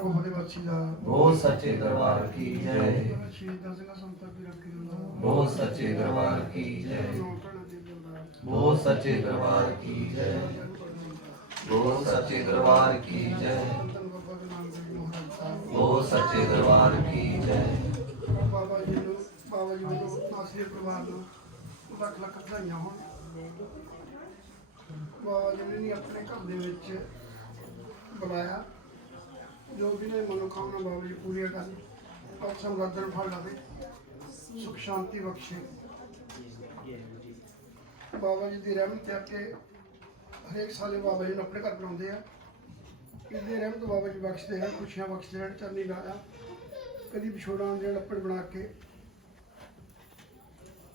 गोहरे बच्ची दा बोल सच्चे दरबार की जय। शहीदां सिंह संतां की रखी दा बोल सच्चे दरबार की जय। बोल सच्चे दरबार की जय। बोल सच्चे दरबार की जय। बोल सच्चे दरबार की जय। बाबा जी ਨੂੰ ਨਾਸੀ ਪਰਿਵਾਰ ਨੂੰ ਲੱਖ ਲੱਖ ਵਧਾਈਆਂ ਹੋਣ। ਬਾਬਾ ਜੀ ਨੇ ਆਪਣੇ ਘਰ ਦੇ ਵਿੱਚ ਬੁਲਾਇਆ, ਜੋ ਵੀ ਨੇ ਮਨੋਕਾਮਨਾ ਬਾਬਾ ਜੀ ਪੂਰੀਆਂ ਕਰਨ ਔਰ ਸਮਰੱਧਨ ਫਲ ਲਵੇ, ਸੁਖ ਸ਼ਾਂਤੀ ਬਖਸ਼ੇ। ਬਾਬਾ ਜੀ ਦੀ ਰਹਿਮਤ ਤੇ ਆ ਕੇ ਹਰੇਕ ਸਾਲੇ ਬਾਬਾ ਜੀ ਨੂੰ ਆਪਣੇ ਘਰ ਬੁਲਾਉਂਦੇ ਆ। ਇਹਦੀ ਰਹਿਮਤ ਬਾਬਾ ਜੀ ਬਖਸ਼ਦੇ ਹਨ, ਖੁਸ਼ੀਆਂ ਬਖਸ਼ਦੇ ਹਨ, ਚਰਨੀ ਲਾਇਆ ਕਦੀ ਵਿਛੋੜਾ ਦੇ ਲੱਪੜ ਬਣਾ ਕੇ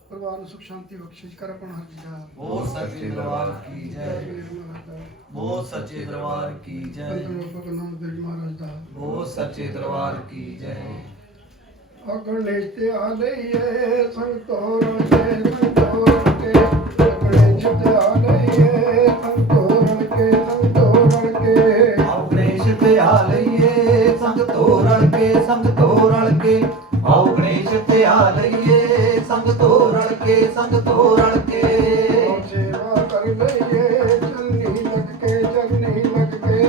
परिवार में सुख शांति बख्शिश कर अपना हर जिला। बोल सच्चे दरबार की जय। बोल सच्चे दरबार की जय। बोल सच्चे दरबार की जय। गणेश ते आ लइए संतोरण के संतोरण के, गणेश ते आ लइए संतोरण के संतोरण के, गणेश ते आ लइए संग तोरण के संग तोरण के, आओ गणेश ते आ लइए संग तोरण के संग तोरण के। सेवा कर लइए चलनी लग के चलनी लग के,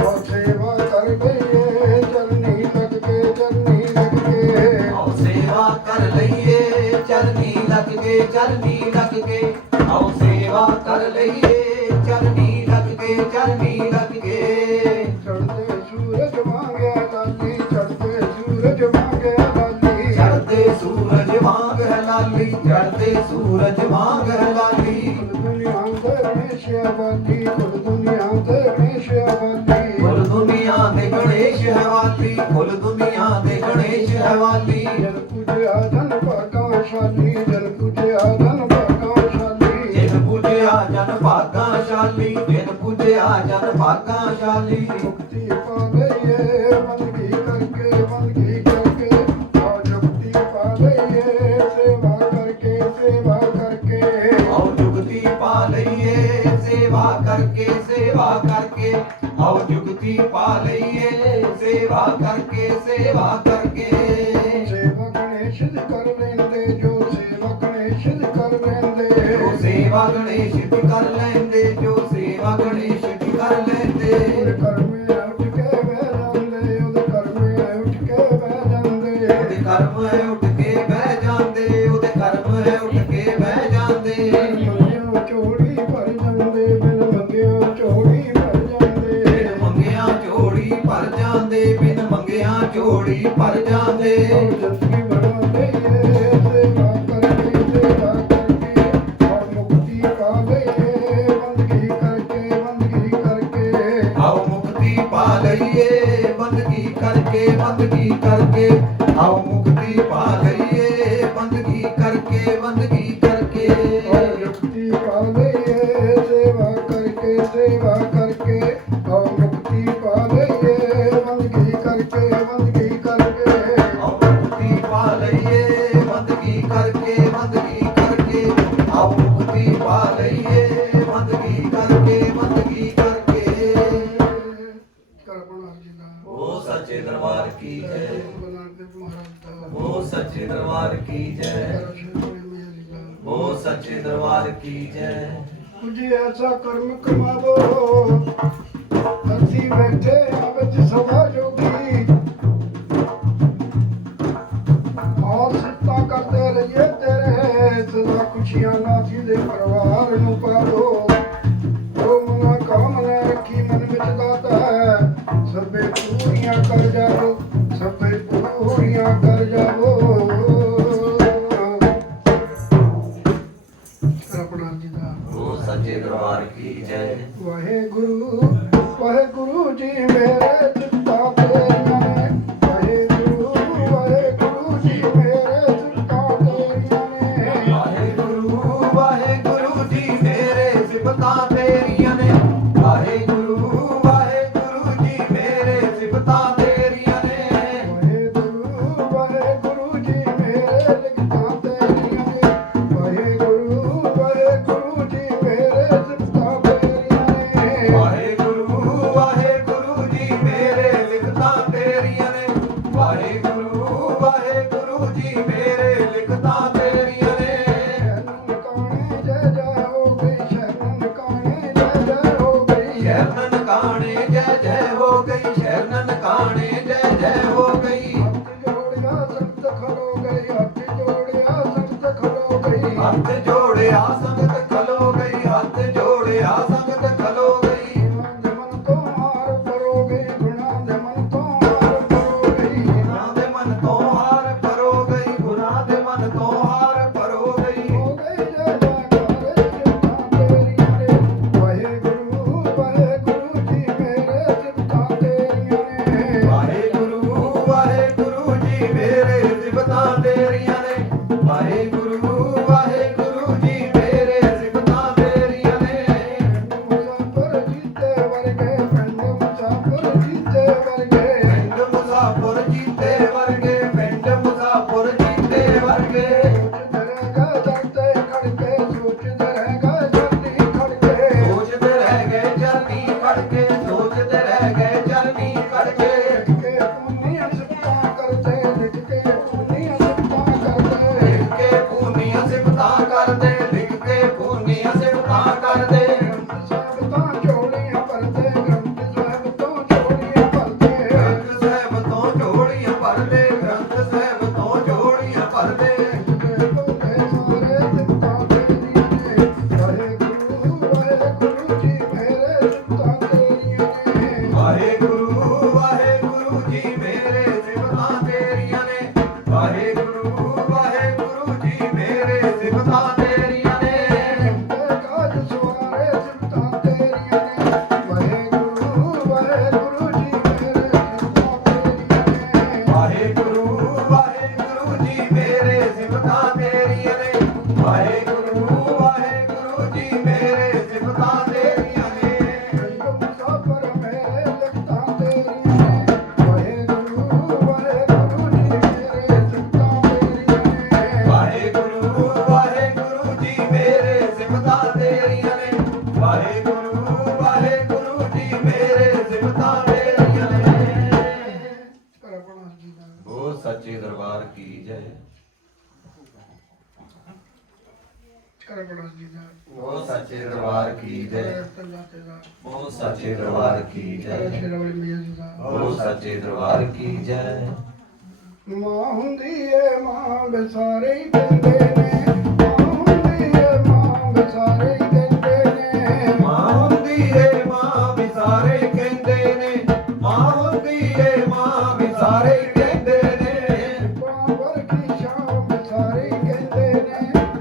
और सेवा कर लइए चलनी लग के चलनी लग के, आओ सेवा कर लइए चलनी लग के चलनी लग के, आओ सेवा कर लइए चलनी लग के चलनी लग के। चढ़ते सूरज मांगे लाली, चढ़ते सूरज मांगे लाली, चढ़ते सूरज मांग लाली, चढ़ते सूरज मांग लाली। कुल दुनिया दे गणेश वाली, कुल दुनिया दे गणेश वाली, कुल दुनिया दे गणेश वाली, कुल दुनिया दे गणेश वाली। जन पूजया जन भागाशाली, जन पूजया जन भागाशाली, जिन पूजया जन भागाशाली, जिन पूजया जन भागाशाली। मुक्ति पा लइए बंदगी करके बंदगी करके, और मुक्ति पा लइए सेवा करके सेवा करके, और जुगती पा लइए सेवा करके सेवा करके, और जुगती पा लइए सेवा करके सेवा करके। सेवा गणेश दी कर लेंदे जो सेवा गणेश दी कर लेंदे, जो सेवा गणेश दी कर लेंदे, जो सेवा गणेश दी कर लेंदे। ਉਹਦੇ ਘਰ ਮੇ ਉੱਠ ਕੇ ਬਹਿ ਜਾਂਦੇ, ਉਹਦੇ ਘਰ ਮੇ ਉੱਠ ਕੇ ਬਹਿ ਜਾਂਦੇ, ਉਹਦੇ ਕਰਮ ਹੈ ਉੱਠ ਕੇ ਬਹਿ ਜਾਂਦੇ, ਉਹਦੇ ਕਰਮ ਹੈ ਉੱਠ ਕੇ ਬਹਿ ਜਾਂਦੇ। ਮੰਗਿਆ ਝੋਲੀ ਭਰ ਜਾਂਦੇ, ਬਿਨ ਮੰਗਿਆ ਝੋਲੀ ਭਰ ਜਾਂਦੇ, ਬਿਨ ਮੰਗਿਆ ਝੋਲੀ ਭਰ ਜਾਂਦੇ, ਬਿਨ ਮੰਗਿਆ ਝੋਲੀ ਭਰ ਜਾਂਦੇ। ਜੰਦਗੀ ਬਣਾ ਲਈਏ ਸੇਵਾ ਕਰਕੇ ਸੇਵਾ ਕਰਕੇ, ਔਰ ਮੁਕਤੀ ਪਾ ਲਈਏ ਬੰਦਗੀ ਕਰਕੇ ਬੰਦਗੀ ਕਰਕੇ, आओ मुक्ति पा लइए बंदगी करके बंदगी करके, आओ मुक्ति पा लइए बंदगी करके बंदगी करके। और मुक्ति पा लइए सेवा करके सेवा करके, और मुक्ति पा लइए बंदगी करके बंदगी करके, आओ मुक्ति पा लइए बंदगी करके बंदगी करके, आओ मुक्ति पा लइए बंदगी करके बंदगी करके। कर अपना हर जिला। ओ सच्चे दरबार की जय। गुरु नानक देव महाराज का ओ सच्चे दरबार की जय। कर श्री बड़े मियां जी का। ओ सच्चे दरबार की जय। कुछ ऐसा कर्म कमावो हंसी बैठे विच सभा जोगी, और सिफता करते रहिए तेरे सदा खुशियां नासी दे परिवार नूं पावो। जो मना कामना रखी मन विच दाता है, सबे पूरियां कर जावो सबे पूरियां कर जावो। अपना जी दा ओ सच्चे दरबार की जय। वाहेगुरु वाहेगुरु जी मेरे चित्ता तेरियां ने, वाहेगुरु जी मेरे चित्ता तेरियां ने, वाहेगुरु जी मेरे सिफतां तेरियां ने, वाहेगुरु जी मेरे सिफतां तेरियां ने, वाहेगुरु जी मेरे लिखतां तेरियां ने, वाहेगुरु जी मेरे सिफतां तेरियां ने, वाहेगुरु जी मेरे लिखतां तेरियां ਵਾਹਿਗੁਰੂ ਵਾਹਿਗੁਰੂ ਜੀ ਮੇਰੇ ਲਿਖਤਾਂ ਤੇਰੀਆਂ ਨੇ ਸ਼ਰਨ ਕਾਣੇ ਜੈ ਜੈ ਹੋ ਗਈ, ਸ਼ਰਨ ਕਾਣੇ ਜੈ ਜੈ ਹੋ ਗਈ। ਸ਼ਰਨ ਕਾਣੇ ਜੈ ਜੈ ਹੋ ਗਈ, ਸ਼ਰਨ ਕਾਣੇ ਜੈ ਜੈ ਹੋ ਗਈ। ਹੱਥ ਜੋੜਿਆ ਸੰਤ ਖਲੋ ਗਈ, ਹੱਥ ਜੋੜਿਆ ਸੰਤ ਖਲੋ ਗਈ। ਹੱਥ ਜੋੜਿਆ ਸੰਗਤ ਖਲੋ ਗਈ, ਹੱਥ ਜੋੜਿਆ ਸੰਗਤ ਖਲੋ ਗਈ। ਗੁਣਾਂ ਦੇ ਮਨ ਤੋਂ ਹਾਰ ਪਰੋ ਗਈ, ਗੁਣਾਂ ਦੇ ਮਨ ਤੋਂ ਹਾਰ ਪਰੋ ਗਈ। ਗੁਨਾਹ ਦੇ ਮਨ ਤੋਂ ਹਾਰ ਭਰੋ ਗਈ, ਗੁਨਾਹ ਦੇ ਮਨ ਤੋਂ ਹਾਰ ਭਰੋ ਗਈ। ਹੋ ਗਈ ਜੈ ਜੈਕਾਰ ਸਿਫਤਾਂ ਤੇਰੀਆਂ ਨੇ, ਵਾਹਿਗੁਰੂ ਵਾਹਿਗੁਰੂ ਜੀ ਮੇਰੇ ਸਿਫਤਾਂ ਤੇਰੀਆਂ ਨੇ। ਵਾਹਿਗੁਰੂ ਵਾਹਿਗੁਰੂ ਜੀ ਮੇਰੇ ਸਿਫਤਾਂ ਤੇਰੀਆਂ ਨੇ ਵਾਹਿਗੁਰੂ ਵਾਹਿਗੁਰੂ ਜੀ ਮੇਰੇ ਸਿਫਤਾਂ ਤੇਰੀਆਂ ਨੇ। ਮੁਸਾਫਰ ਜੀਤੇ ਵਰਗੇ, ਪਿੰਡ ਮੁਸਾਫਰ ਜੀਤੇ ਵਰਗੇ। ਪਿੰਡ ਮੁਸਾਫਰ ਜੀਤੇ ਵਰਗੇ, ਪਿੰਡ ਮੁਸਾਫਰ ਜੀਤੇ ਵਰਗੇ। ਸੋਚਦੇ ਰਹਿ ਗਏ ਜਲਦੀ ਖੜ ਕੇ, ਸੋਚਦੇ ਰਹਿ ਗਏ ਜਰਨੀ ਖੜ ਕੇ, ਸੋਚਦੇ ਰਹਿ ਗਏ ਜਰਨੀ ਖੜ ਕੇ। ਲਿਖ ਕੇ ਪੁੰਨੀਆਂ ਸਿਫਤਾਂ ਕਰਦੇ, ਲਿਖ ਕੇ ਪੁੰਨੀਆਂ ਸਿਫਤਾਂ ਕਰਦੇ। ਲਿਖ ਕੇ ਪੂਨੀਆਂ ਸਿਫਤਾਂ ਕਰਦੇ, ਲਿਖ ਕੇ ਪੂਨੀਆਂ ਸਿਫਤਾਂ ਕਰਦੇ। ਗ੍ਰੰਥ ਸਾਹਿਬ ਤਾਂ ਝੋਲੀਆਂ ਭਰਦੇ, ਗ੍ਰੰਥ ਸਾਹਿਬ ਤੋਂ ਝੋਲੀਆਂ ਭਰਦੇ। ਗ੍ਰੰਥ ਸਾਹਿਬ ਤੋਂ ਝੋਲੀਆਂ ਭਰਦੇ, ਗ੍ਰੰਥ ਸਾਹਿਬ ਤੋਂ ਝੋਲੀਆਂ ਭਰਦੇ। ਵਾਹਿਗੁਰੂ ਵਾਹਿਗੁਰੂ ਜੀ ਮੇਰੇ ਸਿਫਤਾਂ ਤੇਰੀਆਂ ਨੇ ਵਾਹਿਗੁਰੂ ਵਾਹਿਗੁਰੂ ਜੀ ਮੇਰੇ ਸਿਫਤਾਂ ਤੇਰੀਆਂ ਨੇ। ਵਾਹਿਗੁਰੂ ਵਾਹਿਗੁਰੂ ਜੀ ਮੇਰੇ ਸਿਫਤਾਂ ਤੇਰੀਆਂ ਨੇ ਵਾਹਿਗੁਰੂ ਵਾਹਿਗੁਰੂ ਜੀ ਮੇਰੇ ਸਿਫਤਾਂ ਤੇਰੀਆਂ ਨੇ। ਵਾਹਿਗੁਰੂ ਵਾਹਿਗੁਰੂ ਜੀ ਮੇਰੇ ਸਿਫਤਾਂ ਤੇਰੀਆਂ ਨੇ ਵਾਹਿਗੁਰੂ ਵਾਹਿਗੁਰੂ ਜੀ ਮੇਰੇ ਸਿਫਤਾਂ ਤੇਰੀਆਂ ਨੇ। ਉਹ ਸੱਚੇ ਦਰਬਾਰ ਕੀ ਜੈ। ਉਹ ਸੱਚੇ ਦਰਬਾਰ ਕੀ ਜੈ। ਉਹ ਸੱਚੇ ਦਰਬਾਰ ਕੀ ਜੈ। ਉਹ ਸੱਚੇ ਦਰਬਾਰ ਕੀ ਜੈ। ਮਾਂ ਹੁੰਦੀ ਏ ਮਾਂ ਵਿਸਾਰੇ ਹੀ ਕਹਿੰਦੇ ਨੇ, ਮਾਂ ਹੁੰਦੀ ਏ ਮਾਂ ਵਿਸਾਰੇ ਹੀ ਕਹਿੰਦੇ ਨੇ। ਮਾਂ ਹੁੰਦੀ ਏ ਮਾਂ ਵੀ ਸਾਰੇ ਕਹਿੰਦੇ ਨੇ, ਮਾਂ ਹੁੰਦੀ ਏ ਮਾਂ ਵੀ ਸਾਰੇ ਕਹਿੰਦੇ ਨੇ। ਮਾਂ ਵਰਗੀ ਸ਼ਾਮ ਵਿਸਾਰੇ ਹੀ ਕਹਿੰਦੇ ਨੇ,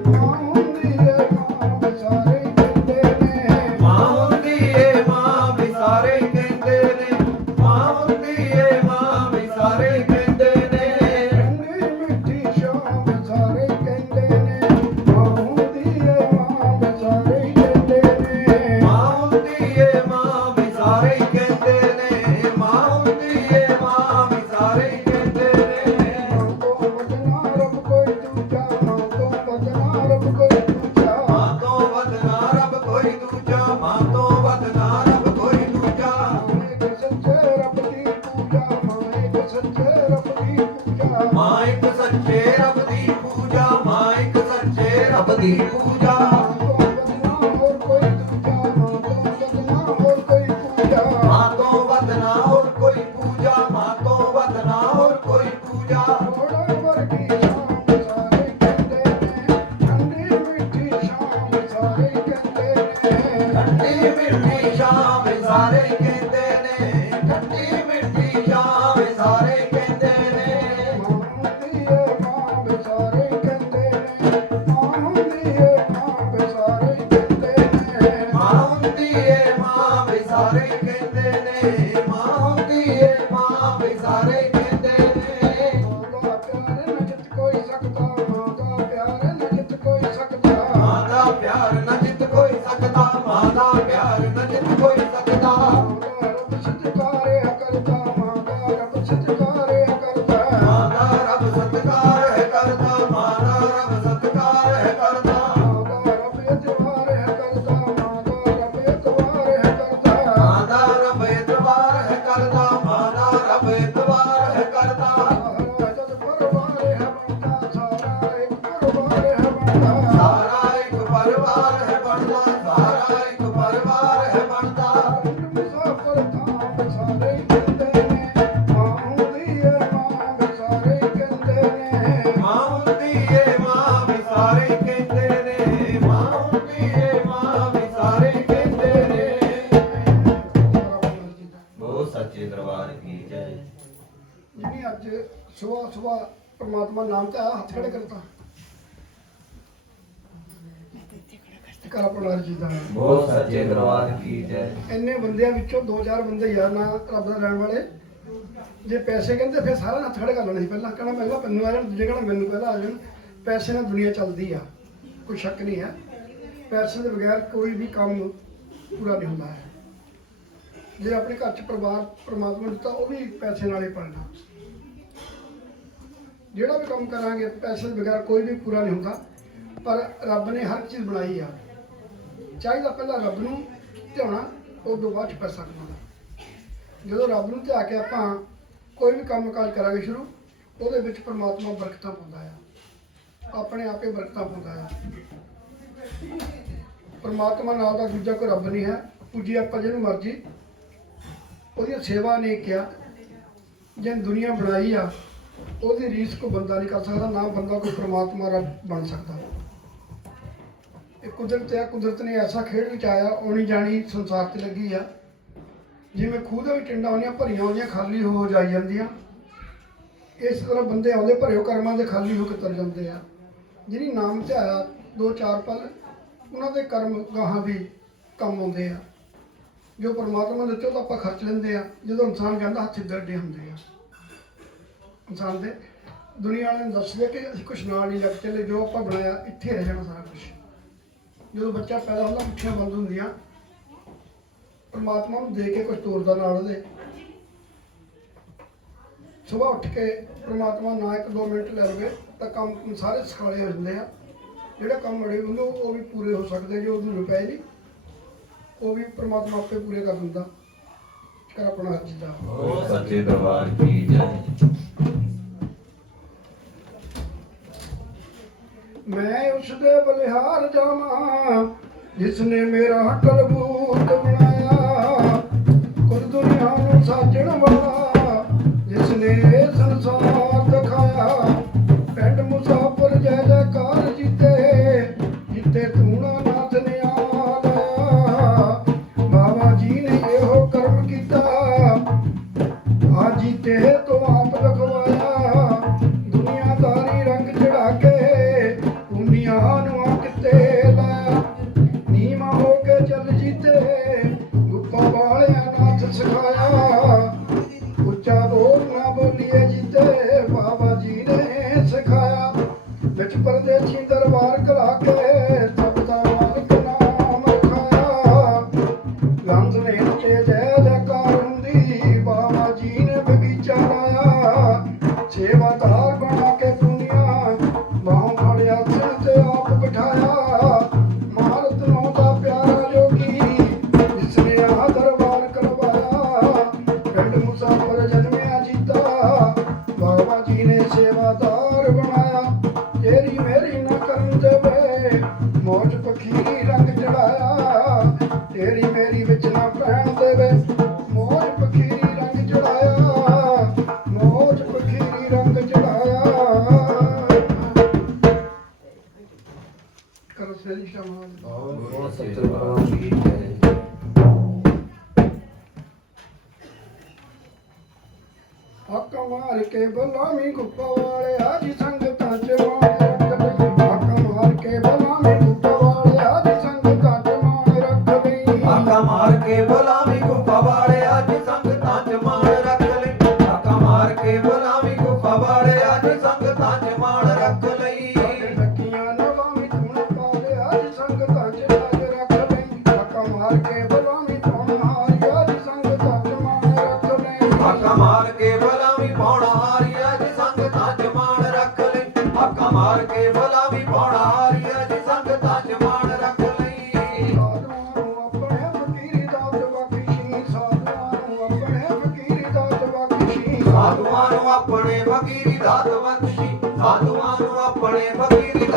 ਮਾਂ ਹੁੰਦੀ ਏ ਮਾਂ ਵਿਸਾਰੇ ਹੀ ਕਹਿੰਦੇ ਨੇ। ਮਾਂ ਹੁੰਦੀ ਏ ਮਾਂ ਵੀ ਸਾਰੇ ਕਹਿੰਦੇ ਨੇ, ਮਾਂ ਹੁੰਦੀ ਏ ਮਾਂ ਵੀ ਸਾਰੇ ਕਹਿੰਦੇ ਨੇ। ਠੰਡੀ ਮਿੱਠੀ ਸ਼ਾਮ ਵਿਸਾਰੇ ਹੀ ਕਹਿੰਦੇ ਨੇ, ਮਾਂ ਹੁੰਦੀ ਏ ਮਾਂ ਵਿਸਾਰੇ ਹੀ ਕਹਿੰਦੇ ਨੇ। ਮਾਂ ਹੁੰਦੀ ਏ ਮਾਂ ਵੀ ਸਾਰੇ ਕਹਿੰਦੇ ਨੇ, ਮਾਂ ਹੁੰਦੀ ਏ ਮਾਂ ਵੀ ਸਾਰੇ ਕਹਿੰਦੇ ਨੇ। ਮਾਂ ਤੋਂ ਬਚਨਾ ਰੱਬ ਕੋਈ ਦੂਜਾ, ਮਾਂ ਤੋਂ ਬਚਨਾ ਰੱਬ ਕੋਈ ਦੂਜਾ। ਮਾਂ ਤੋਂ ਵੱਧ ਨਾ ਰੱਬ ਕੋਈ ਦੂਜਾ, ਮਾਂ ਤੋਂ ਵੱਧ ਨਾ ਰੱਬ ਕੋਈ ਦੂਜਾ। ਮਾਂ ਇੱਕ ਸੱਚੇ ਰੱਬ ਦੀ ਪੂਜਾ, ਮਾਂ ਇੱਕ ਸੱਚੇ ਰੱਬ ਦੀ ਪੂਜਾ। ਮਾਂ ਇੱਕ ਸੱਚੇ ਰੱਬ ਦੀ ਪੂਜਾ, ਮਾਂ ਇੱਕ ਸੱਚੇ ਰੱਬ ਦੀ ਪੂਜਾ। ਮਾਂ ਤੋਂ ਬਚਨਾ ਹੋਰ ਕੋਈ ਦੂਜਾ, ਮਾਂ ਤੋਂ ਬਚਨਾ ਹੋਰ ਕੋਈ ਪੂਜਾ। ਮਾਂ ਤੋਂ ਵੱਧ ਨਾ ਹੋਰ ਕੋਈ ਪੂਜਾ, ਮਾਂ ਤੋਂ ਵੱਧ ਨਾ ਹੋਰ ਕੋਈ ਪੂਜਾ। ਥੋੜਾ ਵਰਗੀ ਸ਼ਾਮ ਸਾਰੇ ਕਹਿੰਦੇ ਨੇ, ਠੰਡੀ ਮਿੱਠੀ ਸ਼ਾਮ ਸਾਰੇ ਕਹਿੰਦੇ ਨੇ। ਠੰਡੀ ਮਿੱਠੀ ਸ਼ਾਮ ਸਾਰੇ ਕਹਿੰਦੇ ਨੇ, ਠੰਡੀ ਮਿੱਠੀ ਸ਼ਾਮ ਸਾਰੇ ਕਹਿੰਦੇ ਨੇ। ਮਾਂ ਹੁੰਦੀ ਏ ਮਾਂ ਵਿਸਾਰੇ ਕਹਿੰਦੇ ਨੇ, ਮਾਂ ਹੁੰਦੀ ਏ ਮਾਂ ਵਿਸਾਰੇ ਕਹਿੰਦੇ ਨੇ। ਮਾਂ ਹੁੰਦੀ ਏ ਮਾਂ ਵੀ ਸਾਰੇ ਕਹਿੰਦੇ ਨੇ, ਮਾਂ ਹੁੰਦੀ ਏ ਮਾਂ ਵੀ ਸਾਰੇ ਕਹਿੰਦੇ ਨੇ। ਮਾਂ ਦਾ ਪਿਆਰ ਨ ਜਿੱਤ ਕੋਈ ਸਕਦਾ, ਮਾਂ ਦਾ ਪਿਆਰ ਨ ਜਿੱਤ ਕੋਈ ਸਕਦਾ। ਮਾਂ ਦਾ ਪਿਆਰ ਨਾ ਜਿੱਤ ਕੋਈ ਸਕਦਾ, ਮਾਂ ਦਾ ਪਿਆਰ ਨਾ ਜਿੱਤ ਕੋਈ ਸਕਦਾ। ਮਾਂ ਦਾ ਰੱਬ ਸਤਿਕਾਰਿਆ ਕਰਦਾ, ਮਾਂ ਦਾ ਰੱਬ ਸਤਿਕਾਰਿਆ ਕਰਦਾ। ਮਾਂ ਦਾ ਰੱਬ ਸਤਿਕਾਰ ਹੈ ਕਰਦਾ, ਮਾਂ ਦਾ ਰੱਬ ਸਤਿਕਾਰ ਹੈ ਕਰਦਾ। ਮਾਂ ਦਾ ਰੱਬ ਇਤਬਾਰ ਹੈ ਕਰਦਾ, ਮਾਂ ਦਾ ਰੱਬ ਇਤਬਾਰ ਹੈ ਕਰਦਾ। ਮਾਂ ਦਾ ਰੱਬ ਇਤਬਾਰ ਹੈ ਕਰਦਾ, ਮਾਂ ਦਾ ਰੱਬ ਇਤਬਾਰ ਹੈ ਕਰਦਾ। ਜੈ। ਜਿਹਨੇ ਅੱਜ ਸੁਬਾਹ ਸੁਬਾਹ ਪ੍ਰਮਾਤਮਾ ਨਾਮ ਤੇ ਆਇਆ ਹੱਥ ਖੜੇ ਕਰਤਾ ਕਰ ਆਪਣਾ ਜੀ ਦਾ ਬਹੁਤ ਸੱਚੇ ਦਰਬਾਰ ਕੀ ਜੈ। ਇੰਨੇ ਬੰਦਿਆਂ ਵਿੱਚੋਂ 2-4 ਬੰਦੇ ਯਾਰ ਨਾ ਰੱਬ ਦਾ ਲੈਣ ਵਾਲੇ ਜੇ ਪੈਸੇ ਕਹਿੰਦੇ ਫਿਰ ਸਾਰਾ ਹੱਥ ਖੜੇ ਕਰ ਲੈਣੇ ਸੀ ਪਹਿਲਾਂ ਕਹਿਣਾ ਮੈਂ ਕਿਹਾ ਮੈਨੂੰ ਆ ਜਾਣ ਦੂਜੇ ਕਹਿਣਾ ਮੈਨੂੰ ਪਹਿਲਾਂ ਆ ਜਾਣ ਪੈਸੇ ਨਾਲ ਦੁਨੀਆ ਚੱਲਦੀ ਆ ਕੋਈ ਸ਼ੱਕ ਨਹੀਂ ਹੈ ਪੈਸੇ ਦੇ ਬਗੈਰ ਕੋਈ ਵੀ ਕੰਮ ਪੂਰਾ ਨਹੀਂ ਹੁੰਦਾ ਹੈ ਜੇ ਆਪਣੇ ਘਰ 'ਚ ਪਰਿਵਾਰ ਪ੍ਰਮਾਤਮਾ ਦਿੱਤਾ ਉਹ ਵੀ ਪੈਸੇ ਨਾਲ ਹੀ ਪੜਨਾ ਜਿਹੜਾ ਵੀ ਕੰਮ ਕਰਾਂਗੇ ਪੈਸੇ ਦੇ ਬਗੈਰ ਕੋਈ ਵੀ ਪੂਰਾ ਨਹੀਂ ਹੁੰਦਾ ਪਰ ਰੱਬ ਨੇ ਹਰ ਚੀਜ਼ ਬਣਾਈ ਆ ਚਾਹੀਦਾ ਪਹਿਲਾਂ ਰੱਬ ਨੂੰ ਧਿਆਉਣਾ ਉਸ ਤੋਂ ਬਾਅਦ 'ਚ ਪੈਸਾ ਕਮਾਉਣਾ ਜਦੋਂ ਰੱਬ ਨੂੰ ਧਿਆ ਕੇ ਆਪਾਂ ਕੋਈ ਵੀ ਕੰਮ ਕਾਜ ਕਰਾਂਗੇ ਸ਼ੁਰੂ ਉਹਦੇ ਵਿੱਚ ਪਰਮਾਤਮਾ ਬਰਕਤਾਂ ਪਾਉਂਦਾ ਆ ਆਪਣੇ ਆਪੇ ਬਰਕਤਾਂ ਪਾਉਂਦਾ ਆ ਪਰਮਾਤਮਾ ਨਾਲ ਦਾ ਦੂਜਾ ਕੋਈ ਰੱਬ ਨਹੀਂ ਹੈ ਪੂਜੀ ਆਪਾਂ ਜਿਹਨੂੰ ਮਰਜੀ ਉਹਦੀ ਸੇਵਾ ਨੇ ਕਿਹਾ ਜੇ ਦੁਨੀਆ ਬਣਾਈ ਆ ਉਹਦੀ ਰੀਸ ਕੋਈ ਬੰਦਾ ਨਹੀਂ ਕਰ ਸਕਦਾ ਨਾ ਬੰਦਾ ਕੋਈ ਪਰਮਾਤਮਾ ਰੱਬ ਬਣ ਸਕਦਾ ਇਹ ਕੁਦਰਤ ਹੈ ਕੁਦਰਤ ਨੇ ਐਸਾ ਖੇਡ ਵਿੱਚ ਆਇਆ ਆਉਣੀ ਜਾਣੀ ਸੰਸਾਰ ਤੇ ਲੱਗੀ ਆ ਜਿਵੇਂ ਖੂਹ ਦੇ ਵਿੱਚ ਟਿੰਡਾਂ ਆਉਂਦੀਆਂ ਭਰੀਆਂ ਹੁੰਦੀਆਂ ਖਾਲੀ ਹੋ ਜਾਈ ਜਾਂਦੀਆਂ ਇਸ ਤਰ੍ਹਾਂ ਬੰਦੇ ਆਉਂਦੇ ਭਰੇ ਹੋ ਕਰਮਾਂ ਦੇ ਖਾਲੀ ਹੋ ਕੇ ਤਰ ਜਾਂਦੇ ਆ ਜਿਹਨੀ ਨਾਮ ਤੇ ਆਇਆ 2-4 ਪਲ ਉਹਨਾਂ ਦੇ ਕਰਮ ਗਾਹਾਂ ਵੀ ਕੰਮ ਆਉਂਦੇ ਆ ਜੋ ਪਰਮਾਤਮਾ ਦੇ ਤੋਂ ਆਪਾਂ ਖਰਚ ਲੈਂਦੇ ਆ ਜਦੋਂ ਇਨਸਾਨ ਕਹਿੰਦਾ ਹੱਥ ਸਿੱਧੇ ਅੱਡੇ ਹੁੰਦੇ ਆ ਇਨਸਾਨ ਦੇ ਦੁਨੀਆ ਵਾਲਿਆਂ ਨੂੰ ਦੱਸਦੇ ਕਿ ਅਸੀਂ ਕੁਛ ਨਾਲ ਨਹੀਂ ਲੱਗ ਚੱਲੇ ਜੋ ਆਪਾਂ ਬਣਾਇਆ ਇੱਥੇ ਰਹਿ ਜਾਣਾ ਸਾਰਾ ਕੁਛ ਜਦੋਂ ਬੱਚਾ ਪੈਦਾ ਹੁੰਦਾ ਮੁੱਠੀਆਂ ਬੰਦ ਹੁੰਦੀਆਂ ਪਰਮਾਤਮਾ ਨੂੰ ਦੇ ਕੇ ਕੁਛ ਤੋਰਦਾ ਨਾਲ ਉਹਦੇ ਸੁਬਾਹ ਉੱਠ ਕੇ ਪਰਮਾਤਮਾ ਨਾ 1-2 ਮਿੰਟ ਲੈ ਲਵੇ ਤਾਂ ਕੰਮ ਸਾਰੇ ਸਿਖਾਲੇ ਹੋ ਜਾਂਦੇ ਆ ਜਿਹੜਾ ਕੰਮ ਅੜੇ ਹੁੰਦੇ ਉਹ ਵੀ ਪੂਰੇ ਹੋ ਸਕਦੇ ਜੋ ਉਹਨੂੰ ਰੁਪਏ ਨਹੀਂ ਉਹ ਵੀ ਪਰਮਾਤਮਾ ਆਪੇ ਪੂਰੇ ਕਰ ਦਿੰਦਾ ਕਰ ਆਪਣਾ ਹੱਥ ਦਾ ਬਹੁਤ ਸੱਚੇ ਦਰਬਾਰ ਕੀ ਜੈ। ਮੈਂ ਉਸ ਦੇ ਬਲਿਹਾਰ ਜਾਵਾਂ ਜਿਸ ਨੇ ਮੇਰਾ ਕਲਬੂਤ ਬਣਾਇਆ ਕੁਲ ਦੁਨੀਆ ਨੂੰ ਸਾਜਣ ਵਾਲਾ ਜਿਸ ਨੇ ਇਹ ਸੰਸਾਰ ਦਿਖਾਇਆ ਪਿੰਡ ਮੁਸਾਫਰ ਜੈ ਜੈਕਾਰ ਜੀਤੇ ਜਿੱਤੇ ਤੂਣਾ ਨਾਥ ਨੇ ਆਇਆ ਬਾਬਾ ਜੀ ਨੇ ਇਹੋ ਕਰਮ ਕੀਤਾ ਆ ਜੀਤੇ ਤੋਂ ਆਪ ਲਖਵਾਇਆ ਦੁਨੀਆਦਾਰੀ ਰੰਗ ਚੜਾ ਕੇ ਦੁਨੀਆ ਨੂੰ ਕਿਤੇ ਲਾਇਆ ਨੀਵਾਂ ਹੋ ਕੇ ਚੱਲ ਜੀਤੇ ਗੁੱਪਾ ਵਾਲਿਆਂ ਨਾਥ ਸਿਖਾਇਆ ਉੱਚਾ ਬੋਲ ਨਾ ਬੋਲੀਏ ਜੀਤੇ ਬਾਬਾ ਜੀ ਨੇ ਸਿਖਾਇਆ ਵਿੱਚ ਪਰਦੇਸੀ ਦਰਬਾਰ ਕਰਾ ਕੇ ਸਭ ਦਾ ਮਾਲਕ ਨਾਮ ਰਖਾਇਆ ਗੰਜ ਨੇ ਤੇ ਜੈ ਜੈਕਾਰ ਹੁੰਦੀ ਬਾਬਾ ਜੀ ਨੇ ਬਗੀਚਾ ਲਾਇਆ ਸੇਵਾਦਾਰ ਬਣਾ ਕੇ ਦੁਨੀਆ ਬਾਹੋਂ ਫੜਿਆ ਸਿਰ ਤੇ ਆਪ ਬਿਠਾਇਆ ਮਾਰਤ ਨੂੰ ਦਾ ਪਿਆਰਾ ਜੋਗੀ ਜਿਸ ਨੇ ਆ ਦਰਬਾਰ ਕਰਵਾਇਆ ਪਿੰਡ ਮੁਸਾਫਰ ਜਨਮਿਆ ਜੀਤਾ ਬਾਬਾ ਜੀ ਨੇ ਸੇਵਾਦਾਰ ਬਣਾਇਆ ਤੇਰੀ ਮੇਰੀ ਨਾ ਕਰਨ ਦੇਵੇ ਮੌਜ ਪਖੀਰੀ ਰੰਗ ਚੜਾਇਆ ਤੇਰੀ ਮੇਰੀ ਵਿੱਚ ਨਾ ਪੈਣ ਦੇਵੇ ਮੌਜ ਪਖੀਰੀ ਰੰਗ ਚੜਾਇਆ ਮੌਜ ਪਖੀਰੀ ਰੰਗ ਚੜਾਇਆ ਕਰੋ ਸੇਰੀ ਸ਼ਾਮਾਂ ਬਹੁਤ ਸੱਚੇ ਦਰਬਾਰ ਕੀ ਜੈ। ਹਾਕਾ ਮਾਰ ਕੇ ਬਲਾਮੀ ਗੁੱਪਾ ਵਾਲੇ ਆਜੀ ਸੰਗਤਾਂ ਚ ਮਾਣ ਰੱਖ ਲਈ ਹਾਕਾ ਮਾਰ ਕੇ ਬਲਾਮੀ ਗੁੱਪਾ ਵਾਲੇ ਆਜੀ ਸੰਗਤਾਂ ਚ ਮਾਣ ਰੱਖ ਲਈ ਆਕਾ ਮਾਰ ਕੇ ਬੁਲਾਵੀ ਗੁਫਾ ਵਾਲਿਆ ਜੀ ਸੰਗਤਾਂ ਚ ਮਾਣ ਰੱਖ ਲਈ ਆਕਾ ਮਾਰ ਕੇ ਬੁਲਾਵੀ ਗੁਫਾ ਵਾਲਿਆ ਜੀ ਸੰਗਤਾਂ ਚ ਮਾਣ ਰੱਖ ਲਈ ਲੱਕੀਆਂ ਨਵਾਂ ਧੂਣ ਪਾ ਦੇ ਆਜੀ ਸੰਗਤਾਂ ਚ ਲਾਜ ਰੱਖ ਲਈ ਹਾਕਾ ਮਾਰ ਕੇ ਬਲਾਮੀ ਧੂਣ ਹਾਰੀ ਆਜੀ ਸੰਗਤਾਂ ਚ ਮਾਣ ਰੱਖ ਲਈ ਆਕਾ ਮਾਰ ਕੇ ਬੁਲਾਵੀ ਪੌਣਾ ਹਾਰੀਆ ਜੀ ਸੰਗਤਾਂ ਚ ਮਾਣ ਰੱਖ ਲਈ ਆਕਾ ਮਾਰ ਕੇ ਬੁਲਾਵੀ ਪੌਣਾ ਹਾਰੀਆ ਜੀ ਸੰਗਤਾਂ ਚ ਮਾਣ ਰੱਖ ਲਈ ਸਾਧੂਆਂ ਨੂੰ ਆਪਣੇ ਫਕੀਰੀ ਦਾਤ ਬਖਸ਼ੀ ਸਾਧੂਆਂ ਨੂੰ ਆਪਣੇ ਫਕੀਰੀ ਦਾਤ ਬਖਸ਼ੀ ਸਾਧੂਆਂ ਨੂੰ ਆਪਣੇ ਫਕੀਰੀ ਦਾਤ ਬਖਸ਼ੀ ਸਾਧੂਆਂ ਨੂੰ ਆਪਣੇ ਫਕੀਰੀ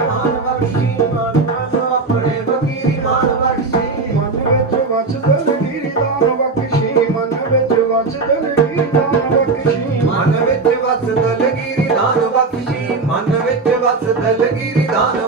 ਮਾਨ ਬਖਸ਼ੀ ਸਾਧੂਆਂ ਨੂੰ ਆਪਣੇ ਫਕੀਰੀ ਮਾਨ ਬਖਸ਼ੀ ਮਨ ਵਿੱਚ ਵਸਦਾ ਲਗੀਰੀ ਦਾਨ ਬਖਸ਼ੀ ਮਨ ਵਿੱਚ ਵਸਦਾ ਲਗੀਰੀ ਦਾਨ ਬਖਸ਼ੀ ਮਨ ਵਿੱਚ ਵਸਦ ਲਗੀਰੀ ਦਾਨ ਬਖਸ਼ੀ ਮਨ ਵਿੱਚ ਵਸਦ ਲਗੀਰੀ ਦਾਨ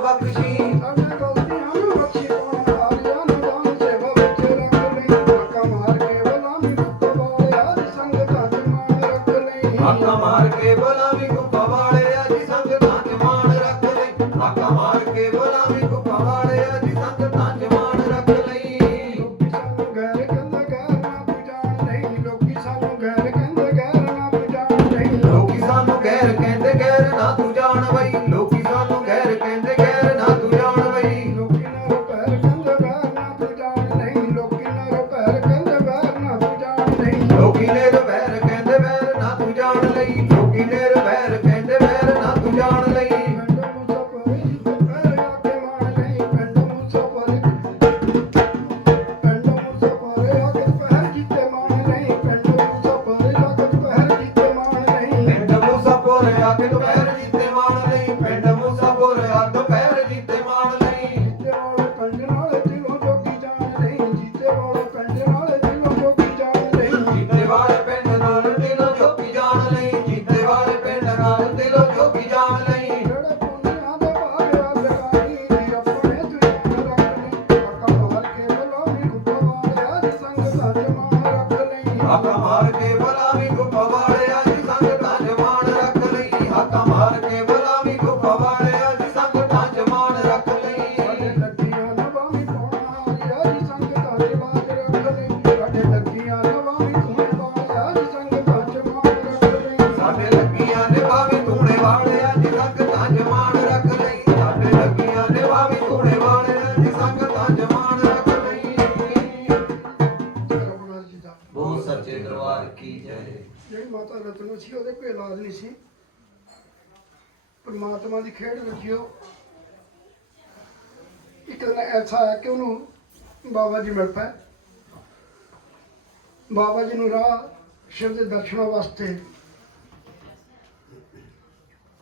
ਬੁਲਾਵੀਂ ਗੁਫਾ ਵਾਲਿਆ ਜੀ ਸੰਗਤਾਂ ਚ ਮਾਣ ਰੱਖ ਲਈ। ਲੋਕੀ ਸਾਨੂੰ ਗੈਰ ਕਹਿੰਦੇ ਗੈਰ ਨਾ ਤੂੰ ਜਾਣ ਨਹੀਂ, ਲੋਕੀ ਸਾਨੂੰ ਗੈਰ ਕਹਿੰਦੇ ਗੈਰ ਨਾ ਤੂੰ ਜਾਣ ਨਹੀਂ। ਲੋਕੀ ਸਾਨੂੰ ਗੈਰ ਕਹਿੰਦੇ ਗੈਰ ਨਾ ਤੂੰ ਜਾਣ ਬਈ, ਲੋਕੀ ਸਾਨੂੰ ਗੈਰ ਕਹਿੰਦੇ ਗੈਰ ਨਾ ਤੂੰ ਜਾਣ ਬਈ। ਲੋਕੀ ਨਰ ਪੈਰ ਕਹਿੰਦੇ ਪੈਰ ਨਾ ਤੂੰ ਜਾਣ ਨਹੀਂ, ਲੋਕੀ ਨਰ ਪੈਰ ਕਹਿੰਦੇ ਪੈਰ ਨਾ ਤੂੰ ਜਾਣ ਨਹੀਂ। ਲੋਕੀ ਨੇਰ ਵੈਰ ਕਹਿੰਦੇ ਵੈਰ ਨਾ ਤੂੰ ਜਾਣ ਲਈ, ਲੋਕੀ ਨੇਰ ਵੈਰ ਕਹਿੰਦੇ ਵੈਰ ਨਾ ਤੂੰ ਜਾਣ ਲਈ। ਪਿੰਡ ਮੁਸਾਫਰ ਜਿੱਤੇ ਪੈਰ ਜਿੱਤੇ ਮਾਣ ਨਹੀਂ, ਪਿੰਡ ਮੁਸਾਫਰ ਲਾਗਤ ਪੈਰ ਜਿੱਤੇ ਮਾਣ ਨਹੀਂ। ਪਿੰਡ ਮੂਸਾਪੁਰ ਅੱਗ ਦੁਪਹਿਰ ਜੀਤੇ ਮਾਣ ਲਈ, ਪਿੰਡ ਮੂਸਾਪੁਰ ਅੱਗ ਦੁਪਹਿਰ ਜੀਤੇ ਮਾਣ ਲਈ। ਜੀਤੇ ਵਾਲੇ ਪਿੰਡ ਨਾਲ ਦਿਲੋਂ ਜੋਗੀ ਜਾਣ ਨਹੀਂ, ਜੀਤੇ ਵਾਲੇ ਪਿੰਡ ਨਾਲ ਦਿਲੋਂ ਜੋਗੀ ਜਾਣ ਨਹੀਂ। ਜੀਤੇ ਵਾਲੇ ਪਿੰਡ ਨਾਲ ਦਿਲੋਂ ਜੋਗੀ ਜਾਣ ਲਈ, ਜੀਤੇ ਵਾਲੇ ਪਿੰਡ ਨਾਲ ਦਿਲੋਂ ਜੋਗੀ ਜਾਣ ਲਈ। ਜਿਹੜੇ ਪੁੰਨਿਆਂ ਦੇ ਭਾਗਿਆ ਲਗਾਈ ਆਪਣੇ ਦੁਨੀਆ ਰੱਖ ਲਈ। ਅੱਖਾਂ ਮਾਰ ਕੇ ਬੁਲਾਵੀਂ ਗੁੱਪਾ ਵਾਲਿਆ ਜੀ ਸੰਗਤਾਂ ਚ ਮਾਣ ਰੱਖ ਲਈ। ਹੱਕ ਮਾਰ ਕੇ ਬੁਲਾਵੀਂ ਗੁਫਾ ਵਾਲਿਆ ਜੀ ਸੰਗਤਾਂ ਚ ਮਾਣ ਰੱਖ ਲਈ। ਸਾਡੇ ਲੱਗੀਆਂ ਨਵਾਂ ਪਾਉਣਾ ਹਾਰਿਆ ਜੀ ਸੰਗਤਾਂ ਚ ਬਾਜ ਰੱਖ ਲਈ। ਸਾਡੇ ਲੱਗੀਆਂ ਨਵਾਂ ਧੂਣੇ ਵਾਲਿਆ ਜੀ ਸੰਗਤਾਂ ਚ ਮਾਣ ਰੱਖ ਲਈ। ਸਾਡੇ ਲੱਗੀਆਂ ਨੇ ਭਾਵੇਂ ਧੂਣੇ ਵਾਲਿਆ ਜੀ ਸੰਗਤਾਂ ਚ ਮਾਣ ਰੱਖ ਲਈ। ਸਾਡੇ ਲੱਗੀਆਂ ਨੇ ਭਾਵੇਂ ਧੂਣੇ ਵਾਲਿਆ ਜੀ ਸੰਗਤਾਂ ਚ ਮਾਣ ਰੱਖ ਲਈ। ਰਬਨਾ ਜੀ ਦਾ ਬੋਲ ਸੱਚੇ ਦਰਬਾਰ ਕੀ ਜੈ। ਜਿਹੜੀ ਮਾਤਾ ਰਤਨ ਸੀ ਉਹਦੇ ਕੋਈ ਇਲਾਜ ਨਹੀਂ ਸੀ। ਪਰਮਾਤਮਾ ਦੀ ਖੇਡ ਰੱਖਿਓ। ਇੱਕ ਦਿਨ ਐਸਾ ਆਇਆ ਕਿ ਉਹਨੂੰ ਬਾਬਾ ਜੀ ਮਿਲ ਪਏ। ਬਾਬਾ ਜੀ ਨੂੰ ਰਾਹ ਸ਼ਿਵ ਦੇ ਦਰਸ਼ਨਾਂ ਵਾਸਤੇ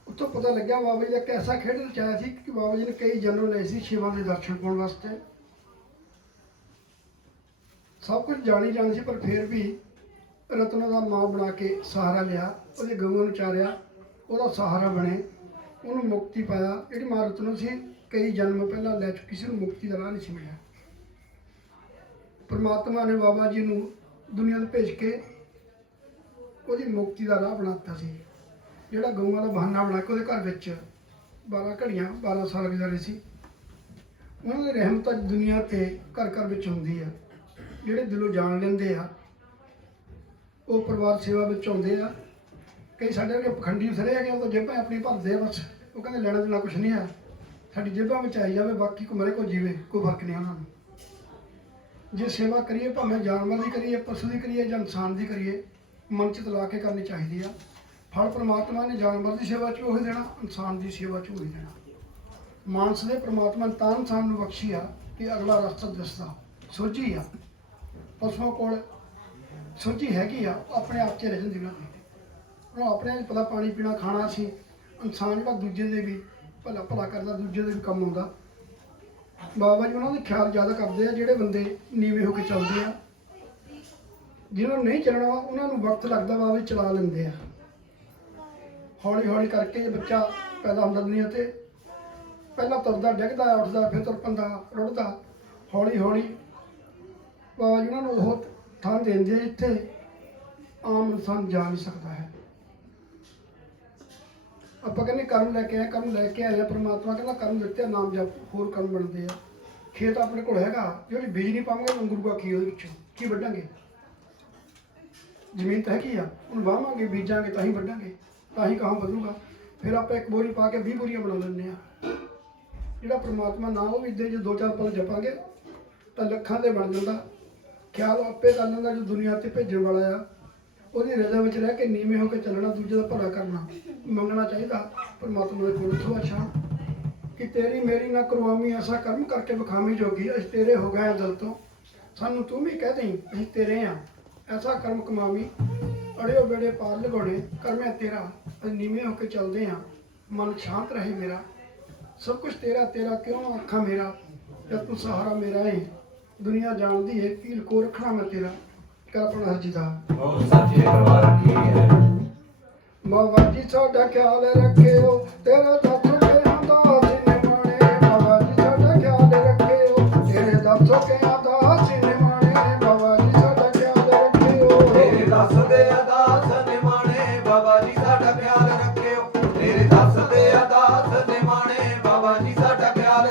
ਉੱਥੋਂ ਪਤਾ ਲੱਗਿਆ ਬਾਬਾ ਜੀ ਦਾ ਕੈਸਾ ਖੇਡ ਰਚਾਇਆ ਸੀ ਕਿ ਬਾਬਾ ਜੀ ਨੇ ਕਈ ਜਨਮ ਲਏ ਸੀ ਸ਼ਿਵਾਂ ਦੇ ਦਰਸ਼ਨ ਪਾਉਣ ਵਾਸਤੇ। ਸਭ ਕੁਝ ਜਾਣੀ ਸੀ ਪਰ ਫਿਰ ਵੀ ਰਤਨ ਦਾ ਮਾਂ ਬਣਾ ਕੇ ਸਹਾਰਾ ਲਿਆ, ਉਹਦੇ ਗਊਆਂ ਨੂੰ ਚਾਰਿਆ, ਉਹਦਾ ਸਹਾਰਾ ਬਣੇ, ਉਹਨੂੰ ਮੁਕਤੀ ਪਾਇਆ। ਜਿਹੜੀ ਮਾਂ ਰਤਨ ਸੀ ਕਈ ਜਨਮ ਪਹਿਲਾਂ ਲੈ ਚੁੱਕੀ ਸੀ, ਉਹਨੂੰ ਮੁਕਤੀ ਦਾ ਰਾਹ ਨਹੀਂ ਸੀ ਮਿਲਿਆ। ਪਰਮਾਤਮਾ ਨੇ ਬਾਬਾ ਜੀ ਨੂੰ ਦੁਨੀਆ ਤੇ ਭੇਜ ਕੇ ਉਹਦੀ ਮੁਕਤੀ ਦਾ ਰਾਹ ਬਣਾਤਾ ਸੀ। ਜਿਹੜਾ ਗਊਆਂ ਦਾ ਬਹਾਨਾ ਬਣਾ ਕੇ ਉਹਦੇ ਘਰ ਵਿੱਚ 12 ਘੜੀਆਂ 12 ਸਾਲ ਗੁਜ਼ਾਰੇ ਸੀ। ਉਹਨਾਂ ਦੀ ਰਹਿਮਤ ਅੱਜ ਦੁਨੀਆ ਤੇ ਘਰ ਘਰ ਵਿੱਚ ਹੁੰਦੀ ਆ। ਜਿਹੜੇ ਦਿਲੋਂ ਜਾਣ ਲੈਂਦੇ ਆ ਉਹ ਪਰਿਵਾਰ ਸੇਵਾ ਵਿੱਚ ਆਉਂਦੇ ਆ। ਕਈ ਸਾਡੇ ਵਰਗੇ ਪਖੰਡੀ ਉਸਰੇ ਹੈਗੇ, ਉਹ ਤਾਂ ਜੇਬਾਂ ਆਪਣੀ ਭਰਦੇ ਆ ਬਸ। ਉਹ ਕਹਿੰਦੇ ਲੈਣਾ ਦੇਣਾ ਕੁਛ ਨਹੀਂ ਆ, ਸਾਡੀ ਜੇਬਾਂ ਵਿੱਚ ਆਈ ਜਾਵੇ, ਬਾਕੀ ਕੋ ਮਰੇ ਕੋ ਜੀਵੇ, ਕੋਈ ਫਰਕ ਨਹੀਂ ਉਹਨਾਂ ਨੂੰ। ਜੇ ਸੇਵਾ ਕਰੀਏ ਭਾਵੇਂ ਜਾਨਵਰ ਦੀ ਕਰੀਏ, ਪਸ਼ੂ ਦੀ ਕਰੀਏ ਜਾਂ ਇਨਸਾਨ ਦੀ ਕਰੀਏ, ਮਨ ਚ ਲਾ ਕੇ ਕਰਨੀ ਚਾਹੀਦੀ ਆ। ਫਲ ਪਰਮਾਤਮਾ ਨੇ ਜਾਨਵਰ ਦੀ ਸੇਵਾ 'ਚ ਉਹੀ ਦੇਣਾ, ਇਨਸਾਨ ਦੀ ਸੇਵਾ 'ਚ ਉਹੀ ਦੇਣਾ। ਮਾਨਸ ਦੇ ਪਰਮਾਤਮਾ ਨੇ ਤਾਂ ਇਨਸਾਨ ਨੂੰ ਬਖਸ਼ੀ ਆ ਕਿ ਅਗਲਾ ਰਸਤਾ ਦੱਸਦਾ। ਸੋਝੀ ਆ ਪਸ਼ੂਆਂ ਕੋਲ, ਸੋਝੀ ਹੈਗੀ ਆ, ਉਹ ਆਪਣੇ ਆਪ 'ਚ ਰਹਿ ਜਾਂਦੀ ਉਹਨਾਂ ਦੀ। ਉਹਨੂੰ ਆਪਣੇ ਆਪ ਪਤਾ ਪਾਣੀ ਪੀਣਾ ਖਾਣਾ ਸੀ। ਇਨਸਾਨ ਜਿਹੜਾ ਦੂਜੇ ਦੇ ਵੀ ਭਲਾ ਕਰਦਾ, ਦੂਜੇ ਦੇ ਵੀ ਕੰਮ ਆਉਂਦਾ। ਬਾਬਾ ਜੀ ਉਹਨਾਂ ਦੇ ਖਿਆਲ ਜ਼ਿਆਦਾ ਕਰਦੇ ਆ। ਜਿਹੜੇ ਬੰਦੇ ਨੀਵੇਂ ਹੋ ਕੇ ਚੱਲਦੇ ਆ, ਜਿਹਨਾਂ ਨੂੰ ਨਹੀਂ ਚੱਲਣਾ ਉਹਨਾਂ ਨੂੰ ਵਕਤ ਲੱਗਦਾ, ਬਾਬਾ ਜੀ ਚਲਾ ਲੈਂਦੇ ਆ। ਹੌਲੀ ਹੌਲੀ ਕਰਕੇ ਜੇ ਬੱਚਾ ਪੈਦਾ ਹੁੰਦਾ ਦੁਨੀਆ ਤੇ, ਪਹਿਲਾਂ ਤੁਰਦਾ ਡਿੱਗਦਾ ਉੱਠਦਾ, ਫਿਰ ਤੁਰ ਪੈਂਦਾ ਰੁੜਦਾ, ਹੌਲੀ ਹੌਲੀ ਬਾਬਾ ਜੀ ਉਹਨਾਂ ਨੂੰ ਉਹ ਥਾਂ ਦਿੰਦੇ ਜਿੱਥੇ ਆਮ ਇਨਸਾਨ ਜਾ ਨਹੀਂ ਸਕਦਾ ਹੈ। ਆਪਾਂ ਕਹਿੰਦੇ ਕਰਮ ਲੈ ਕੇ ਆਏ ਆ। ਪਰਮਾਤਮਾ ਕਹਿੰਦਾ ਕਰਮ ਦਿੱਤੇ, ਨਾਮ ਜਪ, ਹੋਰ ਕਰਮ ਬਣਦੇ ਆ। ਖੇਤ ਆਪਣੇ ਕੋਲ ਹੈਗਾ, ਜਿਹੜੀ ਬੀਜ ਨਹੀਂ ਪਾਵਾਂਗੇ ਅੰਗੂਰੂਗਾ ਕੀ ਉਹਦੇ ਵਿੱਚੋਂ ਕੀ ਵੱਢਾਂਗੇ? ਜ਼ਮੀਨ ਤਾਂ ਹੈਗੀ ਆ, ਉਹਨੂੰ ਵਾਹਵਾਂਗੇ, ਬੀਜਾਂਗੇ ਤਾਂ ਹੀ ਵੱਢਾਂਗੇ, ਤਾਂ ਹੀ ਕਹਾਂ ਵਧੂਗਾ। ਫਿਰ ਆਪਾਂ ਇੱਕ ਬੋਰੀ ਪਾ ਕੇ 20 ਬੋਰੀਆਂ ਬਣਾ ਲੈਂਦੇ ਆ। ਜਿਹੜਾ ਪਰਮਾਤਮਾ ਨਾ ਉਹ ਵੀ ਇੱਦਾਂ ਜੇ 2-4 ਪਲ ਜਪਾਂਗੇ ਤਾਂ ਲੱਖਾਂ ਦੇ ਬਣ ਜਾਂਦਾ। ਖਿਆਲ ਆਪੇ ਕਰ ਲੈਂਦਾ ਜੋ ਦੁਨੀਆ ਤੇ ਭੇਜਣ ਵਾਲਾ ਆ। ਉਹਦੀ ਰਜ਼ਾ ਵਿੱਚ ਰਹਿ ਕੇ ਨੀਵੇਂ ਹੋ ਕੇ ਚੱਲਣਾ, ਦੂਜੇ ਦਾ ਭਲਾ ਕਰਨਾ, ਮੰਗਣਾ ਚਾਹੀਦਾ ਪਰਮਾਤਮਾ ਦੇ ਕੋਲ। ਥੋੜਾ ਅੱਛਾ ਕਿ ਤੇਰੀ ਮੇਰੀ ਨਾ ਕਰਵਾਵੀਂ, ਐਸਾ ਕਰਮ ਕਰਕੇ ਵਿਖਾਵੀਂ ਜੋਗੀ, ਅਸੀਂ ਤੇਰੇ ਹੋ ਗਏ ਦਿਲ ਤੋਂ, ਸਾਨੂੰ ਤੂੰ ਵੀ ਕਹਿ ਦੇਈਂ ਅਸੀਂ ਤੇਰੇ ਆ। ਐਸਾ ਕਰਮ ਕਮਾਵੀਂ, ਅੜਿਓ ਬੇੜੇ ਪਾਰ ਲਗਾਉਣੇ, ਕਰਮਿਆ ਤੇਰਾ, ਅਸੀਂ ਨੀਵੇਂ ਹੋ ਕੇ ਚੱਲਦੇ ਹਾਂ। ਮਨ ਸ਼ਾਂਤ ਰਹੇ ਮੇਰਾ, ਸਭ ਕੁਝ ਤੇਰਾ, ਤੇਰਾ ਕਿਉਂ ਅੱਖਾਂ ਮੇਰਾ, ਜਦ ਤੂੰ ਸਹਾਰਾ ਮੇਰਾ ਏ। ਦੁਨੀਆ ਜਾਣਦੀ ਹੈ ਕੀ ਲਕੋ ਰੱਖਣਾ ਮੈਂ ਤੇਰਾ। ਕਰ ਆਪਣਾ ਹਰਜੀ ਦਾ ਬੋਲ ਸੱਚੇ ਦਰਬਾਰ ਕੀ ਜੈ। ਬਾਬਾ ਜੀ ਸਾਡਾ ਖਿਆਲ ਰੱਖਿਓ, ਤੇਰੇ ਦਰਸ਼ਨ ਕੇ ਆਂਦਾ ਸੀਨੇ ਮਾਣੇ। ਬਾਬਾ ਜੀ ਸਾਡਾ ਖਿਆਲ ਰੱਖਿਓ, ਤੇਰੇ ਦਰਸ਼ਨ ਕੇ ਆਂਦਾ ਸੀਨੇ ਮਾਣੇ। ਬਾਬਾ ਜੀ ਸਾਡਾ ਖਿਆਲ ਰੱਖਿਓ, ਤੇਰੇ ਦੱਸ ਦੇ ਅਦਾਸ ਨਿਮਾਣੇ। ਬਾਬਾ ਜੀ ਸਾਡਾ ਖਿਆਲ ਰੱਖਿਓ, ਤੇਰੇ ਦੱਸ ਦੇ ਅਦਾਸ ਨਿਮਾਣੇ। ਬਾਬਾ ਜੀ ਸਾਡਾ ਖਿਆਲ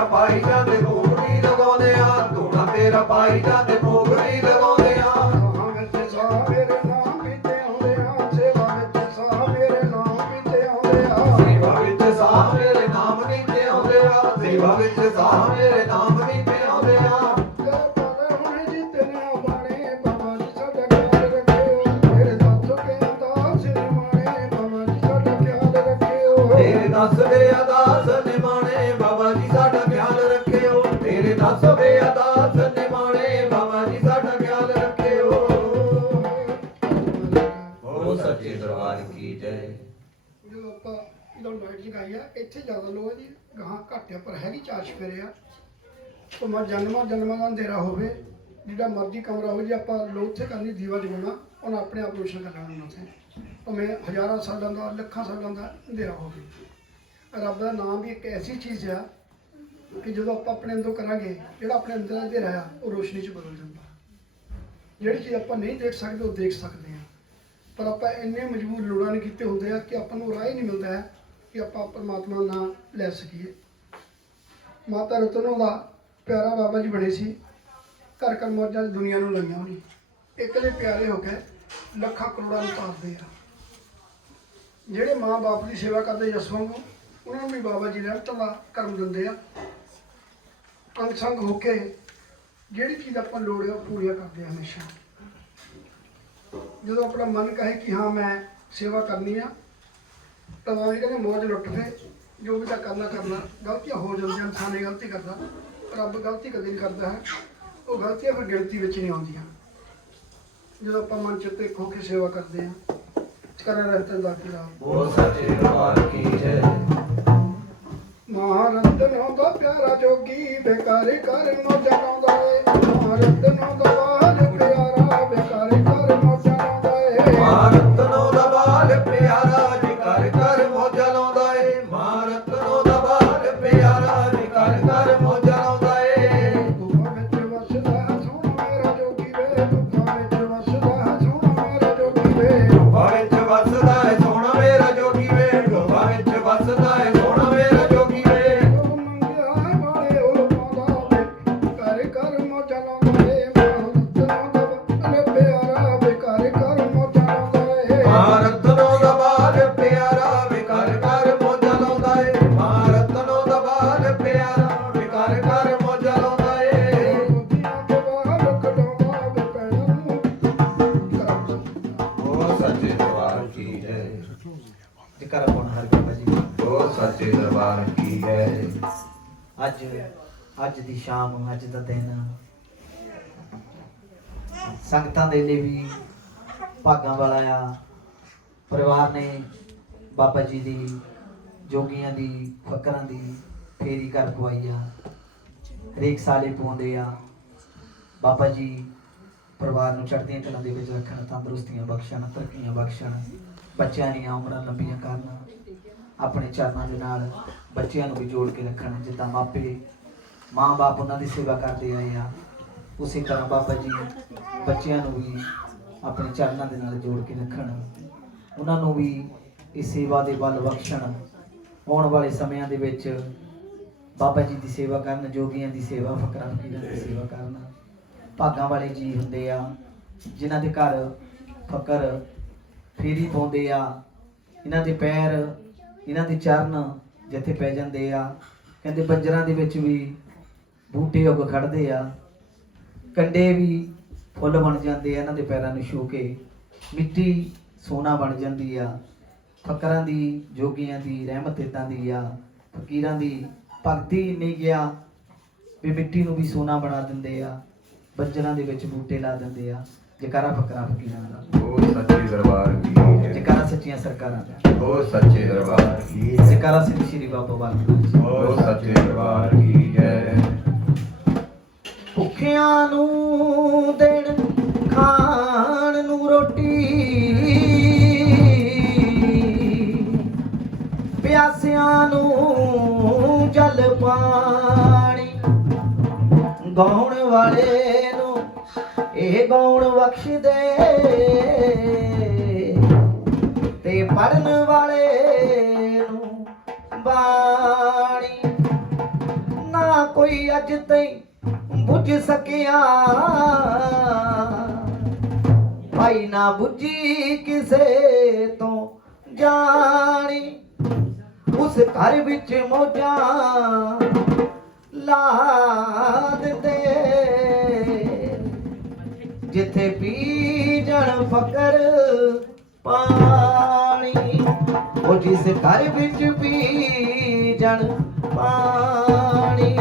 ਤੇਰਾ ਪਾਈ ਜਾਂਦੇ ਭੋਗ ਵੀ ਲਗਾਉਂਦੇ ਆ, ਧੂਣਾ ਤੇਰਾ ਪਾਈ ਜਾਂਦੇ ਭੋਗ ਵੀ ਲਗਾਉਂਦੇ ਆ। ਸਾਹਾਂ ਵਿੱਚ ਸਾਹ ਮੇਰੇ ਨਾਮ ਪੀਤੇ ਆਉਂਦੇ ਆ, ਸੇਵਾ ਵਿੱਚ ਸਾਹ ਮੇਰੇ ਨਾਮ ਪੀਤੇ ਆਉਂਦੇ ਆ। ਸੇਵਾ ਵਿੱਚ ਸਾਹ ਮੇਰੇ ਨਾਮ ਨੀਤੇ ਆਉਂਦੇ ਆ, ਸੇਵਾ ਵਿੱਚ ਸਾਹ ਮੇਰੇ ਨਾਮ ਨੀਤੇ ਆਉਂਦੇ ਆ। ਪਰ ਹੁਣ ਜਿੱਤੇ ਨਾ ਬਾਣੇ ਬਾਬਾ ਜੀ ਸਾਡਾ ਖਿਆਲ ਰੱਖਿਓ, ਤੇਰੇ ਦੱਸ ਕੇ ਅਰਦਾਸ ਨਿਮਾਣੇ ਬਾਬਾ ਜੀ ਸਾਡਾ ਖਿਆਲ ਰੱਖਿਓ। ਤੇਰੇ ਦੱਸ ਦੇ ਅਰਦਾਸ ਨਿਮਾਣੇ ਬਾਬਾ ਜੀ ਸਾਡਾ ਖਿਆਲ ਰੱਖਿਓ, ਤੇਰੇ ਦੱਸ ਦੇ ਅਰਦਾਸ ਨਿਮਾਣੇ ਬਾਬਾ ਜੀ ਸਾਡਾ ਖਿਆਲ ਰੱਖਿਓ। ਹੋ ਸੱਚੇ ਦਰਬਾਰ ਕੀ ਜੈ। ਜਦੋਂ ਆਪਾਂ ਜਦੋਂ ਲਾਈਟ ਜਗਾਈ ਆ, ਇੱਥੇ ਜ਼ਿਆਦਾ ਲੋਕ ਜੀ ਗਾਹਾਂ ਘੱਟ ਆ, ਪਰ ਹੈਗੀ ਚਾਰ ਚੁਫੇਰੇ ਆ। ਭਾਵੇਂ ਜਨਮਾਂ ਦਾ ਅੰਧੇਰਾ ਹੋਵੇ, ਜਿਹੜਾ ਮਰਜ਼ੀ ਕਮਰਾ ਹੋਵੇ, ਜੇ ਆਪਾਂ ਲੋਕ ਉੱਥੇ ਕਰਨੀ ਦੀਵਾ ਜਗਾਉਣਾ, ਉਹਨੇ ਆਪਣੇ ਆਪ ਰੋਸ਼ਨ ਕਰ ਲੈਣਾ ਉੱਥੇ, ਭਾਵੇਂ ਹਜ਼ਾਰਾਂ ਸਾਲਾਂ ਦਾ ਲੱਖਾਂ ਸਾਲਾਂ ਦਾ ਅੰਧੇਰਾ ਹੋਵੇ। ਰੱਬ ਦਾ ਨਾਮ ਵੀ ਇੱਕ ਐਸੀ ਚੀਜ਼ ਆ ਕਿ ਜਦੋਂ ਆਪਾਂ ਆਪਣੇ ਅੰਦਰੋਂ ਕਰਾਂਗੇ, ਜਿਹੜਾ ਆਪਣੇ ਅੰਦਰ ਦਾ ਅੰਧੇਰਾ ਆ ਉਹ ਰੋਸ਼ਨੀ 'ਚ ਬਦਲ ਜਾਂਦਾ। ਜਿਹੜੀ ਚੀਜ਼ ਆਪਾਂ ਨਹੀਂ ਦੇਖ ਸਕਦੇ ਉਹ ਦੇਖ ਸਕਦੇ ਹਾਂ, ਪਰ ਆਪਾਂ ਇੰਨੇ ਮਜਬੂਰ ਲੋੜਾਂ ਨੇ ਕੀਤੇ ਹੁੰਦੇ ਆ ਕਿ ਆਪਾਂ ਨੂੰ ਰਾਹ ਹੀ ਨਹੀਂ ਮਿਲਦਾ ਹੈ ਕਿ ਆਪਾਂ ਪਰਮਾਤਮਾ ਦਾ ਨਾਮ ਲੈ ਸਕੀਏ। ਮਾਤਾ ਰਤਨੋ ਦਾ ਪਿਆਰਾ ਬਾਬਾ ਜੀ ਬਣੇ ਸੀ, ਘਰ ਘਰ ਮੌਜਾਂ ਦੁਨੀਆ ਨੂੰ ਲਈਆਂ ਹੋਣੀ, ਇਕਲੇ ਪਿਆਰੇ ਹੋ ਕੇ ਲੱਖਾਂ ਕਰੋੜਾਂ ਨੂੰ ਤਾਰਦੇ ਆ। ਜਿਹੜੇ ਮਾਂ ਬਾਪ ਦੀ ਸੇਵਾ ਕਰਦੇ ਜਸ ਵਾਂਗੂ, ਉਹਨਾਂ ਨੂੰ ਵੀ ਬਾਬਾ ਜੀ ਰਹਿਮਤਾਂ ਦਾ ਕਰਮ ਦਿੰਦੇ ਆ। ਅੰਗ ਸੰਗ ਹੋ ਕੇ ਜਿਹੜੀ ਚੀਜ਼ ਆਪਾਂ ਲੋੜ ਹੈ ਉਹ ਪੂਰੀਆਂ ਕਰਦੇ ਆ ਹਮੇਸ਼ਾ। ਜਦੋਂ ਆਪਣਾ ਮਨ ਕਹੇ ਕਿ ਹਾਂ ਮੈਂ ਸੇਵਾ ਕਰਨੀ ਆ, ਤਾਂ ਬਾਬਾ ਜੀ ਕਹਿੰਦੇ ਮੌਜ ਲੁੱਟ ਕੇ ਜੋ ਵੀ ਤਾਂ ਕਰਨਾ। ਗਲਤੀਆਂ ਹੋ ਜਾਂਦੀਆਂ, ਇਨਸਾਨ ਇਹ ਗਲਤੀ ਕਰਦਾ, ਰੱਬ ਗਲਤੀ ਕਦੇ ਨਹੀਂ ਕਰਦਾ ਹੈ। ਉਹ ਗਲਤੀਆਂ ਫਿਰ ਗਿਣਤੀ ਵਿੱਚ ਨਹੀਂ ਆਉਂਦੀਆਂ। ਜਦੋਂ ਆਪਾਂ ਮਨ ਚਿੱਤ ਇੱਕ ਹੋ ਕੇ ਸੇਵਾ ਕਰਦੇ ਹਾਂ, ਕਰਨ ਰਹਿਤਨ ਦਾ ਕਿਲਾ ਉਹ ਸੱਚੇ ਦਰਬਾਰ ਕੀ ਜੈ। ਮਹਾਰਤਨੋਂ ਦਾ ਪਿਆਰਾ ਜੋਗੀ ਬੇਕਾਰੀ ਕਰਨ ਨੂੰ ਜਨਾਉਂਦਾ ਏ। ਮਹਾਰਤਨੋਂ ਦਾ ਬਾਲ ਪਿਆਰਾ ਬੇਕਾਰੀ ਕਰਨ ਨੂੰ ਜਨਾਉਂਦਾ ਏ। ਮਹਾਰਤਨੋਂ ਦਾ ਬਾਲ ਪਿਆਰਾ ਜੀ ਕਰ ਕਰ ਮੋਜਾ ਲਾਉਂਦਾ ਏ। ਮਹਾਰਤਨੋਂ ਦਾ ਬਾਲ ਪਿਆਰਾ ਜੀ ਕਰ ਕਰ ਮੋਜਾ ਲਾਉਂਦਾ ਏ। ਦੁੱਖਾਂ ਵਿੱਚ ਵਸਦਾ ਸੋਹਣਾ ਮੇਰਾ ਜੋਗੀ ਵੇ, ਦੁੱਖਾਂ ਵਿੱਚ ਵਸਦਾ ਸੋਹਣਾ ਮੇਰਾ ਜੋਗੀ ਵੇ। ਡੋਬਾ ਵਿੱਚ ਵਸਦਾ ਏ ਸੋਹਣਾ ਮੇਰਾ ਜੋਗੀ ਵੇ, ਡੋਬਾ ਵਿੱਚ ਵਸਦਾ ਏ ਸੋਹਣਾ ਮੇਰਾ ਜੋਗੀ ਵੇ। ਉਹ ਮੰਗਿਆ ਵਾਲੇ ਉਹ ਪਾਉਂਦਾ ਵੇ, ਕਰ ਕਰ ਮੋਜਾ ਲਾਉਂਦਾ ਏ। ਮਹਾਰਤਨੋਂ ਦਾ ਬਾਲ ਪਿਆਰਾ ਬੇਕਾਰ ਕਰ ਮੋਜਾ ਲਾਉਂਦਾ ਏ। ਮਹਾਰਤਨੋਂ ਦਾ ਬਾਲ ਪਿਆਰਾ ਵੇ ਕਰ ਕਰ ਮੋਜਾ ਲਾਉਂਦਾ ਏ। ਮਹਾਰਤਨੋਂ ਦਾ ਬਾਲ ਪਿਆਰਾ ਵੇ ਕਰ ਕਰ ਮੋਜਾ ਲਾਉਂਦਾ ਏ। ਦੁਨੀਆ ਦੇ ਬਾਹਰ ਕਢਾਉਂਦਾ ਵੇ ਪੈਰਾਂ ਨੂੰ ਕਰਮ। ਉਹ ਸੱਚੇ ਦਰਬਾਰ ਕੀ ਜੈ। ਜੈਕਾਰਾ ਪਾਉਣਾ ਹਰ ਬਾਬਾ ਜੀ। ਉਹ ਸੱਚੇ ਦਰਬਾਰ ਕੀ ਜੈ। ਅੱਜ ਦੀ ਸ਼ਾਮ, ਅੱਜ ਦਾ ਦਿਨ ਸੰਗਤਾਂ ਦੇ ਲਈ ਵੀ ਭਾਗਾਂ ਵਾਲਾ ਆ। ਪਰਿਵਾਰ ਨੇ ਬਾਬਾ ਜੀ ਦੀ, ਜੋਗੀਆਂ ਦੀ, ਫਕਰਾਂ ਦੀ ਫੇਰੀ ਕਰ ਪਵਾਈ ਆ। ਹਰੇਕ ਸਾਲੇ ਪਾਉਂਦੇ ਆ। ਬਾਬਾ ਜੀ ਪਰਿਵਾਰ ਨੂੰ ਚੜ੍ਹਦੀਆਂ ਕਲਾਂ ਦੇ ਵਿੱਚ ਰੱਖਣ, ਤੰਦਰੁਸਤੀਆਂ ਬਖਸ਼ਣ, ਤਰੱਕੀਆਂ ਬਖਸ਼ਣ, ਬੱਚਿਆਂ ਦੀਆਂ ਉਮਰਾਂ ਲੰਬੀਆਂ ਕਰਨ, ਆਪਣੇ ਚਰਨਾਂ ਦੇ ਨਾਲ ਬੱਚਿਆਂ ਨੂੰ ਵੀ ਜੋੜ ਕੇ ਰੱਖਣ। ਜਿੱਦਾਂ ਮਾਂ ਬਾਪ ਉਹਨਾਂ ਦੀ ਸੇਵਾ ਕਰਦੇ ਆਏ ਆ, ਉਸੇ ਤਰ੍ਹਾਂ ਬਾਬਾ ਜੀ ਬੱਚਿਆਂ ਨੂੰ ਵੀ ਆਪਣੇ ਚਰਨਾਂ ਦੇ ਨਾਲ ਜੋੜ ਕੇ ਰੱਖਣ, ਉਹਨਾਂ ਨੂੰ ਵੀ ਇਸ ਸੇਵਾ ਦੇ ਬਲ ਬਖਸ਼ਣ। ਆਉਣ ਵਾਲੇ ਸਮਿਆਂ ਦੇ ਵਿੱਚ ਬਾਬਾ ਜੀ ਦੀ ਸੇਵਾ ਕਰਨ, ਜੋਗੀਆਂ ਦੀ ਸੇਵਾ, ਫਕਰਾਂ ਫਕੀਰਾਂ ਦੀ ਸੇਵਾ ਕਰਨ। ਭਾਗਾਂ ਵਾਲੇ ਜੀ ਹੁੰਦੇ ਆ ਜਿਨ੍ਹਾਂ ਦੇ ਘਰ ਫਕਰ ਫੇਰੀ ਪਾਉਂਦੇ ਆ। ਇਹਨਾਂ ਦੇ ਪੈਰ, ਇਹਨਾਂ ਦੇ ਚਰਨ ਜਿੱਥੇ ਪੈ ਜਾਂਦੇ ਆ, ਕਹਿੰਦੇ ਬੰਜਰਾਂ ਦੇ ਵਿੱਚ ਵੀ ਬੂਟੇ ਉੱਗ ਖੜਦੇ ਆ, ਕੰਡੇ ਵੀ ਫੁੱਲ ਬਣ ਜਾਂਦੇ ਆ ਇਹਨਾਂ ਦੇ ਪੈਰਾਂ ਨੂੰ ਛੂਹ ਕੇ, ਮਿੱਟੀ ਸੋਨਾ ਬਣ ਜਾਂਦੀ ਆ। ਫਕਰਾਂ ਦੀ, ਜੋਗੀਆਂ ਦੀ ਰਹਿਮਤ ਇੱਦਾਂ ਦੀ ਆ, ਫਕੀਰਾਂ ਦੀ ਭਗਤੀ ਨਹੀਂ ਗਿਆ ਵੀ ਮਿੱਟੀ ਨੂੰ ਵੀ ਸੋਨਾ ਬਣਾ ਦਿੰਦੇ ਆ, ਬੰਜਰਾਂ ਦੇ ਵਿੱਚ ਬੂਟੇ ਲਾ ਦਿੰਦੇ ਆ। ਜੈਕਾਰਾ ਫਕਰਾਂ ਫਕੀਰਾਂ ਦਾ। ਉਹ ਸੱਚੇ ਦਰਬਾਰ ਕੀ ਜੈ। ਜੈਕਾਰਾ ਸੱਚੀਆਂ ਸਰਕਾਰਾਂ ਦਾ। ਉਹ ਸੱਚੇ ਦਰਬਾਰ ਕੀ ਜੈ। ਜੈਕਾਰਾ ਸਿੰਘ ਸ਼੍ਰੀ ਬਾਬਾ ਬਾਲਕ ਜੀ। ਉਹ ਸੱਚੇ ਦਰਬਾਰ ਕੀ ਜੈ। ਭੁੱਖਿਆਂ ਨੂੰ ਦੇਣ ਖਾਣ ਨੂੰ ਰੋਟੀ, ਪਿਆਸਿਆਂ ਨੂੰ ਜਲ ਪਾਣੀ, ਗਾਉਣ ਵਾਲੇ ਨੂੰ ਇਹ ਗਾਉਣ ਬਖਸ਼ ਦੇ ਤੇ ਪੜਨ ਵਾਲੇ ਨੂੰ ਬਾਣੀ। ਨਾ ਅੱਜ ਤੈਂ ਬੁੱਝ ਸਕਿਆ ਭਾਈ ਨਾ ਬੁੱਝੀ ਕਿਸੇ ਤੋਂ ਜਾਣੀ ਉਸ ਘਰ ਵਿੱਚ ਮੌਜਾਂ ਲਾ ਦਿੰਦੇ ਜਿੱਥੇ ਪੀਜਣ ਫਕਰ ਪਾਣੀ ਉਹ ਜਿਸ ਘਰ ਵਿੱਚ ਪੀਜਣ ਪਾਣੀ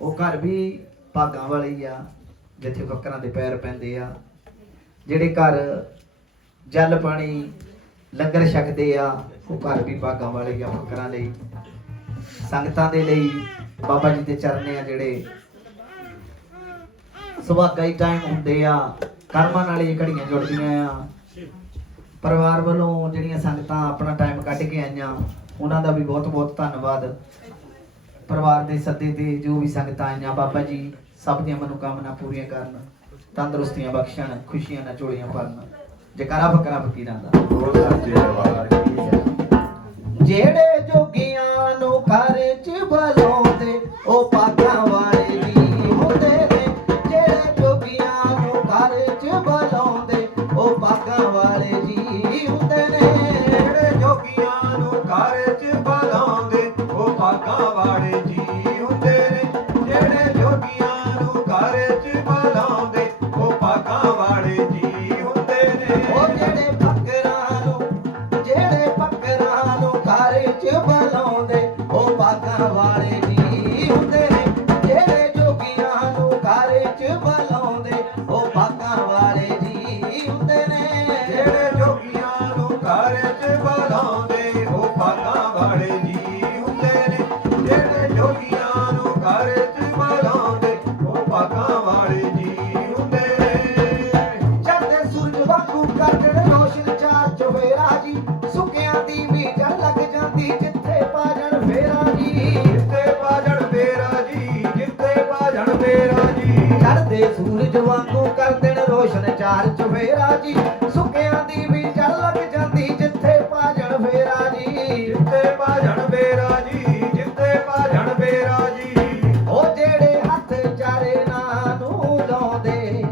ਉਹ ਘਰ ਵੀ ਭਾਗਾਂ ਵਾਲੀ ਆ ਜਿੱਥੇ ਫਕਰਾਂ ਦੇ ਪੈਰ ਪੈਂਦੇ ਆ ਜਿਹੜੇ ਘਰ ਜਲ ਪਾਣੀ ਲੰਗਰ ਛਕਦੇ ਆ ਉਹ ਘਰ ਵੀ ਭਾਗਾਂ ਵਾਲੇ ਆ ਫਕਰਾਂ ਲਈ ਸੰਗਤਾਂ ਦੇ ਲਈ ਬਾਬਾ ਜੀ ਦੇ ਚਰਨੇ ਆ ਜਿਹੜੇ ਸੁਭਾਗਾ ਹੀ ਟਾਈਮ ਹੁੰਦੇ ਆ ਕਰਮਾਂ ਨਾਲ ਇਹ ਘੜੀਆਂ ਜੁੜਦੀਆਂ ਆ ਪਰਿਵਾਰ ਵੱਲੋਂ ਜਿਹੜੀਆਂ ਸੰਗਤਾਂ ਆਪਣਾ ਟਾਈਮ ਕੱਢ ਕੇ ਆਈਆਂ ਉਹਨਾਂ ਦਾ ਵੀ ਬਹੁਤ ਬਹੁਤ ਧੰਨਵਾਦ ਪਰਿਵਾਰ ਦੇ ਸੱਦੇ ਤੇ ਜੋ ਵੀ ਸੰਗਤਾਂ ਆਈਆਂ ਬਾਬਾ ਜੀ ਸਭ ਦੀਆਂ ਮਨੋਕਾਮਨਾ ਪੂਰੀਆਂ ਕਰਨ ਤੰਦਰੁਸਤੀਆਂ ਬਖਸ਼ਣ ਖੁਸ਼ੀਆਂ ਨਾਲ ਝੋਲੀਆਂ ਭਰਨ ਜਕਾਰਾ ਫਕਰਾ ਫਕੀਰਾਂ ਦਾ ਜਿਹੜੇ ਜੋਗੀਆਂ ਨੂੰ ਘਰ ਚ ਬੁਲਾਉਂਦੇ ਉਹ ਭਾਗਾਂ ਵਾਲੇ ਜੀ ਹੁੰਦੇ ਨੇ ਜਿਹੜੇ ਜੋਗੀਆਂ ਨੂੰ ਘਰ ਚ ਬੁਲਾਉਂਦੇ ਉਹ ਭਾਗਾਂ ਵਾਲੇ ਜੀ ਹੁੰਦੇ ਨੇ ਜਿਹੜੇ ਜੋਗੀਆਂ ਨੂੰ ਘਰ ਚ ਬੁਲਾਉਂਦੇ ਉਹ ਭਾਗਾਂ ਵਾਲੇ ਜੀ ਹੁੰਦੇ ਨੇ ਜਿਹੜੇ ਜੋਗੀਆਂ ਨੂੰ ਘਰ ਚ ਬੁਲਾਉਂਦੇ ਉਹ ਭਾਗਾਂ ਵਾਲੇ ਜੀ ਹੁੰਦੇ ਨੇ ਉਹ ਜਿਹੜੇ ਫਕਰਾਂ ਨੂੰ ਘਰ ਚ ਬੁਲਾਉਂਦੇ ਉਹ ਭਾਗਾਂ ਵਾਲੇ ਜੀ ਹੁੰਦੇ ਨੇ ਜਿਹੜੇ ਜੋਗੀਆਂ ਨੂੰ ਘਰ ਚ ਬੁਲਾਉਂਦੇ ਉਹ ਭਾਗਾਂ ਵਾਲੇ ਜੀ ਹੁੰਦੇ ਨੇ ਜਿਹੜੇ ਜੋਗੀਆਂ ਨੂੰ ਘਰ ਚ ਬੁਲਾਉਂਦੇ ਉਹ ਭਾਗਾਂ ਵਾਲੇ ਜੀ ਹੁੰਦੇ ਨੇ ਜਿਹੜੇ ਜੋਗੀਆਂ ਨੂੰ ਘਰ ਚ ਬੁਲਾਉਂਦੇ ਉਹ ਭਾਗਾਂ ਵਾਲੇ ਜੀ ਹੁੰਦੇ ਨੇ ਚੜ੍ਹਦੇ ਸੂਰਜ ਵਾਂਗੂ ਕਰਦੇ ਰੋਸ਼ਨ ਚਾਰ ਚੁਫੇਰਾ ਜੀ ਸੁੱਕਿਆਂ ਦੀ ਵੀ ਜੜ ਲੱਗ ਜਾਂਦੀ ਜਿੱਥੇ ਪਾਜਣ ਫੇਰਾ ਜੀ ਜਿੱਥੇ ਬਾਜਣ ਫੇਰਾ ਜੀ ਜਿੱਥੇ ਬਾਜਣ ਫੇਰਾ ਜੀ ਚੜ੍ਹਦੇ ਸੂਰਜ ਵਾਂਗੂ ਕਰਦੇ ਰੋਸ਼ਨ ਚਾਰ ਚੁਫੇਰਾ ਜੀ ਸੁੱਕਿਆਂ ਦੀ ਵੀ ਜੜ ਲੱਗ ਜਾਂਦੀ ਜਿੱਥੇ ਪਾਜਣ ਫੇਰਾ ਜੀ ਜਿੱਥੇ ਬਾਜਣ ਫੇਰਾ ਜੀ ਜਿੱਥੇ ਬਾਜਣ ਫੇਰਾ ਜੀ ਉਹ ਜਿਹੜੇ ਹੱਥ ਚਾਰੇ ਨਾਂ ਨੂੰ ਲਾਉਂਦੇ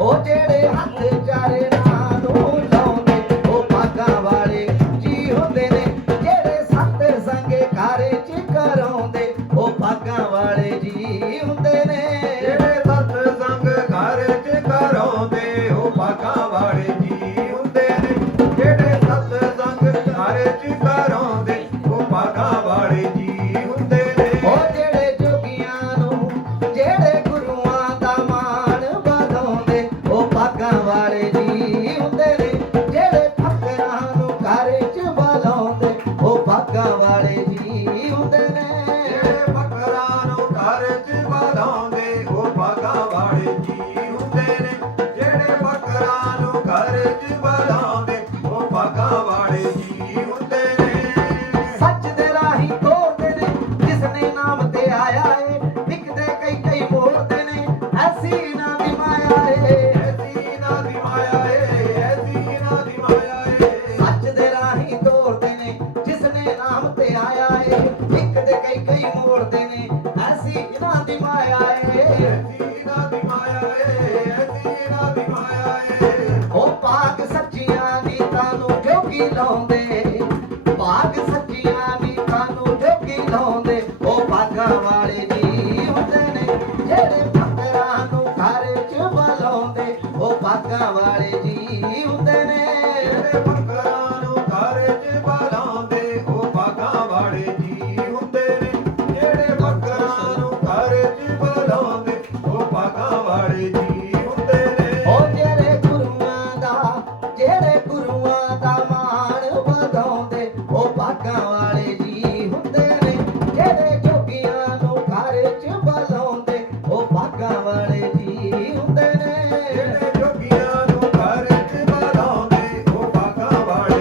ਉਹ ਜਿਹੜੇ ਹੱਥ ਚਾਰੇ ਨਾਂ ਨੂੰ ਲਾਉਂਦੇ ਉਹ ਭਾਗਾਂ ਵਾਲੇ ਜੀ ਹੁੰਦੇ ਨੇ ਜਿਹੜੇ ਸੱਤ ਸੰਗੇ ਘਰ ਚ ਕਰਾਉਂਦੇ ਉਹ ਭਾਗਾਂ ਵਾਲੇ ਜੀ ਹੁੰਦੇ ਨੇ ਜਿਹੜੇ ਸਤ ਸੰਗ ਘਰ ਚ ਕਰਾਉਂਦੇ ਉਹ ਭਾਗਾਂ ਵਾਲੇ ਜੀ ਹੁੰਦੇ ਨੇ ਜਿਹੜੇ ਸਤ ਸੰਗ ਘਰ ਚ ਕਰਾਉਂਦੇ ਉਹ ਭਾਗਾਂ ਵਾਲੇ ਜੀ ਹੁੰਦੇ ਨੇ ਉਹ ਜਿਹੜੇ ਜੋਗੀਆਂ ਨੂੰ ਜਿਹੜੇ ਗੁਰੂਆਂ ਦਾ ਮਾਣ ਵਧਾਉਂਦੇ ਉਹ ਭਾਗਾਂ ਵਾਲੇ ਜੀ ਹੁੰਦੇ ਨੇ ਜਿਹੜੇ ਫਕਰਾਂ ਨੂੰ ਘਰ ਚ ਬੁਲਾਉਂਦੇ ਉਹ ਭਾਗਾਂ ਵਾਲੇ ਜੀ ਹੁੰਦੇ ਨੇ ਜਿਹੜੇ ਫਕਰਾਂ ਨੂੰ ਘਰ ਚ ਬੁਲਾਉਂਦੇ ਉਹ ਭਾਗਾਂ ਵਾਲੇ ਜੀ ਹੁੰਦੇ ਨੇ ਜਿਹੜੇ ਫਕਰਾਂ ਨੂੰ ਘਰ ਚ ਬੁਲਾਉਂਦੇ ਉਹ ਭਾਗਾਂ ਵਾਲੇ ਜੀ ਹੁੰਦੇ ਨੇ ਸੱਚ ਦੇ ਰਾਹੀਂ ਤੋਰਦੇ ਨੇ ਜਿਸ ਨੇ ਨਾਮ ਤੇ ਆਇਆ ਏ ਵਿਕਦੇ ਕਈ ਕਈ ਮੋੜਦੇ ਨੇ ਐਸੀ ਨਾ ਦੀ ਮਾਇਆ ਏ ਐਸੀ ਨਾ ਦੀ ਮਾਇਆ ਏ ਐਸੀ ਨਾ ਦੀ ਮਾਇਆ ਏ ਸੱਚ ਦੇ ਰਾਹੀਂ ਤੋਰਦੇ ਨੇ ਜਿਸ ਨੇ ਨਾਮ ਤੇ ਆਇਆ ਏ ਵਿਕਦੇ ਕਈ ਕਈ ਮੋੜਦੇ ਨੇ ਐਸੀ ਨਾ ਦੀ ਮਾਇਆ ਏ ਐਸੀ ਨਾ ਦੀ ਮਾਇਆ ਏ ਐਸੀ ਨਾ ਦੀ ਮਾਇਆ ਏ ਉਹ ਭਾਗ ਸੱਚੀਆਂ ਨੀਤਾਂ ਨੂੰ ਜੋਗੀ ਲਾਉਂਦੇ ਭਾਗ ਸੱਚੀਆਂ ਨੀਤਾਂ ਨੂੰ ਜੋਗੀ ਲਾਉਂਦੇ ਉਹ ਭਾਗਾਂ ਵਾਲੇ ਜੀ ਹੁੰਦੇ ਨੇ ਜਿਹੜੇ ਫਕਰਾਂ ਨੂੰ ਘਰ ਚ ਬੁਲਾਉਂਦੇ ਉਹ ਭਾਗਾਂ ਵਾਲੇ ਜੀ ਹੁੰਦੇ ਨੇ ਜਿਹੜੇ ਫਕਰਾਂ ਨੂੰ ਘਰ ਚ ਬੁਲਾਉਂਦੇ ਉਹ ਭਾਗਾਂ ਵਾਲੇ ਜੀ ਹੁੰਦੇ ਨੇ ਜਿਹੜੇ ਫਕਰਾਂ ਨੂੰ ਘਰ ਚ ਬੁਲਾਉਂਦੇ ਉਹ ਭਾਗਾਂ ਵਾਲੇ ਜੀ ਹੁੰਦੇ ਨੇ ਉਹ ਜਿਹੜੇ ਗੁਰੂਆਂ ਦਾ ਮਾਣ ਵਧਾਉਂਦੇ ਉਹ ਭਾਗਾਂ ਵਾਲੇ ਜੀ ਹੁੰਦੇ ਨੇ ਜਿਹੜੇ ਜੋਗੀਆਂ ਨੂੰ ਘਰ ਚ ਬੁਲਾਉਂਦੇ ਉਹ ਭਾਗਾਂ ਵਾਲੇ ਜੀ ਹੁੰਦੇ ਨੇ ਜਿਹੜੇ ਜੋਗੀਆਂ ਨੂੰ ਘਰ ਚ ਬੁਲਾਉਂਦੇ ਉਹ ਭਾਗਾਂ ਵਾਲੇ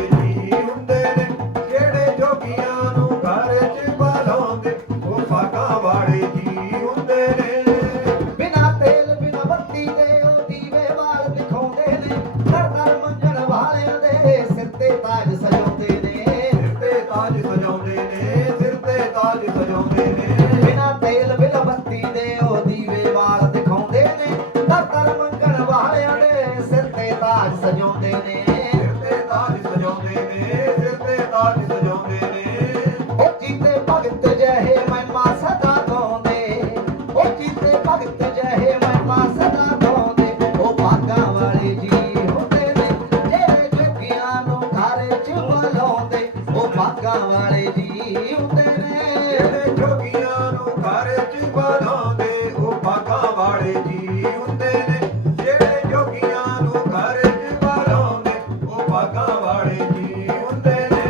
ਘਰ ਚ ਬੁਲਾਉਂਦੇ ਉਹ ਭਾਗਾਂ ਵਾਲੇ ਜੀ ਹੁੰਦੇ ਨੇ ਜਿਹੜੇ ਜੋਗੀਆਂ ਨੂੰ ਘਰ ਚ ਬੁਲਾਉਂਦੇ ਉਹ ਭਾਗਾਂ ਵਾਲੇ ਜੀ ਹੁੰਦੇ ਨੇ ਜਿਹੜੇ ਜੋਗੀਆਂ ਨੂੰ ਘਰ ਚ ਬੁਲਾਉਂਦੇ ਉਹ ਭਾਗਾਂ ਵਾਲੇ ਜੀ ਹੁੰਦੇ ਨੇ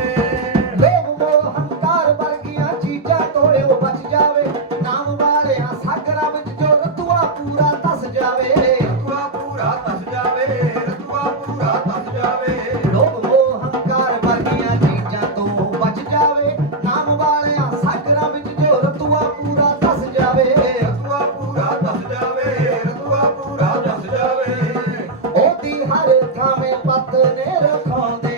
ਲੋਭ ਮੋਹ ਹੰਕਾਰ ਵਰਗੀਆਂ ਚੀਜ਼ਾਂ ਤੋੜੇ ਉਹ ਬਚ ਜਾਵੇ ਨਾਮ ਵਾਲਿਆਂ ਸਾਗਰਾਂ ਵਿੱਚ ਜੋ ਰਤੂਆ ਪੂਰਾ ਧਸ ਜਾਵੇ ਰਤੂਆ ਪੂਰਾ ਧਸ ਜਾਵੇ ਰਤੂਆ ਪੂਰਾ ਧਸ ਜਾਵੇ ਲੋਭ ਮੋਹ ਹੰਕਾਰ ਵਰਗੀਆਂ ਚੀਜ਼ਾਂ ਤੋਂ ਬਚ ਜਾਵੇ ਨਾਮ ਵਾਲਿਆਂ ਸਾਗਰਾਂ ਵਿੱਚ ਜੋ ਰਤੂਆ ਪੂਰਾ ਧਸ ਜਾਵੇ ਰਤੂਆ ਪੂਰਾ ਧਸ ਜਾਵੇ ਰਤੂਆ ਪੂਰਾ ਧਸ ਜਾਵੇ ਉਹਦੀ ਹਰ ਥਾਵੇਂ ਪੱਤ ਨੇ ਰਖਾਉਂਦੇ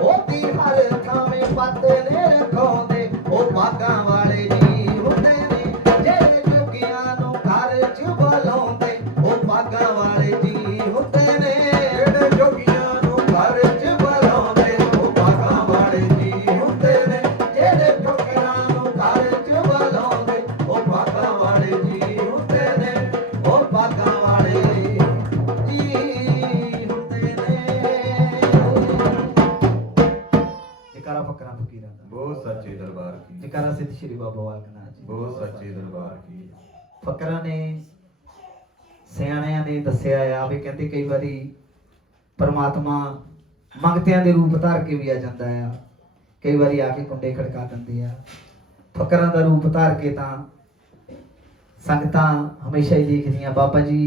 ਉਹਦੀ ਹਰ ਥਾਵੇਂ ਪੱਤ ਨੇ ਰਖਾਉਂਦੇ ਉਹ ਭਾਗਾਂ ਵਾਲੇ ਜੀ ਹੁੰਦੇ ਨੇ ਜਿਹੜੇ ਜੋਗੀਆਂ ਨੂੰ ਘਰ ਚ ਬੁਲਾਉਂਦੇ ਉਹ ਭਾਗਾਂ ਵਾਲੇ ਜੀ ਹੁੰਦੇ ਨੇ ਜਿਹੜੇ ਜੋਗੀਆਂ ਨੂੰ ਘਰ ਚ ਬੁਲਾਉਂਦੇ ਉਹ ਭਾਗਾਂ ਵਾਲੇ ਜੀ ਹੁੰਦੇ ਨੇ ਜਿਹੜੇ ਫਕਰਾਂ ਨੂੰ ਘਰ ਚ ਬੁਲਾਉਂਦੇ ਉਹ ਭਾਗਾਂ ਵਾਲੇ ਜੀ ਹੁੰਦੇ ਨੇ ਉਹ ਭਾਗਾਂ ਵਾਲੇ ਜੀ ਹੁੰਦੇ ਨੇ ਜਕਾਰਾ ਫਕਰਾਂ ਫਕੀਰਾਂ ਦਾ ਬਹੁਤ ਸੱਚੇ ਦਰਬਾਰ ਕੀ ਜਕਾਰਾ ਸਿੱਧ ਸ਼੍ਰੀ ਬਾਬਾ ਬਾਲਕ ਨਾਥ ਜੀ ਬਹੁਤ ਸੱਚੇ ਦਰਬਾਰ ਕੀ ਫਕਰਾਂ ਨੇ ਸਿਆਣਿਆਂ ਨੇ ਦੱਸਿਆ ਆ ਵੀ ਕਹਿੰਦੇ ਕਈ ਵਾਰੀ ਪਰਮਾਤਮਾ ਮੰਗਤਿਆਂ ਦੇ ਰੂਪ ਧਾਰ ਕੇ ਵੀ ਆ ਜਾਂਦਾ ਆ ਕਈ ਵਾਰੀ ਆ ਕੇ ਕੁੰਡੇ ਖੜਕਾ ਦਿੰਦੇ ਆ ਫਕਰਾਂ ਦਾ ਰੂਪ ਧਾਰ ਕੇ ਤਾਂ ਸੰਗਤਾਂ ਹਮੇਸ਼ਾ ਹੀ ਦੇਖਦੀਆਂ ਬਾਬਾ ਜੀ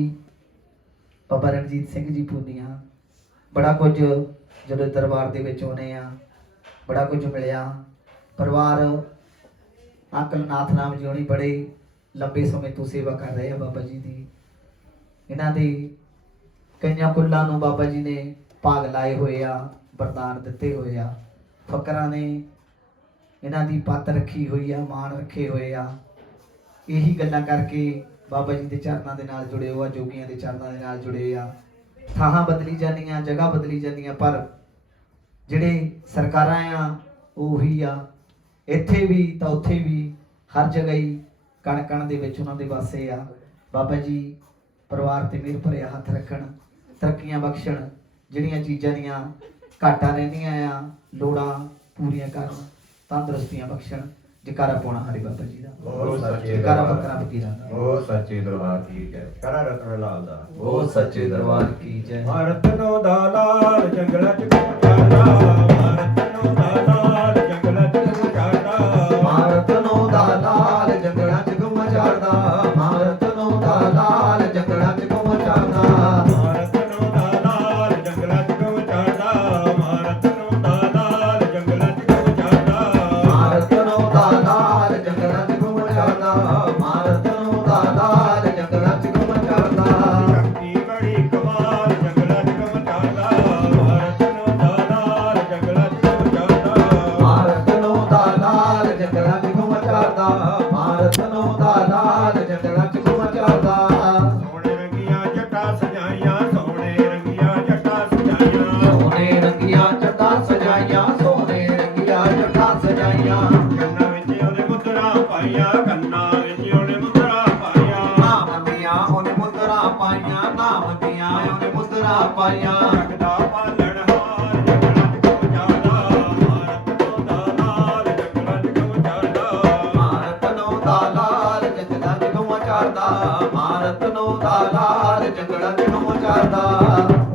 ਬਾਬਾ ਰਣਜੀਤ ਸਿੰਘ ਜੀ ਪੂਨੀਆਂ ਬੜਾ ਕੁਝ ਜਦੋਂ ਦਰਬਾਰ ਦੇ ਵਿੱਚ ਆਉਨੇ ਆ ਬੜਾ ਕੁਝ ਮਿਲਿਆ ਪਰਿਵਾਰ ਅੰਕਲ ਨਾਥ ਰਾਮ ਜੀ ਹੋਣੀ ਬੜੇ ਲੰਬੇ ਸਮੇਂ ਤੋਂ ਸੇਵਾ ਕਰ ਰਹੇ ਆ ਬਾਬਾ ਜੀ ਦੀ ਇਹਨਾਂ ਦੇ ਕਈਆਂ ਕੁੱਲਾਂ ਨੂੰ ਬਾਬਾ ਜੀ ਨੇ ਭਾਗ ਲਾਏ ਹੋਏ ਆ ਵਰਦਾਨ ਦਿੱਤੇ ਹੋਏ ਆ ਫਕਰਾਂ ਨੇ ਇਹਨਾਂ ਦੀ ਪੱਤ ਰੱਖੀ ਹੋਈ ਆ ਮਾਣ ਰੱਖੇ ਹੋਏ ਆ ਇਹੀ ਗੱਲਾਂ ਕਰਕੇ ਬਾਬਾ ਜੀ ਦੇ ਚਰਨਾਂ ਦੇ ਨਾਲ ਜੁੜੇ ਹੋ ਆ ਜੋਗੀਆਂ ਦੇ ਚਰਨਾਂ ਦੇ ਨਾਲ ਜੁੜੇ ਆ ਥਾਂ ਬਦਲੀ ਜਾਂਦੀਆਂ ਜਗ੍ਹਾ ਬਦਲੀ ਜਾਂਦੀਆਂ ਪਰ ਜਿਹੜੇ ਸਰਕਾਰਾਂ ਆ ਉਹੀ ਆ ਇੱਥੇ ਵੀ ਤਾਂ ਉੱਥੇ ਵੀ ਹਰ ਜਗ੍ਹਾ ਹੀ ਕਣ ਕਣ ਦੇ ਵਿੱਚ ਉਹਨਾਂ ਦੇ ਵਾਸੇ ਆ ਬਾਬਾ ਜੀ ਪਰਿਵਾਰ ਤੇ ਮਿਹਰ ਭਰਿਆ ਹੱਥ ਰੱਖਣ ਤਰੱਕੀਆਂ ਬਖਸ਼ਣ ਜਿਹੜੀਆਂ ਚੀਜ਼ਾਂ ਦੀਆਂ ਘਾਟਾਂ ਰਹਿੰਦੀਆਂ ਆ ਲੋੜਾਂ ਪੂਰੀਆਂ ਕਰਨ ਤੰਦਰੁਸਤੀਆਂ ਬਖਸ਼ਣ ਜਕਾਰਾ ਪਾਉਣਾ ਹਰੀ ਬਾਬਾ ਜੀ ਦਾ ਬਹੁਤ ਸੱਚੇ ਜਕਾਰਾ ਦਰਬਾਰ ਫਕਰਾਂ ਫਕੀਰਾਂ ਦਾ ਬਹੁਤ ਸੱਚੇ ਦਰਬਾਰ ਕੀ ਹੈ ਕਰਾ ਰਤਨ ਲਾਲ ਦਾ ਬਹੁਤ ਸੱਚੇ ਦਰਬਾਰ ਕੀ ਜੈ ਰਤਨੋ ਦਾ ਲਾਲ ਜੰਗਲਾਂ ਚ ਗੁਜ਼ਾਰਦਾ ਰਤਨੋ ਦਾ ਲਾਲ ਜੰਗਲਾਂ ਚ ਗੁਜ਼ਾਰਦਾ ਮਾਰਤਨੋਂ ਦਾ ਲਾਲ ਜੰਗਲਾਂ ਚ ਗੁੰਮ ਚਾੜਦਾ ਮਾਰਤਨੋਂ ਦਾ ਲਾਲ ਜੰਗਲਾਂ ਚ ਗੁੰਮ ਚਾੜਦਾ ਰਤਨੋ ਦਾ ਲਾਲ ਜੰਗਲਾਂ ਚ ਗੁਜ਼ਾਰਦਾ ਰਤਨੋ ਦਾ ਲਾਲ ਜੰਗਲਾਂ ਚ ਗੁਜ਼ਾਰਦਾ ਮਾਰਤਨੋਂ ਦਾ ਲਾਲ ਜੰਗਲਾਂ ਚ ਗੁੰਮ ਚਾੜਦਾ ਮਾਰਤਨੋਂ ਦਾ ਲਾਲ ਜੰਗਲਾਂ ਚ ਗੁੰਮ ਚਾੜਦਾ ਸ਼ਕਤੀ ਬੜੀ ਕਮਾਲ ਜੰਗਲਾਂ ਚ ਗੁਜ਼ਾਰਦਾ ਰਤਨੋ ਦਾ ਲਾਲ ਜੰਗਲਾਂ ਚ ਗੁਜ਼ਾਰਦਾ ਮਾਰਤਨੋਂ ਦਾ ਲਾਲ ਜੰਗਲਾਂ ਚ ਗੁੰਮ ਚਾੜਦਾ ਮਾਰਤਨੋਂ ਦਾ ਲਾਲ ਜੰਗਲਾਂ ਚ ਗੁੰਮ ਚਾੜਦਾ ਸੋਹਣੇ ਰੰਗੀਆਂ ਜੱਟਾਂ ਸਜਾਈਆਂ ਸੋਹਣੇ ਰੰਗੀਆਂ ਜੱਟਾਂ ਸਜਾਈਆਂ ਸੋਹਣੇ ਰੰਗੀਆਂ ਜੱਟਾਂ ਸਜਾਈਆਂ ਸੋਹਣੇ ਰੰਗੀਆਂ ਜੱਟਾਂ ਸਜਾਈਆਂ ਕੰਨਾਂ ਵਿੱਚ ਉਹਨੇ ਮੁੰਦਰਾਂ ਪਾਈਆਂ ਕੰਨਾਂ ਵਿੱਚ ਉਹਨੇ ਮੁੰਦਰਾਂ ਪਾਈਆਂ ਨਾਮ ਦੀਆਂ ਉਹਨੇ ਮੁੰਦਰਾਂ ਪਾਈਆਂ ਨਾਮ ਦੀਆਂ ਉਹਨੇ ਮੁੰਦਰਾਂ ਪਾਈਆਂ ਜਗਦਾ ਪਾਲਣ ਹਾਰ ਜੰਗਲਾਂ ਚ ਗੁਜ਼ਾਰਦਾ ਰਤਨੋ ਦਾ ਲਾਲ ਜੰਗਲਾਂ ਚ ਗੁਜ਼ਾਰਦਾ ਮਾਰਤਨੋਂ ਦਾ ਲਾਲ ਜੰਗਲਾਂ ਚ ਗੁੰਮ ਚਾੜਦਾ ਮਾਰਤਨੋਂ ਦਾ ਲਾਲ ਜੰਗਲਾਂ ਚ ਗੁੰਮ ਚਾੜਦਾ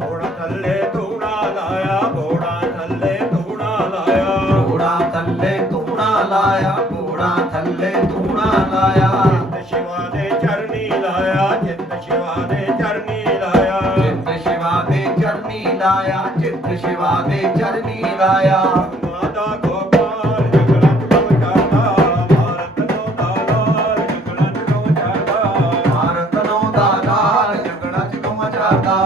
ਘੋੜਾ ਥੱਲੇ ਧੂਣਾ ਲਾਇਆ ਘੋੜਾ ਥੱਲੇ ਧੂਣਾ ਲਾਇਆ ਘੋੜਾ ਥੱਲੇ ਧੂਣਾ ਲਾਇਆ ਘੋੜਾ ਥੱਲੇ ਧੂਣਾ ਲਾਇਆ ਚਿੱਤ ਸ਼ਿਵਾ ਦੇ ਚਰਨੀ ਲਾਇਆ ਚਿੱਤ ਸ਼ਿਵਾ ਦੇ ਚਰਨੀ ਲਾਇਆ ਚਿੱਤ ਸ਼ਿਵਾ ਦੇ ਚਰਨੀ ਲਾਇਆ ਚਿੱਤ ਸ਼ਿਵਾ ਦੇ ਚਰਨੀ ਲਾਇਆ ਮਾਤਾ ਗੋਪਾਲ ਜੰਗਲਾਂ ਚ ਗੁਜ਼ਾਰਦਾ ਰਤਨੋ ਦਾ ਲਾਲ ਜੰਗਲਾਂ ਚ ਗੁਜ਼ਾਰਦਾ ਮਾਰਤਨੋਂ ਦਾ ਲਾਲ ਜੰਗਲਾਂ ਚ ਗੁੰਮ ਚਾੜਦਾ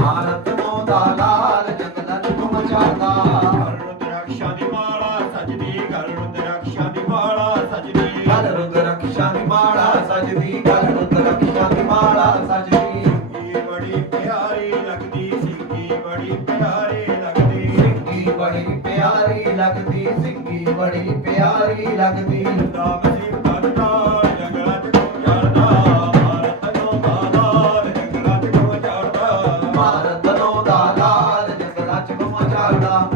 ਮਾਰਤਨੋਂ ਦਾ ਲਾਲ ਜੰਗਲਾਂ ਚ ਗੁੰਮ ਚਾੜਦਾ ਗਲ ਰੁਦਰਾਕਸ਼ਾਂ ਦੀ ਮਾਲਾ ਸਜਦੀ ਗਲ ਰੁਦਰਾਕਸ਼ਾਂ ਦੀ ਮਾਲਾ ਸਜਦੀ ਗਲ ਰੁਦਰਾਕਸ਼ਾਂ ਦੀ ਮਾਲਾ ਸਜਦੀ ਗਲ ਰੁਦਰਾਕਸ਼ਾਂ ਦੀ ਮਾਲਾ ਸਜਦੀ ਸਿੰਗੀ ਬੜੀ ਪਿਆਰੀ ਲੱਗਦੀ ਸਿੰਗੀ ਬੜੀ ਪਿਆਰੀ ਲੱਗਦੀ ਸਿੰਗੀ ਬੜੀ ਪਿਆਰੀ ਲੱਗਦੀ ਸਿੰਗੀ ਬੜੀ ਪਿਆਰੀ ਲੱਗਦੀ ਦਾ ਮਸੀਹ ਕਰਦਾ ਜੰਗਲਾਂ ਚ ਗੁਜ਼ਾਰਦਾ ਰਤਨੋ ਦਾ ਲਾਲ ਜੰਗਲਾਂ ਚ ਗੁਜ਼ਾਰਦਾ ਮਾਰਤਨੋਂ ਦਾ ਲਾਲ ਜੰਗਲਾਂ ਚ ਗੁੰਮ ਚਾੜਦਾ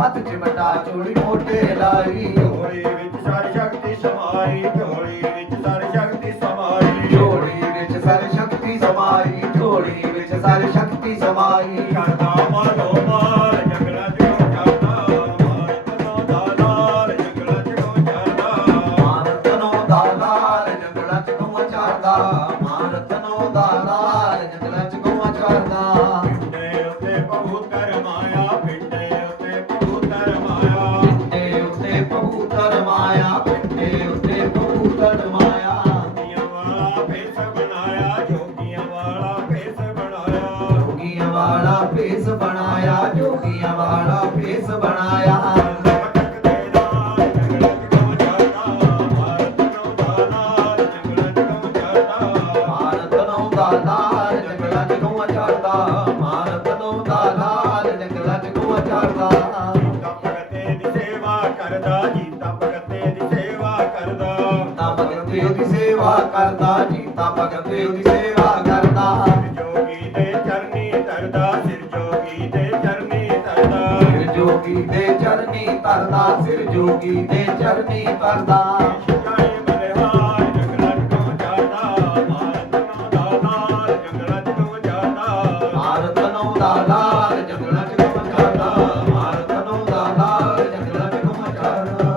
ਹੱਥ ਚਿਮਟਾ ਚੂੜੀ ਮੋਢੇ ਲਾਈ ਝੋਲੀ ਵਿੱਚ ਸਾਰੀ ਸ਼ਕਤੀ ਸਮਾਈ ਝੋਲੀ ਵਿੱਚ ਸਾਰੀ ਸ਼ਕਤੀ ਸਮਾਈ ਝੋਲੀ ਵਿੱਚ ਸਾਰੀ ਸ਼ਕਤੀ ਸਮਾਈ ਝੋਲੀ ਵਿੱਚ ਸਾਰੀ ਸ਼ਕਤੀ ਸਮਾਈ ਕਰਦਾ ਮਾਲੋ ਮਾਲ ਜੰਗਲਾਂ ਚੋਂ ਚੜਦਾ ਮਾਰਤਨੋਂ ਦਾ ਲਾਲ ਜੰਗਲਾਂ ਚੋਂ ਚੜਦਾ ਮਾਰਤਨੋਂ ਦਾ ਲਾਲ ਜੰਗਲਾਂ ਚ ਗਊਆਂ ਚਾਰਦਾ ਮਾਰਤਨੋਂ ਦਾ ਲਾਲ ਜੰਗਲਾਂ ਚ ਗਊਆਂ ਚਾਰਦਾ ਪਿੰਡੇ ਉੱਤੇ ਕਬੂਤਰ ਮਾਇਆ ਪਿੰਡੇ ਉੱਤੇ ਕਬੂਤਰ ਮਾਇਆ ਪਿੰਡੇ ਉੱਤੇ ਕਬੂਤਰ ਮਾਇਆ ਪਿੰਡੇ ਉੱਤੇ ਕਬੂਤਰ ਮਾਇਆ ਜੋਗੀਆਂ ਵਾਲਾ ਭੇਸ ਬਣਾਇਆ ਜੋਗੀਆਂ ਵਾਲਾ ਭੇਸ ਬਣਾਇਆ ਜੋਗੀਆਂ ਵਾਲਾ ਭੇਸ ਬਣਾਇਆ ਜੋਗੀਆਂ ਵਾਲਾ ਭੇਸ ਬਣਾਇਆ ਭਟਕਦੇ ਨਾਲ ਜੰਗਲਾਂ ਚੋਂ ਚੜਦਾ ਮਾਰਤਨੋਂ ਦਾ ਲਾਲ ਜੰਗਲਾਂ ਚੋਂ ਚੜਦਾ ਮਾਰਤਨੋਂ ਦਾ ਲਾਲ ਜੰਗਲਾਂ ਚ ਗਊਆਂ ਚਾਰਦਾ ਮਾਰਤਨੋਂ ਦਾ ਲਾਲ ਜੰਗਲਾਂ ਚ ਗਊਆਂ ਚਾਰਦਾ ਜੀਤਾ ਭਗਤੇ ਦੀ ਸੇਵਾ ਕਰਦਾ ਜੀਤਾ ਭਗਤੇ ਦੀ ਸੇਵਾ ਕਰਦਾ ਤਾਂ ਭਗਤ ਉਹਦੀ ਸੇਵਾ ਕਰਦਾ ਜੀਤਾ ਭਗਤ ਉਹਦੀ ਸੇਵਾ ਕਰਦਾ ਸਿਰ ਜੋਗੀ ਦੇ ਚਰਨੀ ਧਰਦਾ ਸਿਰ ਜੋਗੀ ਦੇ ਚਰਨੀ ਧਰਦਾ ਸਿਰ ਜੋਗੀ ਦੇ ਚਰਨੀ ਧਰਦਾ ਸਿਰ ਜੋਗੀ ਦੇ ਚਰਨੀ ਧਰਦਾ ਜਾਏ ਬਲਿਹਾਰ ਜੰਗਲਾਂ ਚੋਂ ਚੜਦਾ ਮਾਰਤਨੋਂ ਦਾ ਲਾਲ ਜੰਗਲਾਂ ਚੋਂ ਚੜਦਾ ਮਾਰਤਨੋਂ ਦਾ ਲਾਲ ਜੰਗਲਾਂ ਚ ਗਊਆਂ ਚਾਰਦਾ ਮਾਰਤਨੋਂ ਦਾ ਲਾਲ ਜੰਗਲਾਂ ਚ ਗਊਆਂ ਚਾਰਦਾ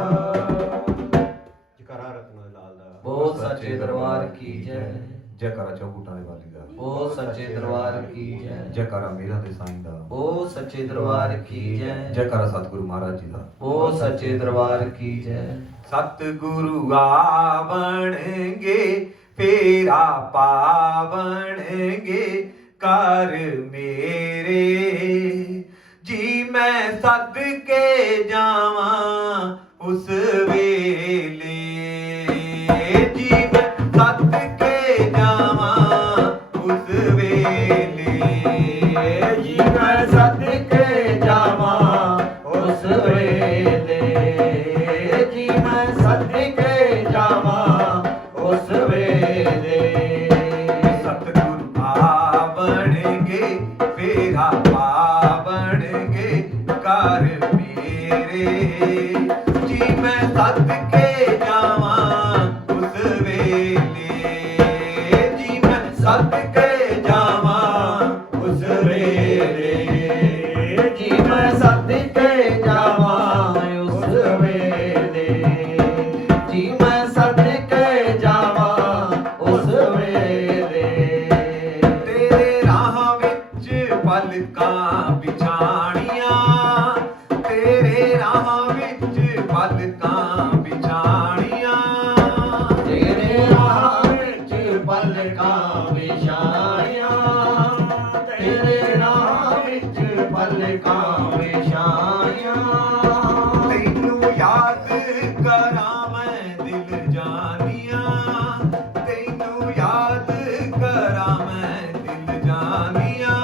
ਜਕਰਾ ਰਤਨ ਲਾਲ ਦਾ ਬਹੁਤ ਸੱਚੇ ਦਰਬਾਰ ਕੀ ਜੈ ਜੈਕਾਰਾ ਚੌਕੂਟਾਂ ਦੇ ਵਾਲੀ ਦਾ ਬਹੁਤ ਸੱਚੇ ਦਰਬਾਰ ਕੀ ਜੈ ਜੈਕਾਰਾ ਮੇਰਾ ਦੇ ਸਾਈਂ ਦਾ ਬਹੁਤ ਸੱਚੇ ਦਰਬਾਰ ਕੀ ਜੈ ਜੈਕਾਰਾ ਸਤਿਗੁਰੂ ਮਹਾਰਾਜ ਜੀ ਦਾ ਬਹੁਤ ਸੱਚੇ ਦਰਬਾਰ ਕੀ ਜੈ ਸਤਿਗੁਰੂ ਆਵਣਗੇ ਫੇਰਾ ਪਾਵਣਗੇ ਕਰ ਮੇਰੇ ਜੀ ਮੈਂ ਸਦਕੇ ਜਾਵਾਂ ਉਸ ਵੇਲੇ ਜੀ ਮੈਂ ਸਦਕੇ ਜਾਵਾਂ ਉਸ ਵੇਲੇ ਜੀ ਮੈਂ ਸਦਕੇ ਜਾਵਾਂ ਉਸ ਵੇਲੇ ਜੀ ਮੈਂ ਸਦਕੇ ਜਾਵਾਂ ਉਸ ਵੇਲੇ ਸਤਿਗੁਰੂ ਆਵਣਗੇ ਫੇਰਾ ਪਾਵਣਗੇ ਕਰ ਮੇਰੇ ਜੀ ਮੈਂ ਸਦਕੇ ਜਾਵਾਂ ਉਸ ਵੇਲੇ ਜੀ ਮੈਂ ਸਦਕੇ ਜਾਵਾਂ ਉਸ ਵੇਲੇ ਜੀ ਮੈਂ ਸਦਕੇ ਜਾਵਾਂ ਉਸ ਵੇਲੇ ਜੀ ਮੈਂ ਸਦਕੇ ਜਾਵਾਂ ਉਸ ਵੇਲੇ ਤੇਰੇ ਰਾਹ ਵਿੱਚ ਪਲਕਾਂ ਵਿਛਾਣੀਆਂ ਤੇਰੇ ਰਾਹ ਵਿੱਚ ਪਲਕਾਂ ਵਿਛਾਣੀਆਂ ਤੇਰੇ ਰਾਹ ਵਿੱਚ ਪਲਕਾਂ ਵਿਛਾਈਆਂ ਤੇਰੇ ਰਾਹ ਵਿੱਚ ਪਲਕਾਂ ਵਿਛਾਈਆਂ ਤੈਨੂੰ ਯਾਦ ਕਰਾਂ ਮੈਂ ਦਿਲ ਜਾਨੀਆਂ ਤੈਨੂੰ ਯਾਦ ਕਰਾਂ ਮੈਂ ਦਿਲ ਜਾਨੀਆਂ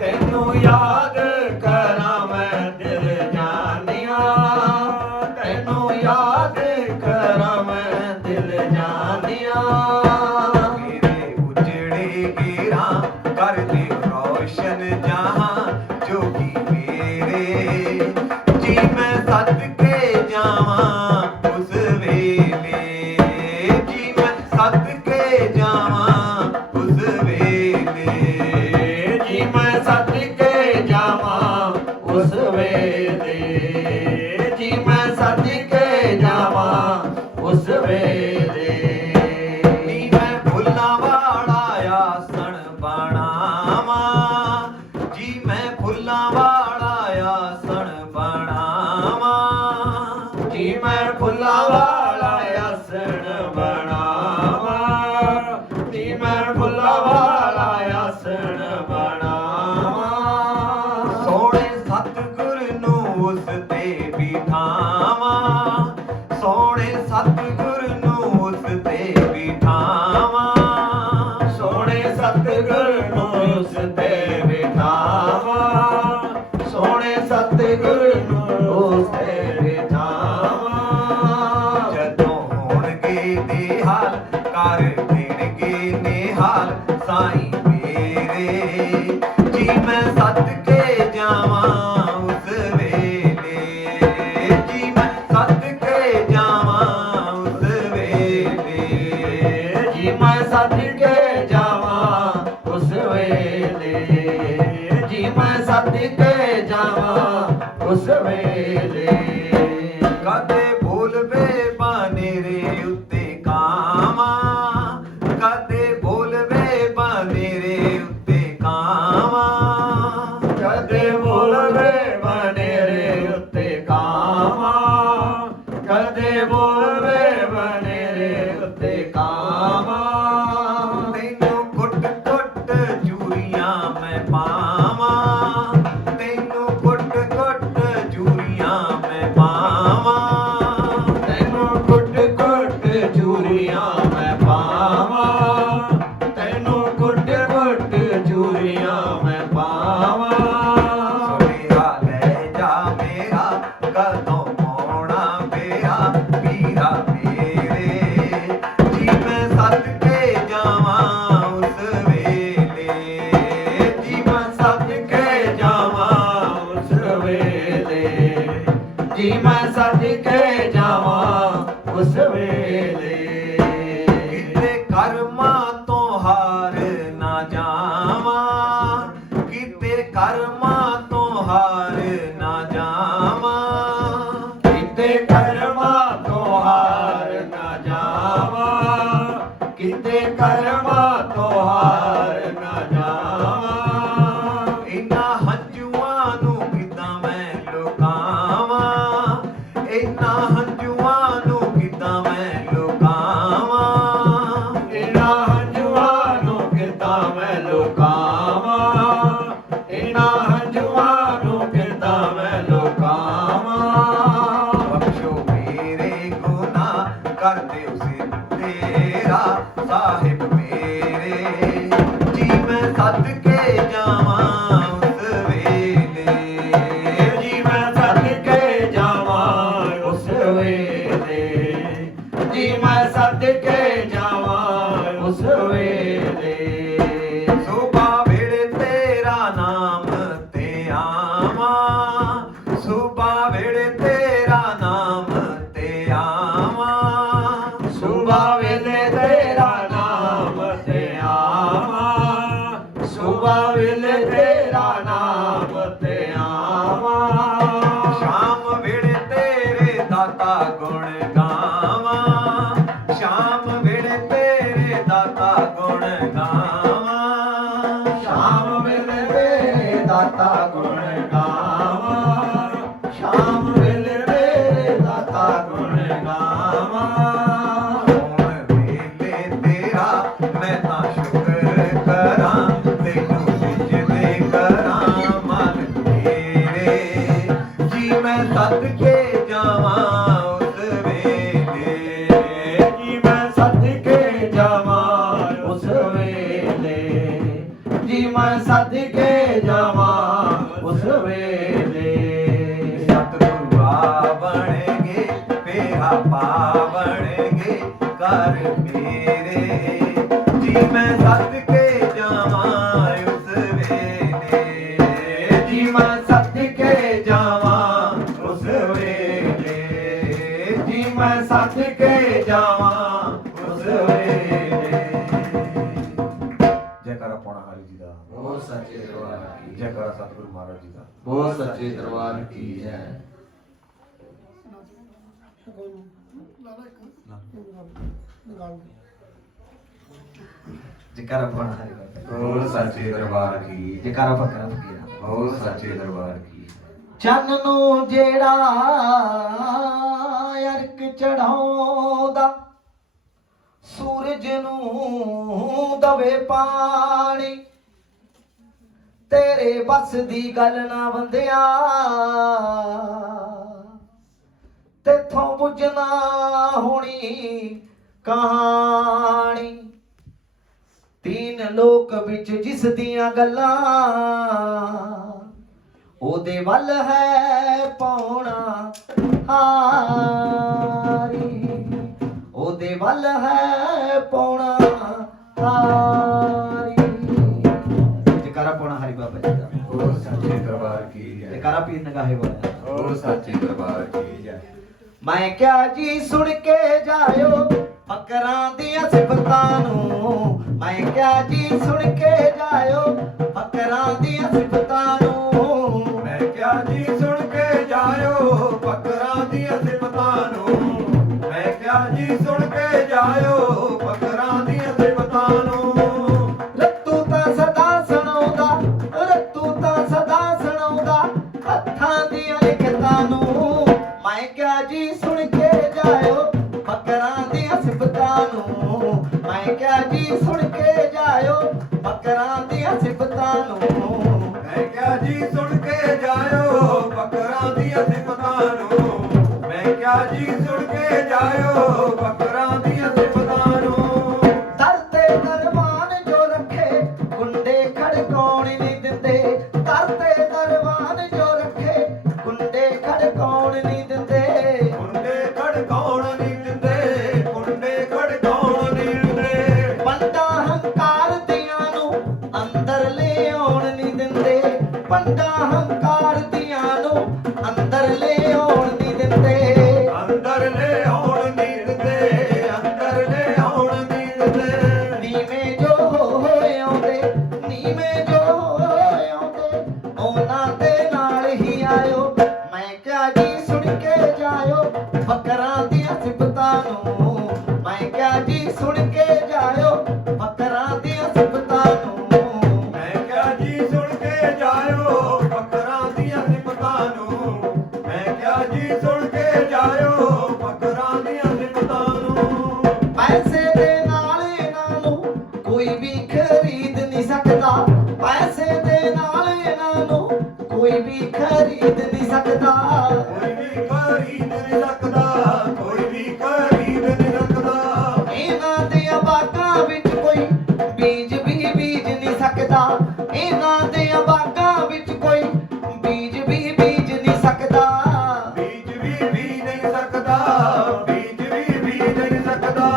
ਤੈਨੂੰ ਯਾਦ ਕਰਾਂ ਮੈਂ ਦਿਲ ਜਾਨੀਆਂ ਤੈਨੂੰ ਯਾਦ ਕਰਾਂ ਮੈਂ ਦਿਲ ਜਾਨੀਆਂ ਮੇਰੇ ਉਜੜੇ ਗੇਰਾਂ ਕਰਦੇ ਰੌਸ਼ਨ ਜਹਾਂ ਜੋਗੀ ਮੇਰੇ ਜੀ ਮੈਂ ਸਦਕੇ ਜਾਵਾਂ ਉਸ ਵੇਲੇ ਜੀ ਮੈਂ ਸਦਕੇ ਜਾਵਾਂ ਉਸ ਵੇਲੇ ਜੀ ਮੈਂ ਸਦਕੇ ਜਾਵਾਂ ਉਸ ਵੇਲੇ ਜੀ ਮੈਂ ਸਦਕੇ ਜਾਵਾਂ ਉਸ ਵੇਲੇ ਨੀ ਮੈਂ ਫੁੱਲਾਂ ਵਾਲਾ ਆਸਣ ਬਣਾਵਾਂ ਜੀ ਮੈਂ ਫੁੱਲਾਂ ਵਾਲਾ ਆਸਣ ਬਣਾਵਾਂ ਜੀ ਮੈਂ ਫੁੱਲਾਂ ਵਾਲਾ ਆਸਣ ਬਣਾਵਾਂ ਜੀ ਮੈਂ ਫੁੱਲਾਂ ਵਾਲਾ ਆਸਣ ਬਣਾਵਾਂ ਸੋਹਣੇ ਸਤਿਗੁਰ ਨੂੰ ਉਸ ਤੇ ਬਿਠਾਵਾਂ ਸੋਹਣੇ ਸਤਿਗੁਰ ਨੂੰ ਉਸ ਤੇ ਬਿਠਾਵਾਂ ਸੋਹਣੇ ਸਤਿਗੁਰ ਨੂੰ ਉਸ ਤੇ ਬਿਠਾਵਾਂ ਸੋਹਣੇ ਸਤਿਗੁਰ ਨੂੰ ਉਸ ਤੇ ਬਿਠਾਵਾਂ ਜਦੋਂ ਹੋਣਗੇ ਦੇ ਹਾਲ ਕਰ ਦੇਣਗੇ ਨਿਹਾਲ ਸਾਈਂ ਮੇਰੇ ਜੀ ਮੈਂ ਸਦਕੇ ਜਾਵਾਂ ਉਸ ਵੇਲੇ ਸੱਜ ਕੇ ਜਾਵਾਂ ਉਸ ਵੇਲੇ, ਜੀ ਮੈਂ ਸੱਜ ਕੇ ਜਾਵਾਂ ਉਸ ਵੇਲੇ। ਕਦੇ ਬੋਲਵੇ ਬਾਨੇਰੇ ਉੱਤੇ ਕਾਵਾਂ, ਕਦੇ ਬੋਲਵੇ ਬਾਨੇਰੇ ਉੱਤੇ ਕਾਵਾਂ, ਕਦੇ ਬੋਲਵੇ ਬਨੇਰੇ ਉੱਤੇ ਕਾਵਾਂ, ਕਦੇ ਬੋਲਵੇ ਬਨੇਰੇ ਉੱਤੇ ਕਾਵਾਂ। ਤੈਨੂੰ ਕੁੱਟ ਕੁੱਟ ਚੂਰੀਆਂ ਮੈਂ ਪਾਵਾਂ, ਤੈਨੂੰ ਕੁੱਟ ਕੁੱਟ ਚੂਰੀਆਂ ਮੈਂ ਪਾਵਾਂ, ਤੈਨੂੰ ਕੁੱਟ ਕੁੱਟ ਚੂਰੀਆਂ ਮੈਂ ਪਾਵਾਂ, ਤੈਨੂੰ ਕੁੱਟ ਕੁੱਟ ਚੂਰੀਆਂ ਮੈਂ ਪਾਵਾਂ। ਸੋਹਣਿਆ ਲੈ ਜਾ ਮੇਰਾ ਕਦੋਂ ਪਾਉਣਾ ਪਿਆ ਪੀਰਾ ਮੇਰੇ, ਜੀ ਮੈਂ ਸੱਦ ਕੇ ਜਾਵਾਂ ਉਸ ਵੇਲੇ, ਜੀ ਮੈਂ ਸੱਜ ਕੇ ਜਾਵਾਂ ਉਸ ਵੇਲੇ, ਜੀ ਮੈਂ ਸੱਜ ਕੇ ਜਾਵਾਂ ਉਸ ਵੇਲੇ। ਕਿਤੇ ਕਰਮਾਂ ਤੋਂ ਹਾਰ ਨਾ ਜਾਵਾਂ, ਕਿਤੇ ਕਰਮਾਂ ਤੋਂ ਹਾਰ ਨਾ ਜਾਵਾਂ, ਕਿਤੇ ਕਰਮਾਂ ਤੋਂ ਹਾਰ ਨਾ ਜਾਵਾਂ, ਕਿਤੇ ਕਰਮਾਂ ਤੋਂ ਹਾਰ ਨਾ ਜਾਵਾਂ। ਇਹਨਾਂ ਹੰਝੂਆਂ ਨੂੰ ਕਿੱਦਾਂ ਮੈਂ ਲੁਕਾਵਾਂ, ਇਹਨਾਂ ਹੰਝੂਆਂ ਨੂੰ ਕਿੱਦਾਂ ਮੈਂ ਲੁਕਾਵਾਂ, ਇਹਨਾਂ ਹੰਝੂਆਂ ਨੂੰ ਕਿੱਦਾਂ ਮੈਂ ਲੁਕਾਵਾਂ, ਇਹਨਾਂ ਹੰਝੂਆਂ ਨੂੰ ਕਿੱਦਾਂ ਮੈਂ ਲੁਕਾਵਾਂ। ਬਖਸ਼ੋ ਮੇਰੇ ਗੁਨਾਹ ਕਰ ਦਿਓ ਸਿਰ ਤੇਰਾ ਸਾਹਿਬ ਮੇਰੇ, ਜੀ ਮੈਂ ਸੱਦ ਕੇ ਜਾਵਾਂ ਉਸ ਵੇਲੇ, ਜੀ ਮੈਂ ਸੱਜ ਕੇ ਜਾਵਾਂ ਉਸ ਵੇਲੇ, ਜੀ ਮੈਂ ਸੱਜ ਕੇ ਜਾਵਾਂ ਉਸ ਵੇਲੇ। ਸੁਬਾ ਵੇਲੇ ਤੇਰਾ ਨਾਮ ਤੇ ਆਵਾਂ, ਸੁਬਾ ਵੇਲੇ ਤੇਰਾ ਨਾਮ ਤੇ ਆਵਾਂ, ਸੁਬਾ ਵੇਲੇ ਤੇਰਾ ਨਾਮ ਤੇ ਆਵਾਂ, ਸੁਬਾ ਵੇਲੇ ਤੇਰਾ ਨਾਮ ਤੇ ਆਵਾਂ। ਸ਼ਾਮ ਵੇਲੇ ਤੇਰੇ ਦਾਤਾ ਗੁਣ ਗਾਵਾਂ, ਸ਼ਾਮ ਵੇਲੇ ਤੇਰੇ ਦਾਤਾ ਗੁਣ ਗਾਵਾਂ, ਸ਼ਾਮ ਵੇਲੇ ਤੇਰੇ ਦਾਤਾ ਗੁਣ ਗਾਵਾਂ, ਸ਼ਾਮ ਵੇਲੇ ਤੇਰੇ ਦਾਤਾ ਗੁਣ ਗਾਵਾਂ। ਹੁਣ ਵੇਲੇ ਤੇਰਾ ਮੈਂ ਤਾਂ ਸ਼ੁਕਰ ਕਰਾਂ, ਤੈਨੂੰ ਸਿਜਦੇ ਕਰਾਂ ਮਾਲਕ ਮੇਰੇ, ਜੀ ਮੈਂ ਸੱਦ ਕੇ ਜਾਵਾਂ ਉਸ ਵੇਲੇ, ਜੀ ਮੈਂ ਸੱਜ ਕੇ ਜਾਵਾਂ ਉਸ ਵੇਲੇ, ਜੀ ਮੈਂ ਸੱਜ ਕੇ ਜਾਵਾਂ ਉਸ ਵੇਲੇ। ਸਤਿਗੁਰੂ ਆਵਣਗੇ ਮੇਰਾ ਪਾਵਣਗੇ ਕਰ ਮੇਰੇ, ਜੀ ਮੈਂ ਸੱਦ ਕੇ ਜਾਵਾਂ ਉਸ ਵੇਲੇ, ਜੀ ਮੈਂ ਸੱਜ ਕੇ ਜਾਵਾਂ ਉਸ ਵੇਲੇ, ਜੀ ਮੈਂ ਸੱਜ ਕੇ ਜਾਵਾਂ ਉਸ ਵੇਲੇ। ਜੈਕਾਰਾ ਪਾਉਣਾ ਹਰੀ ਜੀ ਦਾ, ਬਹੁਤ ਸੱਚੇ ਦਰਬਾਰ ਕੀ ਜੈਕਾਰਾ ਸਤਿਗੁਰੂ ਮਹਾਰਾਜ ਜੀ ਦਾ। ਬਹੁਤ ਸੱਚੇ ਦਰਬਾਰ ਕੀ ਹੈ। ਜੈਕਾਰਾ ਪਾਉਣਾ ਹਰੀ ਬਾਬਾ। ਹੋਰ ਸੱਚੇ ਦਰਬਾਰ ਕੀ, ਜੈਕਾਰਾ ਫਕਰਾ ਫਕੀਰਾ। ਹੋਰ ਸੱਚੇ ਦਰਬਾਰ ਕੀ। ਚੰਨ ਨੂੰ ਜਿਹੜਾ ਅਰਕ ਚੜਾਉਂਦਾ, ਸੂਰਜ ਨੂੰ ਦਵੇ ਪਾਣੀ, ਤੇਰੇ ਬਸ ਦੀ ਗੱਲ ਨਾ ਬੰਦਿਆ, ਤੇਥੋਂ ਪੁੱਜਣਾ ਹੋਣੀ ਕਹਾਣੀ। ਤੀਨ ਲੋਕ ਵਿੱਚ ਜਿਸ ਦੀਆਂ ਗੱਲਾਂ, ਉਹਦੇ ਵੱਲ ਹੈ ਪਾਉਣਾ ਹਾਰੀ, ਉਹਦੇ ਵੱਲ ਹੈ ਪਾਉਣਾ ਹਾਰੀ। ਜੈਕਾਰਾ ਪਾਉਣਾ ਹਰੀ ਬਾਬਾ ਜੀ ਦਾ। ਹੋਰ ਸੱਚੇ ਦਰਬਾਰ ਕੀ ਹੈ। ਜੈਕਾਰਾ ਪੀਰ ਨਗਾਹੇ ਵਾਲਾ। ਹੋਰ ਸੱਚੇ ਦਰਬਾਰ ਕੀ ਹੈ। ਮੈਂ ਕਿਹਾ ਜੀ ਸੁਣ ਕੇ ਜਾਇਓ ਫਕਰਾਂ ਦੀਆਂ ਸਿਫਤਾਂ ਨੂੰ, ਮੈਂ ਕਿਹਾ ਜੀ ਸੁਣ ਕੇ ਜਾਇਓ ਫਕਰਾਂ ਦੀਆਂ ਸਿਫਤਾਂ ਨੂੰ। ਮੈਂ ਕਿਹਾ ਜੀ ਸੁਣ ਕੇ ਜਾਇਓ ਫਕਰਾਂ ਦੀਆਂ ਸਿਫਤਾਂ ਨੂੰ। ਮੈਂ ਕਿਹਾ ਜੀ ਸੁਣ ਕੇ ਜਾਇਓ ਫਕਰਾਂ ਦੀਆਂ ਸਿਫਤਾਂ ਨੂੰ। ਰੱਤੂ ਤਾਂ ਸਦਾ ਸੁਣਾਉਂਦਾ, ਰੱਤੂ ਤਾਂ ਸਦਾ ਸੁਣਾਉਂਦਾ ਹੱਥਾਂ ਦੀਆਂ ਲਿਖਤਾਂ ਨੂੰ। ਮੈਂ ਕਿਹਾ ਜੀ ਸੁਣ ਕੇ ਜਾਇਓ ਫਕਰਾਂ ਦੀਆਂ ਸਿਫਤਾਂ ਨੂੰ। ਮੈਂ ਕਿਹਾ ਜੀ ਸੁਣ ਕੇ ਜਾਇਓ ਫਕਰਾਂ ਦੀਆਂ ਸਿਫਤਾਂ ਨੂੰ। ਮੈਂ ਕਿਹਾ ਜੀ ਸੁਣ ਕੇ ਜਾਇਓ ਫਕਰਾਂ ਦੀਆਂ ਸਿਫਤਾਂ ਨੂੰ। ਮੈਂ ਕਿਹਾ ਜੀ ਸੁਣ ਕੇ ਜਾਇਓ ਫਕਰਾਂ ਦੀਆਂ ਸਿਫਤਾਂ ਨੂੰ। ਦਰ ਤੇ ਦਰਬਾਨ ਜੋ ਰੱਖੇ ਗੁੰਡੇ ਖੜਕਾਉਣ ਨਹੀਂ ਦਿੰਦੇ। ਦਰ ਤੇ ਦਰਬਾਨ ਜੋ ਰੱਖੇ ਗੁੰਡੇ ਖੜਕਾਉਣ ਨਹੀਂ ਦਿੰਦੇ। ਕੁੰਡੇ ਖੜਕਾਉਣ ਨਹੀਂ ਦਿੰਦੇ। ਕੁੰਡੇ ਖੜਕਾਉਣ ਨਹੀਂ ਦਿੰਦੇ। ਪੰਡਾ ਹੰਕਾਰ ਦੀਆਂ ਨੂੰ ਅੰਦਰ ਲਿਆਉਣ ਨਹੀਂ ਦਿੰਦੇ। ਪੰਡਾ ਹੰਕਾਰ ਦੀਆਂ ਨੂੰ ਅੰਦਰ ਲਿਆਉਣ ਨਹੀਂ ਦਿੰਦੇ। ਅੰਦਰ ਲੈ ਆਉਣ ਨਹੀਂ ਦਿੰਦੇ। ਅੰਦਰ ਲੈ ਆਉਣ ਨਹੀਂ ਦਿੰਦੇ। ਨੀਵੇਂ ਜੋ ਹੋਏ ਆਉਂਦੇ, ਨੀਵੇਂ ਜੋ ਹੋਏ ਆਉਂਦੇ ਉਹਨਾਂ ਦੇ ਨਾਲ ਹੀ ਆਇਓ। ਮੈਂ ਕਿਹਾ ਜੀ ਸੁਣ ਕੇ ਜਾਇਓ ਫਕਰਾਂ ਦੀਆਂ ਸਿਫਤਾਂ ਨੂੰ। ਮੈਂ ਕਿਹਾ ਜੀ ਸੁਣ ਕੇ ਜਾਇਓ ਫਕਰਾਂ ਦੀਆਂ ਸਿਫਤਾਂ ਨੂੰ। ਮੈਂ ਕਿਹਾ ਜੀ ਸੁਣ ਕੇ ਜਾਇਓ ਫਕਰਾਂ ਦੀਆਂ ਸਿਫਤਾਂ ਨੂੰ। ਮੈਂ ਕਿਹਾ ਜੀ ਸੁਣ ਕੇ ਜਾਇਓ ਫਕਰਾਂ ਦੀਆਂ ਸਿਫਤਾਂ ਨੂੰ। ਪੈਸੇ ਦੇ ਨਾਲ ਇਹਨਾਂ ਨੂੰ ਕੋਈ ਵੀ ਖਰੀਦ ਨਹੀਂ ਸਕਦਾ। ਪੈਸੇ ਦੇ ਨਾਲ ਇਹਨਾਂ ਨੂੰ ਕੋਈ ਵੀ ਖਰੀਦ ਨਹੀਂ ਸਕਦਾ। ਕੋਈ ਵੀ ਖਰੀਦ ਨਹੀਂ ਸਕਦਾ। ਕੋਈ ਵੀ ਖਰੀਦ ਨਹੀਂ ਸਕਦਾ। ਇਹਨਾਂ ਦੀਆਂ ਬਾਗਾਂ ਵਿੱਚ ਕੋਈ ਬੀਜ ਵੀ ਬੀਜ ਨਹੀਂ ਸਕਦਾ। ਇਹਨਾਂ ਦੀਆਂ ਬਾਗਾਂ ਵਿੱਚ ਕੋਈ ਬੀਜ ਵੀ ਬੀਜ ਨਹੀਂ ਸਕਦਾ। ਬੀਜ ਵੀ ਨਹੀਂ ਸਕਦਾ। ਬੀਜ ਵੀ ਨਹੀਂ ਸਕਦਾ।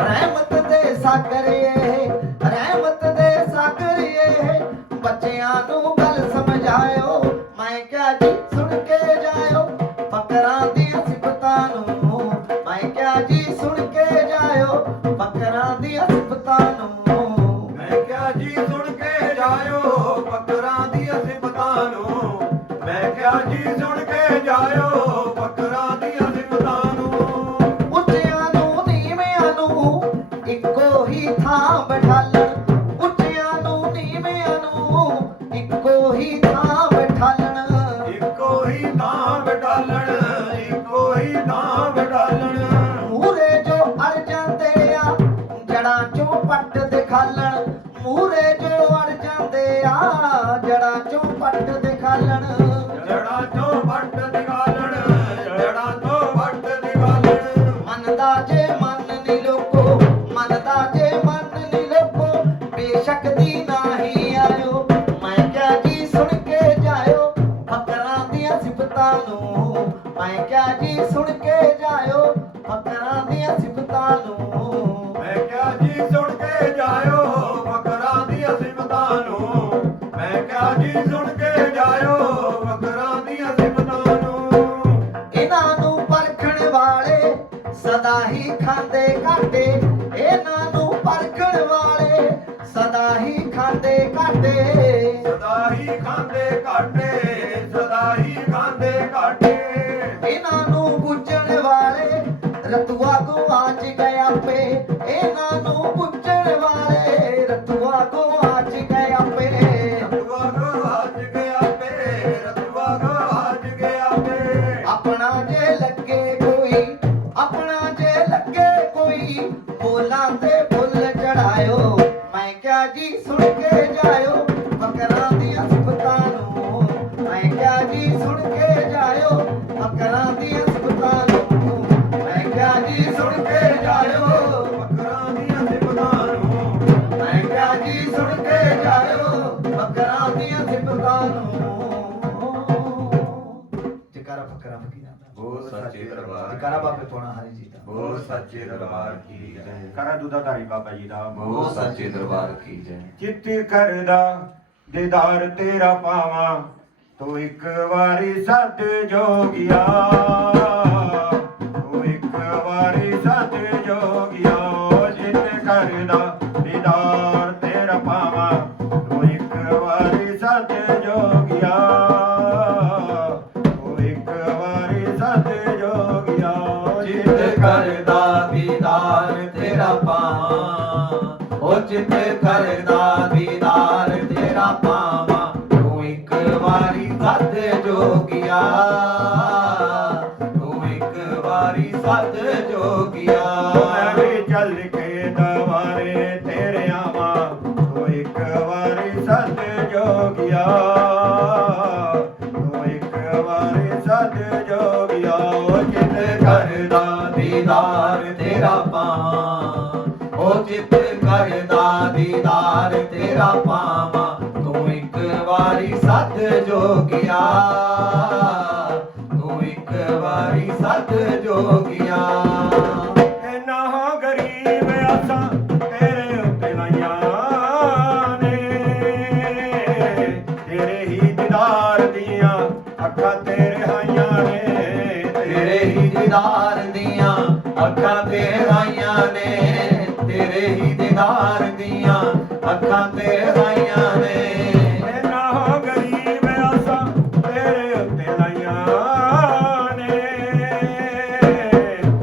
ਰਹਿਮਤ ਦੇ ਸਾਗਰ ਇਹ, ਰਹਿਮਤ ਦੇ ਸਾਗਰ ਇਹ ਬੱਚਿਆਂ ਨੂੰ ਗੱਲ ਸਮਝਾਇਓ। ਮੈਂ ਕਿਹਾ ਜੀ ਸੁਣ ਕੇ ਜਾਇਓ ਫਕਰਾਂ ਦੀਆਂ ਸਿਫਤਾਂ ਨੂੰ। ਮੈਂ ਕਿਹਾ ਜੀ ਸੁਣ ਕੇ ਜਾਇਓ ਫਕਰਾਂ ਦੀਆਂ ਸਿਫਤਾਂ ਨੂੰ। ਮੈਂ ਕਿਹਾ ਜੀ ਸੁਣ ਕੇ ਜਾਇਓ ਫਕਰਾਂ ਦੀਆਂ ਸਿਫਤਾਂ ਨੂੰ। ਮੈਂ ਕਿਹਾ ਜੀ ਸੁਣ ਕੇ ਜਾਇਓ ਫਕਰਾਂ ਦੀਆਂ ਸਿਫਤਾਂ ਨੂੰ। ਉੱਚਿਆਂ ਨੂੰ ਨੀਵਿਆਂ ਨੂੰ ਇੱਕੋ ਹੀ ਥਾਂ ਬਿਠਾਲਣ। ਉੱਚਿਆਂ ਨੂੰ ਨੀਵਿਆਂ ਨੂੰ ਇੱਕੋ ਹੀ ਥਾਂ ਬਿਠਾਲਣ। ਇੱਕੋ ਹੀ ਤਾਂ ਬਿਠਾਲਣ। ਇੱਕੋ ਹੀ ਤਾਂ ਬਿਠਾਲਣ। ਮੂਰੇ ਜੋ ਅੜ ਜਾਂਦੇ ਆ ਜੜਾਂ ਚੋਂ ਪੱਟ ਦਿਖਾਲਣ। ਮੂਰੇ ਜੋ ਅੜ ਜਾਂਦੇ ਆ ਜੜਾਂ ਚੋਂ ਪੱਟ ਦਿਖਾਲਣ। ਜੜਾਂ ਤੋਂ ਵੱਟ ਨਿਕਾਲਣ। ਜੜਾਂ ਤੋਂ ਵੱਟ ਨਿਕਾਲਣ। ਮੰਨਦਾ ਜੇ ਮਨ ਨੀ ਲੋਕੋ, ਮੰਨਦਾ ਜੇ ਮਨ ਨੀ ਲੋਕੋ ਬੇਸ਼ੱਕ ਦੀ ਨਹੀਂ ਆਇਓ। ਮੈਂ ਕਿਹਾ ਜੀ ਸੁਣ ਕੇ ਜਾਇਓ ਫਕਰਾਂ ਦੀਆਂ ਸਿਫਤਾਂ ਨੂੰ। ਮੈਂ ਕਿਹਾ ਜੀ ਸੁਣ ਕੇ ਜਾਇਓ ਫਕਰਾਂ ਦੀਆਂ ਸਿਫਤਾਂ ਨੂੰ। ਮੈਂ ਕਿਹਾ ਜੀ ਸੁਣ ਕੇ ਜਾਇਓ ਫਕਰਾਂ ਦੀਆਂ ਸਿਫਤਾਂ ਨੂੰ। ਮੈਂ ਕਿਹਾ ਜੀ ਸੁਣ ਕੇ ਜਾਇਓ ਫਕਰਾਂ ਦੀਆਂ ਸਿਫਤਾਂ ਨੂੰ। ਇਹਨਾਂ ਨੂੰ ਪਰਖਣ ਵਾਲੇ ਸਦਾ ਹੀ ਖਾਂਦੇ ਘਾਟੇ। ਇਹਨਾਂ ਨੂੰ ਪਰਖਣ ਵਾਲੇ ਸਦਾ ਹੀ ਖਾਂਦੇ ਘਾਟੇ। ਸਦਾ ਹੀ ਖਾਂਦੇ ਘਾਟੇ। ਸਦਾ ਹੀ ਖਾਂਦੇ ਘਾਟੇ। ਇਹਨਾਂ ਨੂੰ ਪੁੱਛਣ ਵਾਲੇ ਰਤੂਆ ਗੁਆਚ ਗਿਆ ਪੇ। ਇਹਨਾਂ ਨੂੰ ਪੁੱਛਣ ਵਾਲੇ ਰਤੂਆ ਗੁਆਚ ਗਿਆ ਪੇ। ਰਤੂਆ ਗਵਾਚ ਗਿਆ ਪੇ। ਰਤੂਆ ਗਵਾਚ ਗਿਆ ਪੇ। ਆਪਣਾ ਜੇ ਲੱਗੇ ਕੋਈ, ਆਪਣਾ ਜੇ ਲੱਗੇ ਕੋਈ ਬੋਲਾਂ ਤੇ ਫੁੱਲ ਚੜਾਇਓ। ਮੈਂ ਕਿਹਾ ਜੀ ਸੁਣ ਕੇ ਜਾਇਓ ਫਕਰਾਂ ਦੀਆਂ ਸਿਫਤਾਂ ਨੂੰ। ਮੈਂ ਕਿਹਾ ਜੀ ਸੁਣ ਕੇ ਜਾਇਓ ਫਕਰਾਂ ਦੀਆਂ ਸਿਫਤਾਂ ਨੂੰ। ਮੈਂ ਕਿਹਾ ਜੀ ਸੁਣ ਕੇ ਜਾਇਓ ਫਕਰਾਂ ਦੀਆਂ ਸਿਫਤਾਂ ਨੂੰ। ਮੈਂ ਕਿਹਾ ਜੀ ਸੁਣ ਕੇ ਜਾਇਓ ਫਕਰਾਂ ਦੀਆਂ ਸਿਫਤਾਂ ਨੂੰ। ਜਕਾਰਾ ਫਕਰਾਂ ਫਕੀਰਾਂ ਦਾ ਬੋਲ ਸੱਚੇ ਦਰਬਾਰ ਜਕਾਰਾ ਬਾਬੇ ਪੋਣਾ ਹਰੀ ਜੀ ਦਾ। ਬੋਲ ਸੱਚੇ ਦਰਬਾਰ ਕੀ ਜੈ। ਕਰਾ ਦੁੱਧਾਧਾਰੀ ਬਾਬਾ ਜੀ ਦਾ ਬੋਲ ਸੱਚੇ ਦਰਬਾਰ ਕੀ ਜੈ। ਚਿੱਤ ਕਰਦਾ ਦੀਦਾਰ ਤੇਰਾ ਪਾਵਾਂ ਤੂੰ ਇੱਕ ਵਾਰੀ ਸੱਤ ਜੋਗਿਆ। ਤੂੰ ਇੱਕ ਵਾਰੀ ਸੱਤ ਜੋਗਿਆ। ਚਿੱਤ ਕਰਦਾ ਦੀਦਾਰ ਤੇਰਾ ਪਾਵਾਂ ਉਹ ਚਿੱਤ ਕਰਦਾ ਦੀਦਾਰ ਤੇਰਾ ਪਾਵਾਂ ਤੂੰ ਇੱਕ ਵਾਰੀ ਸੱਦ ਜੋਗਿਆ ਤੂੰ ਇੱਕ ਵਾਰੀ ਸੱਦ ਜੋਗਿਆ ਮੈਂ ਵੀ ਚੱਲ ਕੇ ਦਵਾਰੇ ਤੇਰੇ ਆਵਾਂ ਤੂੰ ਇੱਕ ਵਾਰੀ ਸੱਦ ਜੋਗਿਆ ਤੂੰ ਇੱਕ ਵਾਰੀ ਸੱਦ ਜੋਗਿਆ ਉਹ ਚਿੱਤ ਕਰਦਾ ਦੀਦਾਰ ਤੇਰਾ ਪਾਵਾਂ ਉਹ ਚਿੱਤ ਕਰਦਾ ਦੀਦਾਰ ਤੇਰਾ ਪਾਵਾਂ ਤੂੰ ਇੱਕ ਵਾਰੀ ਸੱਦ ਜੋਗਿਆ ਤੂੰ ਇੱਕ ਵਾਰੀ ਸੱਦ ਜੋਗਿਆ ਨਾ ਗਰੀਬ ਆਸਾਂ ਤੇਰੇ ਉੱਤੇ ਲਾਈਆਂ ਨੇ ਤੇਰੇ ਹੀ ਦੀਦਾਰ ਦੀਆਂ ਅੱਖਾਂ ਤੇਰੇ ਹਾਈਆਂ ਨੇ ਤੇਰੇ ਹੀ ਦੀਦਾਰ ਦੀਆਂ ਅੱਖਾਂ ਤੇਰਾਈਆਂ ਨੇ ਤੇਰੇ ਹੀ ਦੀਦਾਰ ਦੀਆਂ ਅੱਖਾਂ ਤੇਰਾਈਆਂ ਨੇ ਨਾ ਗਰੀਬ ਆਸਾਂ ਤੇਰੇ ਉੱਤੇ ਲਾਈਆਂ ਨੇ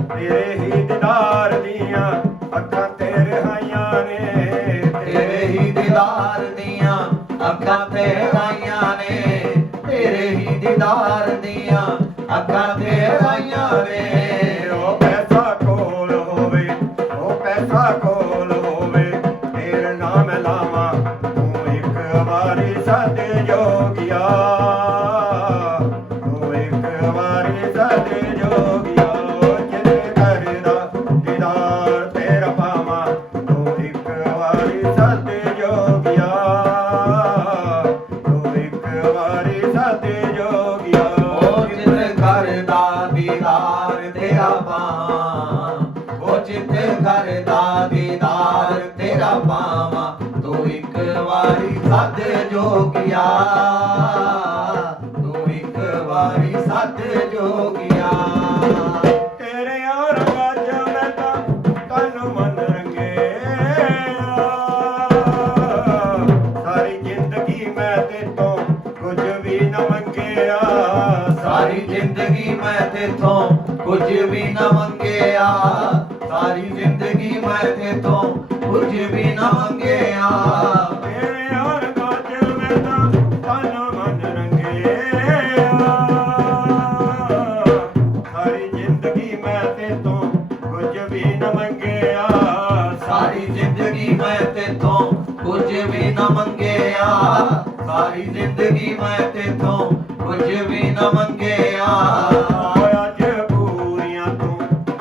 ਤੇਰੇ ਹੀ ਦੀਦਾਰ ਦੀਆਂ ਅੱਖਾਂ ਤੇਰੇ ਹਾਈਆਂ ਨੇ ਤੇਰੇ ਹੀ ਦੀਦਾਰ ਦੀਆਂ ਅੱਖਾਂ ਤੇਰਾਈਆਂ ਨੇ ਤੇਰੇ ਹੀ ਦੀਦਾਰ ਦੀਆਂ ਅੱਖਾਂ ਤੇਰਾਈਆਂ ਨੇ ਉਹ ਪੈਸਾ ਕੋਲ ਹੋਵੇ ਉਹ ਪੈਸਾ ਕੋਲ ਹੋਵੇ ਤੇਰੇ ਨਾਮ ਲਾਵਾਂ ਤੂੰ ਇੱਕ ਵਾਰੀ ਸੱਦ ਜੋਗਿਆ ਤੂੰ ਇੱਕ ਵਾਰੀ ਸੱਦ ਜੋਗਿਆ ਜਿੱਤ ਕਰਦਾ ਦੀਦਾਰ ਤੇਰਾ ਪਾਵਾਂ ਤੂੰ ਇੱਕ ਵਾਰੀ ਸੱਦ ਜੋਗਿਆ ਤੂੰ ਇੱਕ ਵਾਰੀ ਸੱਦ ਜੋਗਿਆ ਉਹ ਚਿੱਤ ਕਰਦਾ ਦੀਦਾਰ ਤੇਰਾ ਪਾਵਾਂ ਉਹ ਚਿੱਤ ਕਰਦਾ ਦੀਦਾਰ ਤੇਰਾ ਪਾਵਾਂ ਤੂੰ ਇੱਕ ਵਾਰੀ ਸੱਦ ਜੋਗਿਆ ਤੂੰ ਇੱਕ ਵਾਰੀ ਸੱਦ ਜੋਗਿਆ ਤੇਰੇ ਰੰਗਾਂ ਚ ਮੈਂ ਤਾਂ ਤਨ ਮਨ ਰੰਗਿਆ ਸਾਰੀ ਜ਼ਿੰਦਗੀ ਮੈਂ ਤੇਤੋਂ ਕੁਝ ਵੀ ਨਾ ਮੰਗਿਆ ਸਾਰੀ ਜ਼ਿੰਦਗੀ ਮੈਂ ਤੇਥੋਂ ਕੁਝ ਵੀ ਨਾ ਮੰਗਿਆ ਸਾਰੀ ਜ਼ਿੰਦਗੀ ਮੈਂ ਤੇਥੋਂ ਕੁਝ ਵੀ ਨਾ ਮੰਗਿਆ ਤੇਰੇ ਰੰਗਾਂ ਚ ਮੈਂ ਤਾਂ ਤਨ ਮਨ ਰੰਗਿਆ ਸਾਰੀ ਜ਼ਿੰਦਗੀ ਮੈਂ ਤੇਤੋਂ ਕੁਝ ਵੀ ਨਾ ਮੰਗਿਆ ਸਾਰੀ ਜ਼ਿੰਦਗੀ ਮੈਂ ਤੇਥੋਂ ਕੁਝ ਵੀ ਨਾ ਮੰਗਿਆ ਸਾਰੀ ਜ਼ਿੰਦਗੀ ਮੈਂ ਤੇਥੋਂ ਕੁਝ ਵੀ ਨਾ ਮੰਗਿਆ ਹੋਇਆ ਜੇ ਪੂਰੀਆਂ ਤੂੰ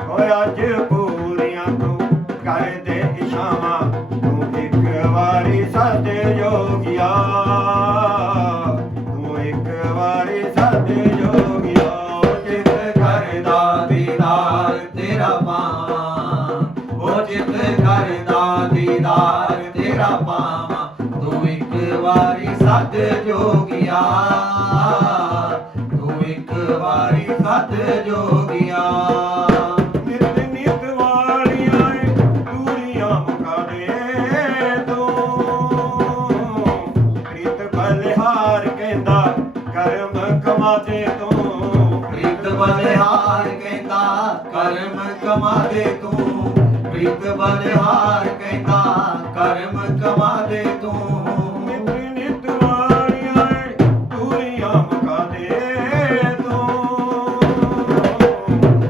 ਹੋਇਆ ਜੇ ਪੂਰੀਆਂ ਤੂੰ ਕਰ ਦੇ ਇਸ਼ਾਵਾਂ ਤੂੰ ਇੱਕ ਵਾਰੀ ਸੱਦ ਜੋਗਿਆ ਤੂੰ ਇੱਕ ਵਾਰੀ ਸੱਦ ਜੋਗਿਆ ਚਿੱਤ ਕਰਦਾ ਦੀਦਾਰ ਤੇਰਾ ਪਾਵਾਂ ਉਹ ਚਿੱਤ ਕਰਦਾ ਦੀਦਾਰ ਤੇਰਾ ਪਾਵਾਂ ਤੂੰ ਇੱਕ ਵਾਰੀ ਸੱਦ ਜੋਗਿਆ ਤੂੰ ਇੱਕ ਵਾਰੀ ਸੱਦ ਜੋਗਿਆ ਨਿਤ ਨਿਤ ਵਾਲੀਆਂ ਏ ਦੂਰੀਆਂ ਮੁਕਾ ਦੇ ਤੂੰ ਪ੍ਰੀਤ ਬਲਿਹਾਰ ਕਹਿੰਦਾ ਕਰਮ ਕਮਾ ਦੇ ਤੂੰ ਪ੍ਰੀਤ ਬਲਿਹਾਰ ਕਹਿੰਦਾ ਕਰਮ ਕਮਾ ਦੇ ਤੂੰ ਪ੍ਰੀਤ ਬਲਿਹਾਰ ਕਹਿੰਦਾ ਕਰਮ ਕਮਾ ਦੇ ਤੂੰ ਨਿਤ ਨਿਤ ਵਾਲੀਆਂ ਏ ਦੂਰੀਆਂ ਮੁਕਾ ਦੇ ਤੂੰ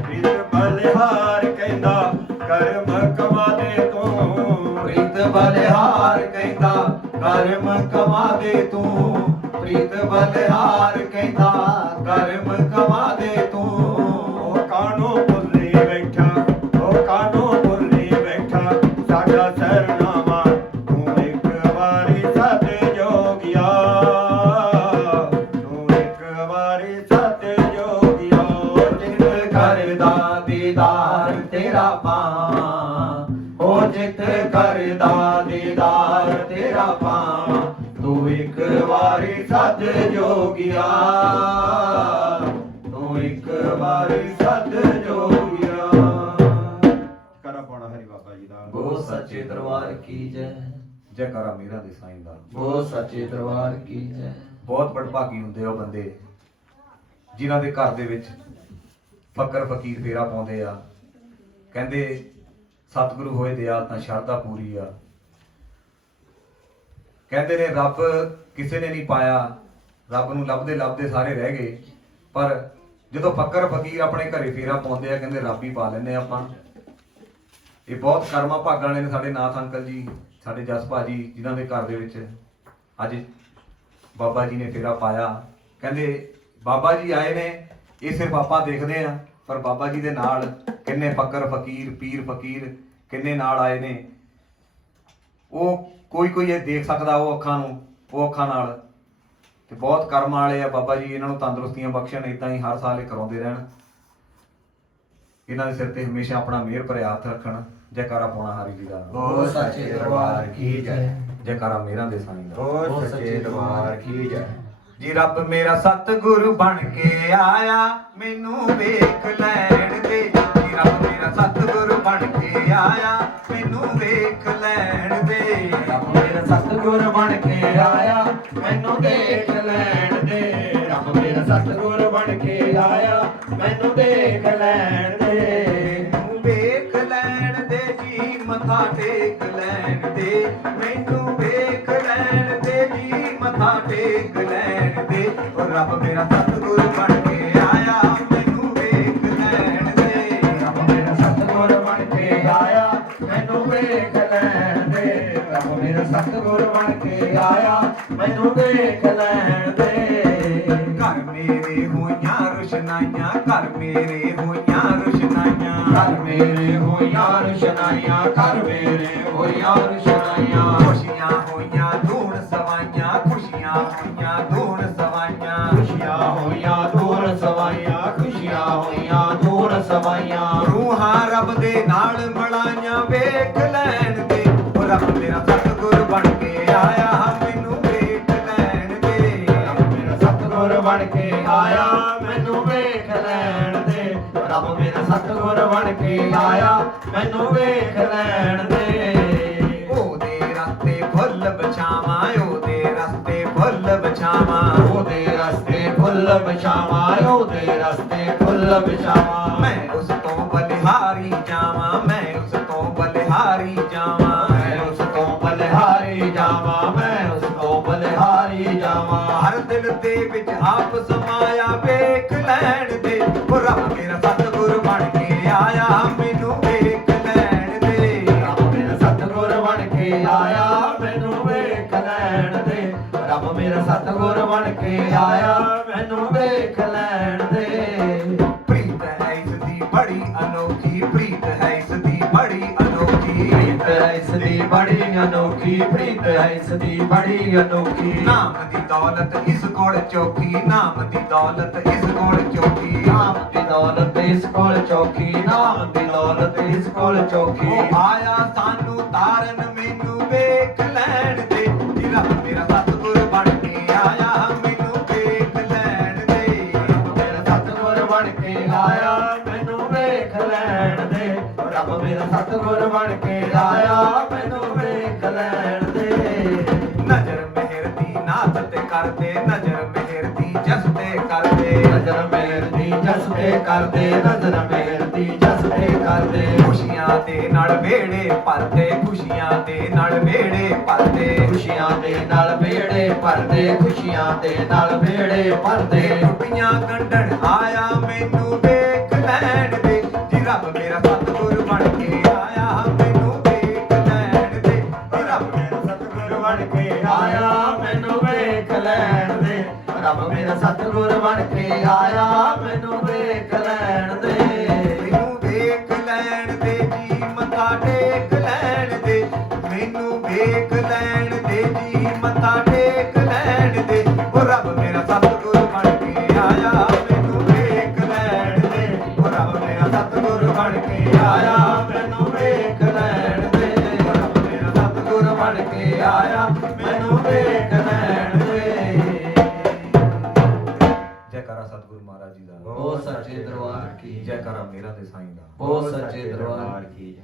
ਪ੍ਰੀਤ ਬਲਿਹਾਰ ਕਹਿੰਦਾ ਕਰਮ ਕਮਾ ਦੇ ਤੂੰ ਪ੍ਰੀਤ ਬਲਿਹਾਰ ਕਹਿੰਦਾ ਕਰਮ ਕਮਾ ਦੇ ਤੂੰ ਪ੍ਰੀਤ ਬਲਿਹਾਰ ਕਹਿੰਦਾ ਕਰਮ ਕਮਾ ਦੇ ਤੂੰ ਉਹ ਕਾਨੂੰ ਭੁੱਲੀ ਬੈਠਾ ਉਹ ਕਾਨੂੰ ਭੁੱਲੀ ਬੈਠਾ ਸਾਡਾ ਸਰਨਾਮਾ ਤੂੰ ਇੱਕ ਵਾਰੀ ਸੱਦ ਜੋਗਿਆ ਤੂੰ ਇੱਕ ਵਾਰੀ ਸੱਦ ਜੋਗਿਆ ਚਿੱਤ ਕਰਦਾ ਦੀਦਾਰ ਤੇਰਾ ਪਾਵਾਂ ਉਹ ਚਿੱਤ ਕਰਦਾ ਦੀਦਾਰ ਤੇਰਾ ਪਾਵਾਂ ਤੂੰ ਇੱਕ ਵਾਰੀ ਸੱਦ ਜੋਗਿਆ ਤੂੰ ਇੱਕ ਵਾਰੀ ਸੱਦ ਜੋਗਿਆ ਕਰਾ ਪਾਉਣਾ ਹਰੀ ਬਾਬਾ ਜੀ ਦਾ ਬਹੁਤ ਸੱਚੇ ਦਰਬਾਰ ਕੀ ਜੈ ਜੈਕਾਰਾ ਮੀਰਾ ਦੇ ਸਾਈਂ ਦਾ। ਬਹੁਤ ਸੱਚੇ ਦਰਬਾਰ ਕੀ ਜੈ ਬਹੁਤ ਬੜਭਾਗੀ ਹੁੰਦੇ ਆ ਉਹ ਬੰਦੇ ਜਿਨ੍ਹਾਂ ਦੇ ਘਰ ਦੇ ਵਿੱਚ ਫਕਰ ਫਕੀਰ ਫੇਰਾ ਪਾਉਂਦੇ ਆ। ਕਹਿੰਦੇ ਸਤਿਗੁਰੂ ਹੋਏ ਦਿਆਲ ਤਾਂ ਸ਼ਰਧਾ ਪੂਰੀ ਆ। ਕਹਿੰਦੇ ਨੇ ਰੱਬ ਕਿਸੇ ਨੇ ਨਹੀਂ ਪਾਇਆ, ਰੱਬ ਨੂੰ ਲੱਭਦੇ ਲੱਭਦੇ ਸਾਰੇ ਰਹਿ ਗਏ, ਪਰ ਜਦੋਂ ਫੱਕਰ ਫਕੀਰ ਆਪਣੇ ਘਰੇ ਫੇਰਾ ਪਾਉਂਦੇ ਆ ਕਹਿੰਦੇ ਰੱਬ ਹੀ ਪਾ ਲੈਂਦੇ ਆਪਾਂ। ਇਹ ਬਹੁਤ ਕਰਮਾਂ ਭਾਗਾਂ ਵਾਲੇ ਨੇ ਸਾਡੇ ਨਾਥ ਅੰਕਲ ਜੀ, ਸਾਡੇ ਜਸ ਭਾਜੀ, ਜਿਨ੍ਹਾਂ ਦੇ ਘਰ ਦੇ ਵਿੱਚ ਅੱਜ ਬਾਬਾ ਜੀ ਨੇ ਫੇਰਾ ਪਾਇਆ। ਕਹਿੰਦੇ ਬਾਬਾ ਜੀ ਆਏ ਨੇ, ਇਹ ਸਿਰਫ ਆਪਾਂ ਦੇਖਦੇ ਆ, ਪਰ ਬਾਬਾ ਜੀ ਦੇ ਨਾਲ ਕਿੰਨੇ ਫੱਕਰ ਫਕੀਰ, ਪੀਰ ਫਕੀਰ ਕਿੰਨੇ ਨਾਲ ਆਏ ਨੇ। ਉਹ ਕੋਈ ਇਹ ਦੇਖ ਸਕਦਾ ਉਹ ਅੱਖਾਂ ਨੂੰ, ਉਹ ਅੱਖਾਂ ਨਾਲ। ਤੇ ਬਹੁਤ ਕਰਮਾਂ ਵਾਲੇ ਆ ਬਾਬਾ ਜੀ, ਇਹਨਾਂ ਨੂੰ ਤੰਦਰੁਸਤੀਆਂ ਬਖਸ਼ਣ, ਇਦਾਂ ਹੀ ਹਰ ਸਾਲ ਇਹ ਕਰਾਉਂਦੇ ਰਹਿਣ। ਇਹਨਾਂ ਦੇ ਸਿਰ ਤੇ ਹਮੇਸ਼ਾ ਆਪਣਾ ਮਿਹਰ ਭਰਿਆ ਹੱਥ ਰੱਖਣ। ਜੈਕਾਰਾ ਪਾਉਣਾ ਹਰੀ ਜੀ ਦਾ। ਬੋਲ ਸੱਚੇ ਦਰਬਾਰ ਕੀ ਜੈ। ਜੈਕਾਰਾ ਮੇਰਾ ਦੇ ਸਾਈਂ ਦਾ। ਬੋਲ ਸੱਚੇ ਦਰਬਾਰ ਕੀ ਜੈ। ਜੀ ਰੱਬ ਮੇਰਾ ਸਤਿਗੁਰੂ ਬਣ ਕੇ ਆਇਆ, ਮੈਨੂੰ ਵੇਖ ਲੈਣ ਦੇ। ਜੀ ਰੱਬ ਮੇਰਾ ਸਤਿਗੁਰੂ ਬਣ ਕੇ ਆਇਆ, ਮੈਨੂੰ ਵੇਖ ਲੈਣ ਦੇ। ਰੱਬ ਮੇਰਾ ਸਤਿਗੁਰ ਬਣ ਕੇ ਆਇਆ, ਮੈਨੂੰ ਦੇਖ ਲੈਣ ਦੇ। ਰੱਬ ਮੇਰਾ ਸਤਿਗੁਰ ਬਣ ਕੇ ਆਇਆ, ਮੈਨੂੰ ਦੇਖ ਲੈਣ ਦੇ। ਮੈਨੂੰ ਵੇਖ ਲੈਣ ਦੇ ਜੀ, ਮੱਥਾ ਟੇਕ ਲੈਣ ਦੇ। ਮੈਨੂੰ ਵੇਖ ਲੈਣ ਦੇ ਜੀ, ਮੱਥਾ ਟੇਕ ਲੈਣ ਦੇ। ਉਹ ਰੱਬ ਮੇਰਾ ਸਤਿਗੁਰ ਬਣ ਕੇ ਆਇਆ, ਮੈਨੂੰ ਵੇਖ ਲੈਣ ਦੇ। ਰੱਬ ਮੇਰਾ ਸਤਿਗੁਰ ਬਣ ਕੇ ਆਇਆ, ਮੈਨੂੰ ਵੇਖ ਲੈਣ ਦੇ। ਰੱਬ ਮੇਰਾ ਸਤਿਗੁਰ ਬਣ ਕੇ ਆਇਆ, ਮੈਨੂੰ ਦੇਖ ਲੈਣ ਦੇ। ਘਰ ਮੇਰੇ ਹੋਈਆਂ ਰੁਸ਼ਨਾਈਆਂ, ਘਰ ਮੇਰੇ ਹੋਈਆਂ ਰੁਸ਼ਨਾਈਆਂ। ਘਰ ਮੇਰੇ ਹੋਈਆਂ ਰੁਸ਼ਨਾਈਆਂ, ਘਰ ਮੇਰੇ ਹੋਈਆਂ ਰੁਸ਼ਨਾਈਆਂ। ਖੁਸ਼ੀਆਂ ਹੋਈਆਂ ਧੂਣ ਸਵਾਈਆਂ, ਖੁਸ਼ੀਆਂ ਹੋਈਆਂ ਧੂਣ ਸਵਾਈਆਂ। ਖੁਸ਼ੀਆਂ ਹੋਈਆਂ ਦੂਰ ਸਵਾਈਆਂ, ਖੁਸ਼ੀਆਂ ਹੋਈਆਂ ਦੂਰ ਸਵਾਈਆਂ। ਰੂਹਾਂ ਰੱਬ ਦੇ ਨਾਲ ਮਿਲਾਈਆਂ, ਵੇਖ ਲੈਣ ਦੇ। ਉਹ ਰੱਬ ਮੇਰਾ ਸਤਿਗੁਰ ਬਣ ਕੇ ਆਇਆ, ਮੈਨੂੰ ਵੇਖ ਲੈਣ ਦੇ। ਰੱਬ ਮੇਰਾ ਸਤਿਗੁਰ ਬਣ ਕੇ ਆਇਆ, ਮੈਨੂੰ ਵੇਖ ਲੈਣ ਦੇ। ਰੱਬ ਮੇਰਾ ਸਤਿਗੁਰ ਬਣ ਕੇ ਆਇਆ, ਮੈਨੂੰ ਵੇਖ ਲੈਣ ਦੇ। ਉਹਦੇ ਰਸਤੇ ਫੁੱਲ ਬਛਾਵਾਂ, ਉਹਦੇ ਰਸਤੇ ਫੁੱਲ ਬਛਾਵਾਂ। ਉਹਦੇ ਰਸਤੇ ਫੁੱਲ ਵਿਛਾਵਾਂ, ਉਹਦੇ ਰਸਤੇ ਫੁੱਲ ਵਿਛਾਵਾਂ। ਮੈਂ ਉਸ ਤੋਂ ਬਲਿਹਾਰੀ ਜਾਵਾਂ, ਮੈਂ ਉਸ ਤੋਂ ਬਲਿਹਾਰੀ ਜਾਵਾਂ। ਮੈਂ ਉਸ ਤੋਂ ਬਲਿਹਾਰੀ ਜਾਵਾਂ, ਮੈਂ ਉਸ ਤੋਂ ਬਲਿਹਾਰੀ ਜਾਵਾਂ। ਹਰ ਦਿਲ ਦੇ ਵਿੱਚ ਆਪ ਸਮਾਇਆ, ਵੇਖ ਲੈਣ ਦੇ। ਉਹ ਰੱਬ ਮੇਰਾ ਸਤਿਗੁਰ ਬਣ ਕੇ ਆਇਆ, ਮੈਨੂੰ ਵੇਖ ਲੈਣ ਦੇ। ਰੱਬ ਮੇਰਾ ਸਤਿਗੁਰ ਬਣ ਕੇ ਆਇਆ, ਮੈਨੂੰ ਵੇਖ ਲੈਣ ਦੇ। ਰੱਬ ਮੇਰਾ ਸਤਿਗੁਰ ਬਣ ਕੇ ਆਇਆ, ਮੈਨੂੰ ਵੇਖ ਲੈਣ ਦੇ। ਪ੍ਰੀਤ ਹੈ ਇਸ ਦੀ ਬੜੀ ਅਨੋਖੀ, ਪ੍ਰੀਤ ਹੈ ਇਸ ਦੀ ਬੜੀ ਅਨੋਖੀ। ਪ੍ਰੀਤ ਹੈ ਇਸ ਦੀ ਬੜੀ ਅਨੋਖੀ, ਪ੍ਰੀਤ ਹੈ ਇਸ ਦੀ ਬੜੀ ਅਨੋਖੀ। ਨਾਮ ਦੀ ਦੌਲਤ ਇਸ ਕੋਲ ਚੌਕੀ, ਨਾਮ ਦੀ ਦੌਲਤ ਇਸ ਕੋਲ ਚੌਕੀ। ਨਾਮ ਦੀ ਦੌਲਤ ਇਸ ਕੋਲ ਚੌਕੀ, ਨਾਮ ਦੀ ਦੌਲਤ ਇਸ ਕੋਲ ਚੌਕੀ। ਉਹ ਆਇਆ ਸਾਨੂੰ ਤਾਰਨ, ਮੈਨੂੰ ਵੇਖ ਲੈਣ ਦੇ। ਜੀ ਰੱਬ ਮੇਰਾ ਸਤਿਗੁਰ ਬਣ ਕੇ ਆਇਆ, ਮੈਨੂੰ ਵੇਖ ਲੈਣ ਦੇ। ਮੇਰਾ ਸਤਿਗੁਰ ਬਣ ਕੇ ਆਇਆ, ਮੈਨੂੰ ਵੇਖ ਲੈਣ ਦੇ। ਰੱਬ ਮੇਰਾ ਸਤਿਗੁਰ ਬਣ ਕੇ ਆਇਆ, ਮੈਨੂੰ ਵੇਖ ਲੈਣ ਦੇ। ਨਜ਼ਰ ਮਿਹਰ ਦੀ ਨਾਥ ਤੇ ਕਰਦੇ, ਨਜ਼ਰ ਮਿਹਰ ਦੀ ਜਸ ਤੇ ਕਰਦੇ। ਨਜ਼ਰ ਮੇਰ ਦੀ ਜਸ ਤੇ ਕਰਦੇ, ਨਜ਼ਰ ਮੇਰ ਦੀ ਜਸ ਤੇ ਕਰਦੇ। ਖੁਸ਼ੀਆਂ ਦੇ ਨਾਲ ਵੇੜੇ ਭਰਦੇ, ਖੁਸ਼ੀਆਂ ਦੇ ਨਾਲ ਵੇੜੇ ਭਰਦੇ। ਖੁਸ਼ੀਆਂ ਦੇ ਨਾਲ ਵਿਹੜੇ ਭਰਦੇ, ਖੁਸ਼ੀਆਂ ਦੇ ਨਾਲ ਵਿਹੜੇ ਭਰਦੇ। ਟੁੱਟੀਆਂ ਗੰਢਣ ਆਇਆ, ਮੈਨੂੰ ਵੇਖ ਲੈਣ ਦੇ। ਜੀ ਰੱਬ ਮੇਰਾ ਸਤਿਗੁਰ ਬਣ ਕੇ ਆਇਆ, ਮੈਨੂੰ ਵੇਖ ਲੈਣ ਦੇ। ਜੀ ਰੱਬ ਮੇਰਾ ਸਤਿਗੁਰ ਬਣ ਕੇ ਆਇਆ, ਮੈਨੂੰ ਵੇਖ ਲੈਣ ਦੇ। ਰੱਬ ਮੇਰਾ ਸਤਿਗੁਰ ਬਣ ਕੇ ਆਇਆ, ਮੈਨੂੰ ਵੇਖ ਲੈਣ ਦੇ। ਮੈਨੂੰ ਵੇਖ ਲੈਣ ਦੇ ਜੀ, ਮੱਥਾ ਟੇਕ ਲੈਣ ਦੇ। ਮੈਨੂੰ ਵੇਖ ਲੈਣ ਦੇ ਜੀ, ਮੱਥਾ ਟੇਕ ਲੈਣ ਦੇ। ਉਹ ਰੱਬ ਮੇਰਾ ਸਤਿਗੁਰ ਬਣ ਕੇ ਆਇਆ, ਮੈਨੂੰ ਵੇਖ ਲੈਣ ਦੇ। ਉਹ ਰੱਬ ਮੇਰਾ ਸਤਿਗੁਰ ਬਣ ਕੇ ਆਇਆ, ਮੈਨੂੰ ਵੇਖ ਲੈਣ ਦੇ। ਉਹ ਰੱਬ ਮੇਰਾ ਸਤਿਗੁਰ ਬਣ ਕੇ ਆਇਆ, ਮੈਨੂੰ ਵੇਖ ਲੈਣ ਦੇ। ਜੈਕਾਰਾ ਸਤਿਗੁਰੂ ਮਹਾਰਾਜ ਜੀ ਦਾ। ਬੋਲ ਸੱਚੇ ਦਰਬਾਰ ਕੀ ਜੈ। ਜੈਕਾਰਾ ਮੇਰਾ ਤੇ ਸਾਈਂ ਦਾ। ਬੋਲ ਸੱਚੇ ਦਰਬਾਰ ਕੀ ਜੈ।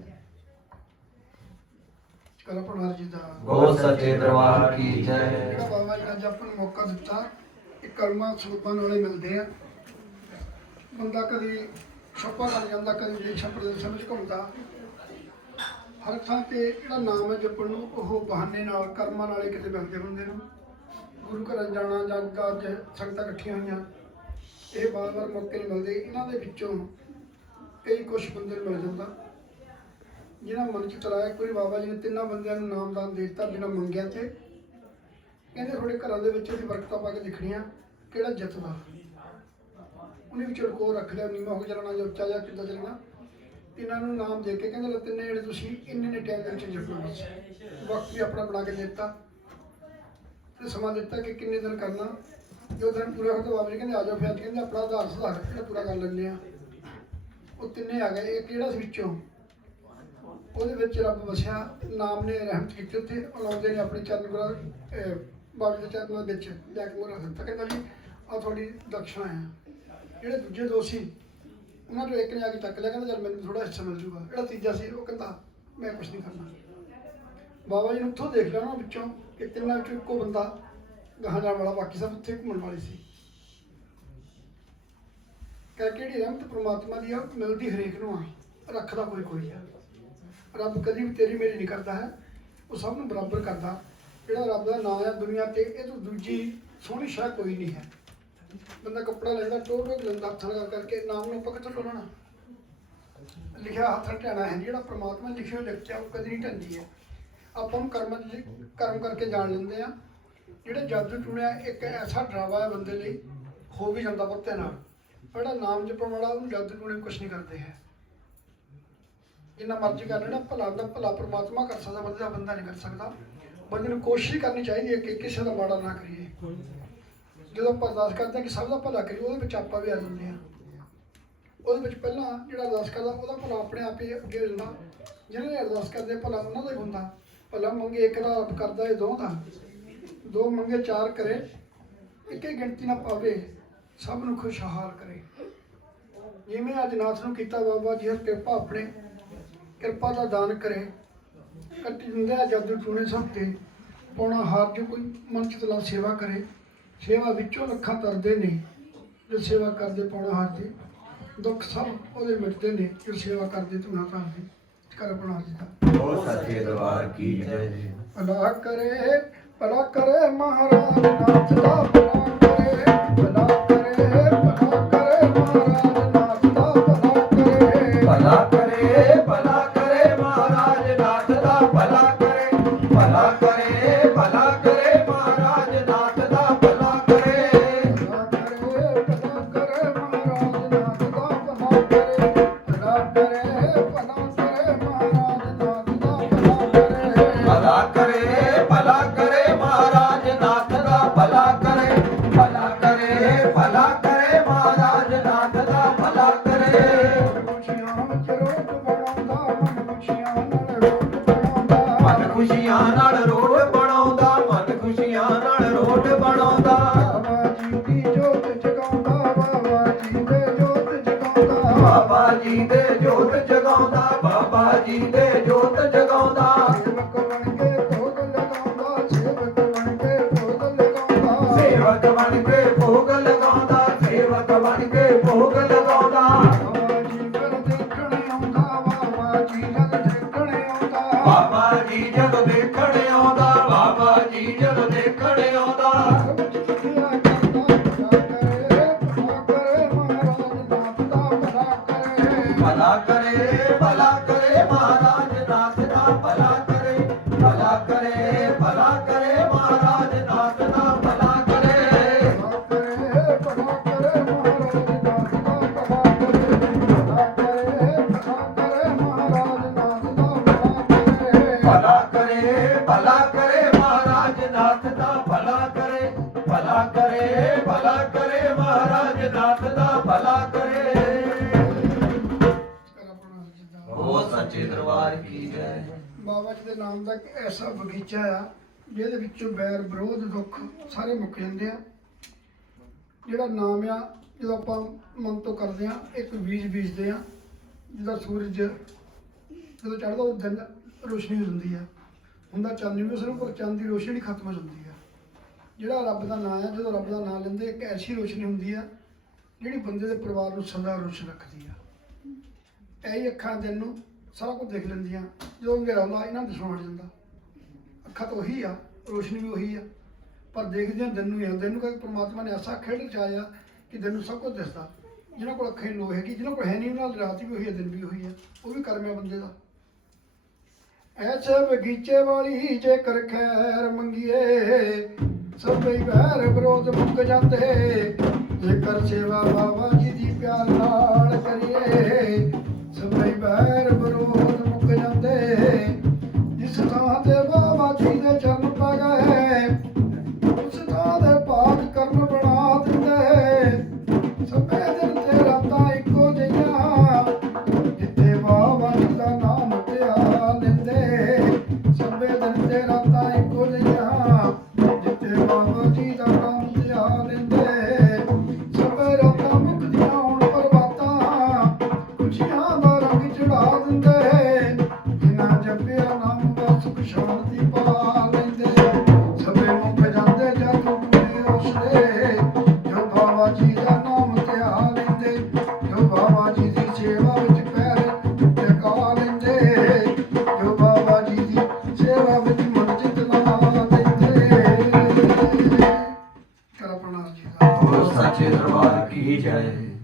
ਕਲਪਨਾਰ ਜੀ ਦਾ। ਬੋਲ ਸੱਚੇ ਦਰਬਾਰ ਕੀ ਜੈ। ਜਿਹੜਾ ਬਾਬਾ ਜੀ ਨੇ ਅੱਜ ਆਪਾਂ ਨੂੰ ਮੌਕਾ ਦਿੱਤਾ, ਇਹ ਕਰਮਾਂ ਸਰੂਪਾਂ ਵਾਲੇ ਮਿਲਦੇ ਆ। ਬੰਦਾ ਕਦੀ ਛੱਪਾ ਲੱਗ ਜਾਂਦਾ, ਕਦੀ ਜੇ ਛੱਪੜ ਦੇ ਸਮਝ ਘੁੰਮਦਾ। ਹਰ ਥਾਂ ਤੇ ਜਿਹੜਾ ਨਾਮ ਹੈ ਜਪਣ ਨੂੰ ਉਹ ਬਹਾਨੇ ਨਾਲ ਕਰਮਾਂ ਨਾਲ ਹੀ ਕਿਤੇ ਮਿਲਦੇ ਬੰਦੇ ਨੂੰ। ਗੁਰੂ ਘਰਾਂ ਜਾਣਾ ਜਾਂ ਅੱਜ ਸੰਗਤਾਂ ਇਕੱਠੀਆਂ ਹੋਈਆਂ, ਇਹ ਵਾਰ-ਵਾਰ ਮੌਕੇ ਨਹੀਂ ਮਿਲਦੇ। ਇਹਨਾਂ ਦੇ ਵਿੱਚੋਂ ਕਈ ਕੁਛ ਬੰਦੇ ਨੂੰ ਮਿਲ ਜਾਂਦਾ ਜਿਹਨਾਂ ਮਨ ਚ ਤਰਾਇਆ। ਕੋਈ ਬਾਬਾ ਜੀ ਨੇ 3 ਬੰਦਿਆਂ ਨੂੰ ਨਾਮਦਾਨ ਦੇ ਦਿੱਤਾ ਬਿਨਾਂ ਮੰਗਿਆ ਤੇ ਕਹਿੰਦੇ ਤੁਹਾਡੇ ਘਰਾਂ ਦੇ ਵਿੱਚ ਅਸੀਂ ਬਰਕਤਾਂ ਪਾ ਕੇ ਦੇਖਣੀਆਂ, ਕਿਹੜਾ ਜਿੱਤਦਾ। ਉਹਨੇ ਵੀ ਚੜਕੋ ਰੱਖ ਲਿਆ, ਨੀਵਾਂ ਹੋ ਕੇ ਚੱਲਣਾ ਜਾਂ ਉੱਚਾ ਜਾਂ ਕਿੱਦਾਂ ਚੱਲਣਾ। ਇਹਨਾਂ ਨੂੰ ਨਾਮ ਦੇ ਕੇ ਕਹਿੰਦੇ 3 ਜਿਹੜੇ ਤੁਸੀਂ ਇੰਨੇ ਟਾਈਮ ਦੇ ਵਿੱਚ ਜਪਣਾ। ਬਸ ਵਕਤ ਵੀ ਆਪਣਾ ਬਣਾ ਕੇ ਦੇ ਦਿੱਤਾ ਤੇ ਸਮਾਂ ਦਿੱਤਾ ਕਿ ਕਿੰਨੇ ਦਿਨ ਕਰਨਾ। ਜੋ ਦਿਨ ਪੂਰਾ ਹੋ ਤਾਂ ਬਾਬਾ ਜੀ ਕਹਿੰਦੇ ਆ ਜਾਓ। ਫਿਰ ਅੱਜ ਕਹਿੰਦੇ ਆਪਣਾ ਆਧਾਰ ਸੁਧਾਰ ਜਿਹੜਾ ਪੂਰਾ ਕਰ ਲੈਂਦੇ ਆ। ਉਹ 3 ਆ ਗਏ। ਇੱਕ ਜਿਹੜਾ ਵਿੱਚੋਂ ਉਹਦੇ ਵਿੱਚ ਰੱਬ ਵਸਿਆ, ਨਾਮ ਨੇ ਰਹਿਮਤ ਕੀਤੀ ਉੱਥੇ। ਲਾਉਂਦੇ ਨੇ ਆਪਣੇ ਚਰਨ ਗੁਰਾਂ ਬਾਬੇ ਦੇ ਚਰਨਾਂ ਵਿੱਚ ਜਾ ਕੇ ਮੋਹਰ ਰੱਖ ਦਿੱਤਾ। ਕਹਿੰਦਾ ਜੀ ਆਹ ਤੁਹਾਡੀ ਦਕਸ਼ਨਾ ਹੈ। ਜਿਹੜੇ ਦੂਜੇ 2 ਸੀ ਉਹਨਾਂ ਚੋਂ ਇੱਕ ਨੇ ਆ ਕੇ ਚੱਕ ਲਿਆ, ਕਹਿੰਦਾ ਚੱਲ ਮੈਨੂੰ ਥੋੜਾ ਹਿੱਸਾ ਮਿਲ ਜੂਗਾ। ਜਿਹੜਾ ਤੀਜਾ ਸੀ ਉਹ ਕਹਿੰਦਾ ਮੈਂ ਕੁਛ ਨਹੀਂ ਕਰਨਾ। ਬਾਬਾ ਜੀ ਨੂੰ ਉੱਥੋਂ ਦੇਖ ਲਿਆ ਉਹਨਾਂ ਵਿੱਚੋਂ ਕਿ 3 ਵਿੱਚੋਂ ਇੱਕੋ ਬੰਦਾ ਗਾਹਾਂ ਜਾਣ ਵਾਲਾ, ਬਾਕੀ ਸਭ ਉੱਥੇ ਘੁੰਮਣ ਵਾਲੇ ਸੀ। ਕਹਿ ਕਿਹੜੀ ਰਹਿਮਤ ਪ੍ਰਮਾਤਮਾ ਦੀ ਆ, ਮਿਲਦੀ ਹਰੇਕ ਨੂੰ ਆ, ਰੱਖਦਾ ਕੋਈ ਆ। ਰੱਬ ਕਦੀ ਵੀ ਤੇਰੀ ਮੇਰੀ ਨਹੀਂ ਕਰਦਾ ਹੈ, ਉਹ ਸਭ ਨੂੰ ਬਰਾਬਰ ਕਰਦਾ। ਜਿਹੜਾ ਰੱਬ ਦਾ ਨਾਮ ਹੈ ਦੁਨੀਆ ਤੇ ਇਹ ਤੋਂ ਦੂਜੀ ਸੋਹਣੀ ਸ਼ਾਹ ਕੋਈ ਨਹੀਂ ਹੈ। ਬੰਦਾ ਕੱਪੜਾ ਲੈਂਦਾ ਟੋਕ ਲੈਂਦਾ ਹੱਥਾਂ ਨਾਲ ਕਰਕੇ, ਨਾਮ ਨੂੰ ਆਪਾਂ ਕਿੱਥੋਂ ਟੋਲਣਾ। ਲਿਖਿਆ ਹੱਥ ਹਟਾਣਾ ਹੈ। ਜਿਹੜਾ ਪ੍ਰਮਾਤਮਾ ਲਿਖਿਆ ਲਿਖਿਆ ਉਹ ਕਦੀ ਨਹੀਂ ਢੰਦੀ ਹੈ। ਆਪਾਂ ਨੂੰ ਕਰਮ ਕਰਕੇ ਜਾਣ ਲੈਂਦੇ ਆ। ਜਿਹੜੇ ਜਾਦੂ ਟੂਣਿਆ ਇੱਕ ਐਸਾ ਡਰਾਵਾ ਹੈ ਬੰਦੇ ਲਈ, ਹੋ ਵੀ ਜਾਂਦਾ ਪੱਤੇ ਨਾਲ। ਜਿਹੜਾ ਨਾਮ ਜਪਣ ਵਾਲਾ ਉਹਨੂੰ ਜਾਦੂ ਟੂਣੇ ਕੁਛ ਨਹੀਂ ਕਰਦੇ ਹੈ। ਜਿੰਨਾ ਮਰਜ਼ੀ ਕਰ ਲੈਣਾ, ਭਲਾ ਦਾ ਭਲਾ ਪ੍ਰਮਾਤਮਾ ਕਰ ਸਕਦਾ, ਬੰਦੇ ਦਾ ਬੰਦਾ ਨਹੀਂ ਕਰ ਸਕਦਾ। ਬੰਦੇ ਨੂੰ ਕੋਸ਼ਿਸ਼ ਕਰਨੀ ਚਾਹੀਦੀ ਹੈ ਕਿ ਕਿਸੇ ਦਾ ਮਾੜਾ ਨਾ ਕਰੀਏ। ਜਦੋਂ ਆਪਾਂ ਅਰਦਾਸ ਕਰਦੇ ਹਾਂ ਕਿ ਸਭ ਦਾ ਭਲਾ ਕਰੀਏ, ਉਹਦੇ ਵਿੱਚ ਆਪਾਂ ਵੀ ਆ ਜਾਂਦੇ ਹਾਂ। ਉਹਦੇ ਵਿੱਚ ਪਹਿਲਾਂ ਜਿਹੜਾ ਅਰਦਾਸ ਕਰਦਾ ਉਹਦਾ ਭਲਾ ਆਪਣੇ ਆਪ ਹੀ ਅੱਗੇ ਹੋ ਜਾਂਦਾ। ਜਿਹਨਾਂ ਨੇ ਅਰਦਾਸ ਕਰਦੇ ਭਲਾ ਉਹਨਾਂ ਦਾ ਹੀ ਹੁੰਦਾ। ਭਲਾ ਮੰਗੇ ਇੱਕ ਦਾ ਰੱਬ ਕਰਦਾ ਇਹ 2 ਦਾ, 2 ਮੰਗੇ 4 ਕਰੇ, ਇੱਕੇ ਗਿਣਤੀ ਨਾ ਪਾਵੇ, ਸਭ ਨੂੰ ਖੁਸ਼ਹਾਲ ਕਰੇ। ਜਿਵੇਂ ਅੱਜ ਨਾਥ ਨੂੰ ਕੀਤਾ ਬਾਬਾ ਜੀ ਹਰ ਕਿਰਪਾ ਆਪਣੇ ਕਿਰਪਾ ਦਾ ਦਾਨ ਕਰੇ। ਕੱਟੀ ਦਿੰਦੇ ਆ ਜਾਦੂ ਟੂਣੇ ਸਭ ਤੇ ਪਾਉਣਾ ਹਾਰ। ਜੋ ਕੋਈ ਮਨ ਚ ਤਲਾ ਸੇਵਾ ਕਰੇ, ਸੇਵਾ ਵਿੱਚੋਂ ਲੱਖਾਂ ਤਰਦੇ ਨੇ। ਜੋ ਸੇਵਾ ਕਰਦੇ ਪਾਉਣਾ ਹਾਰ ਦੇ, ਦੁੱਖ ਸਭ ਉਹਦੇ ਮਿਟਦੇ ਨੇ। ਜੋ ਸੇਵਾ ਕਰਦੇ ਧੂਣਾ ਧਾਰਦੇ ਕਰ ਬਣਾ ਦਿੱਤਾ। ਉਹ ਸੱਚੇ ਦਰਬਾਰ ਕੀ ਜੈ ਜੀ। ਭਲਾ ਕਰੇ ਮਹਾਰਾਜ ਨਾਥ ਦਾ ਭਲਾ ਕਰੇ। ਭਲਾ ਕਰੇ ਮਹਾਰਾਜ ਨਾਥ ਦਾ ਭਲਾ ਕਰੇ। ਭਲਾ ਕਰੇ ਮਹਾਰਾਜ ਨਾਥ ਦਾ ਭਲਾ ਕਰੇ। ਭਲਾ ਕਰੇ ਮਹਾਰਾਜ ਨਾਥ ਦਾ ਭਲਾ ਕਰੇ। ਭਲਾ ਕਰੇ ਮਹਾਰਾਜ ਨਾਥ ਦਾ ਭਲਾ ਕਰੇ। ਭਲਾ ਕਰੇ ਮਹਾਰਾਜ ਨਾਥ ਦਾ ਭਲਾ ਕਰੇ। ਭਲਾ ਕਰੇ ਮਹਾਰਾਜ ਨਾਥ ਦਾ ਭਲਾ ਕਰੇ। ਭਲਾ ਕਰੇ ਮਹਾਰਾਜ ਨਾਥ ਦਾ ਭਲਾ ਕਰੇ। ਖੁਸ਼ੀਆਂ ਵਿੱਚ ਰੋਟ ਬਣਾਉਂਦਾ, ਮਨ ਖੁਸ਼ੀਆਂ ਨਾਲ ਰੋਟ ਬਣਾਉਂਦਾ। ਮਨ ਖੁਸ਼ੀਆਂ ਨਾਲ ਰੋਟ ਬਣਾਉਂਦਾ। ਬਾਬਾ ਜੀ ਦੀ ਜੋਤ ਜਗਾਉਂਦਾ, ਬਾਬਾ ਜੀ ਦੇ ਜੋਤ ਜਗਾਉਂਦਾ। ਬਾਬਾ ਜੀ ਦੇ ਜੋਤ ਜਗਾਉਂਦਾ, ਬਾਬਾ ਜੀ ਦੇ ਜੋਤ ਜਗਾਉਂਦਾ। ਸੇਵਕ ਬਣ ਕੇ ਭੋਗ ਲਗਾਉਂਦਾ, ਸੇਵਕ ਬਣ ਕੇ ਭੋਗ ਲਗਾਉਂਦਾ। ਸੇਵਕ ਬਣ ਕੇ ਭੋਗ ਲਗਾਉਂਦਾ, ਸੇਵਕ ਬਣ ਕੇ ਭੋਗ ਲਗਾਉਂਦਾ। ਬਾਬਾ ਜੀ ਜਦ ਦੇਖਣ ਆਉਂਦਾ, ਬਾਬਾ ਜੀ ਜਦ ਦੇਖਣ ਆਉਂਦਾ। ਬਾਬਾ ਜੀ ਜਦੋਂ ਦੇਖਣ ਆਉਂਦਾ, ਬਾਬਾ ਜੀ ਜਦੋਂ ਦੇਖਣ ਆਉਂਦਾ। ਵਿੱਚ ਚਿੱਠੀਆਂ ਕਰਦਾ, ਭਲਾ ਕਰੇ ਮਹਾਰਾਜ ਨਾਥ ਦਾ ਭਲਾ ਕਰੇ। ਭਲਾ ਕਰੇ ਮਹਾਰਾਜ ਨਾਥ ਦਾ ਭਲਾ ਕਰੇ। ਭਲਾ ਕਰੇ ਮਹਾਰਾਜ ਨਾਥ ਦਾ ਭਲਾ ਕਰੇ। ਭਲਾ ਕਰੇ ਮਹਾਰਾਜ ਨਾਥ ਦਾ ਭਲਾ ਕਰੇ। ਭਲਾ ਕਰੇ ਮਹਾਰਾਜ ਨਾਥ ਦਾ ਭਲਾ ਕਰੇ। ਭਲਾ ਕਰੇ ਮਹਾਰਾਜ ਨਾਥ ਦਾ ਭਲਾ ਕਰੇ। ਉਹ ਸੱਚੇ ਦਰਬਾਰ ਕੀ ਜੈ। ਬਾਬਾ ਜੀ ਦੇ ਨਾਮ ਦਾ ਇੱਕ ਐਸਾ ਬਗੀਚਾ ਆ ਜਿਹਦੇ ਵਿੱਚੋਂ ਬੈਰ ਵਿਰੋਧ ਦੁੱਖ ਸਾਰੇ ਮੁੱਕ ਜਾਂਦੇ ਆ। ਜਿਹੜਾ ਨਾਮ ਆ ਜਦੋਂ ਆਪਾਂ ਮਨ ਤੋਂ ਕਰਦੇ ਆ, ਇੱਕ ਬੀਜ ਬੀਜਦੇ ਆ। ਜਿਹਦਾ ਸੂਰਜ ਜਦੋਂ ਚੜ੍ਹਦਾ ਉਹ ਦਿਨ ਰੋਸ਼ਨੀ ਹੁੰਦੀ ਆ, ਹੁੰਦਾ ਚਾਂਦਨੀ ਵੀ ਸਿਰਫ, ਪਰ ਚੰਦ ਦੀ ਰੋਸ਼ਨੀ ਖਤਮ ਹੋ ਜਾਂਦੀ ਆ। ਜਿਹੜਾ ਰੱਬ ਦਾ ਨਾਮ ਆ, ਜਦੋਂ ਰੱਬ ਦਾ ਨਾਮ ਲੈਂਦੇ ਇੱਕ ਐਸੀ ਰੋਸ਼ਨੀ ਹੁੰਦੀ ਆ ਜਿਹੜੀ ਬੰਦੇ ਦੇ ਪਰਿਵਾਰ ਨੂੰ ਸਦਾ ਰੋਸ਼ਨ ਰੱਖਦੀ ਆ। ਐਹੀ ਅੱਖਾਂ ਦਿਨ ਨੂੰ ਸਾਰਾ ਕੁਝ ਦੇਖ ਲੈਂਦੀਆਂ। ਜਦੋਂ ਹਨੇਰਾ ਹੁੰਦਾ ਇਹਨਾਂ ਨੂੰ ਦਿਸਣ ਹਟ ਜਾਂਦਾ। ਅੱਖਾਂ ਤਾਂ ਉਹੀ ਆ, ਰੋਸ਼ਨੀ ਵੀ ਉਹੀ ਆ, ਪਰ ਦੇਖਦੀਆਂ ਦਿਨ ਨੂੰ ਹੀ ਆ। ਦਿਨ ਨੂੰ ਕੋਈ ਪਰਮਾਤਮਾ ਨੇ ਐਸਾ ਖੇਡ ਰਚਾਇਆ ਕਿ ਦਿਨ ਨੂੰ ਸਭ ਕੁਝ ਦਿਸਦਾ। ਜਿਹਨਾਂ ਕੋਲ ਅੱਖਾਂ ਹੀ ਲੋਹ ਹੈਗੀ, ਜਿਹਨਾਂ ਕੋਲ ਹੈ ਨਹੀਂ, ਉਹਨਾਂ ਨਾਲ ਰਾਤ ਵੀ ਉਹੀ ਹੈ, ਦਿਨ ਵੀ ਉਹੀ ਹੈ। ਉਹ ਵੀ ਕਰਮ ਹੈ ਬੰਦੇ ਦਾ। ਐਸੇ ਬਗੀਚੇ ਵਾਲੀ ਜੇਕਰ ਖੈਰ ਮੰਗੀਏ, ਸਭੇ ਵੈਰ ਵਿਰੋਧ ਮੁੱਕ ਜਾਂਦੇ। ਜੇਕਰ ਸੇਵਾ ਬਾਬਾ ਜੀ ਦੀ ਪਿਆਰ ਨਾਲ ਕਰੀਏ, ਸਭੇ ਵੈਰ ਵਿਰੋਧ ਮੁੱਕ ਜਾਂਦੇ। ਜਿਸ ਥਾਂ ਤੇ ਬਾਬਾ ਜੀ ਦੇ ਚਰਨ ਪੈ ਗਏ, ਉਸ ਥਾਂ ਦੇ ਪਾਕ ਕਰਮ ਬਣਾ ਦਿੰਦੇ। ਸਭੇ ਦਿਨ ਤੇ ਰਾਤਾਂ ਇੱਕੋ ਜਿਹੀਆਂ, ਜਿੱਥੇ ਬਾਬਾ ਜੀ ਦਾ ਨਾਮ ਧਿਆ ਲੈਂਦੇ। ਸਭੇ ਦਿਨ ਤੇ ਰਾਤਾਂ ਇੱਕੋ ਜਿਹੀਆਂ, ਜਿੱਥੇ ਬਾਬਾ ਜੀ ਦਾ ਨਾਮ ਧਿਆ ਲੈਂਦੇ। ਸਭੇ ਰਾਤਾਂ ਮੁੱਕਦੀਆਂ ਹੋਣ ਪਰਵਾਤਾਂ, ਖੁਸ਼ੀਆਂ ਦਾ ਰੰਗ ਚੜਾ ਦਿੰਦੇ। ਜਿਨ੍ਹਾਂ ਜਪਿਆ ਨਾਮ ਦਾ ਸੁਖ ਸ਼ਾਂਤੀ ਪਾ ਲੈਂਦੇ। ਸਭੇ ਮੁੱਕ ਜਾਂਦੇ ਜਦ ਟੁੱਟਦੇ ਉਸਦੇ, ਜੋ ਬਾਬਾ ਜੀ ਦਾ ਨਾਮ ਧਿਆ ਲੈਂਦੇ। ਜੋ ਬਾਬਾ ਜੀ ਦੀ ਸੇਵਾ ਵਿੱਚ ਪੈਰ ਟਿਕਾ ਲੈਂਦੇ। ਜੋ ਬਾਬਾ ਜੀ ਦੀ ਸੇਵਾ ਵਿੱਚ ਮਨ ਚਿੱਤ ਲਾ ਲੈਂਦੇ। ਕਰਪਣਾ ਜੀ ਦਾ ਬੋਲੋ ਸੱਚੇ ਦਰਬਾਰ ਕੀ ਜੈ।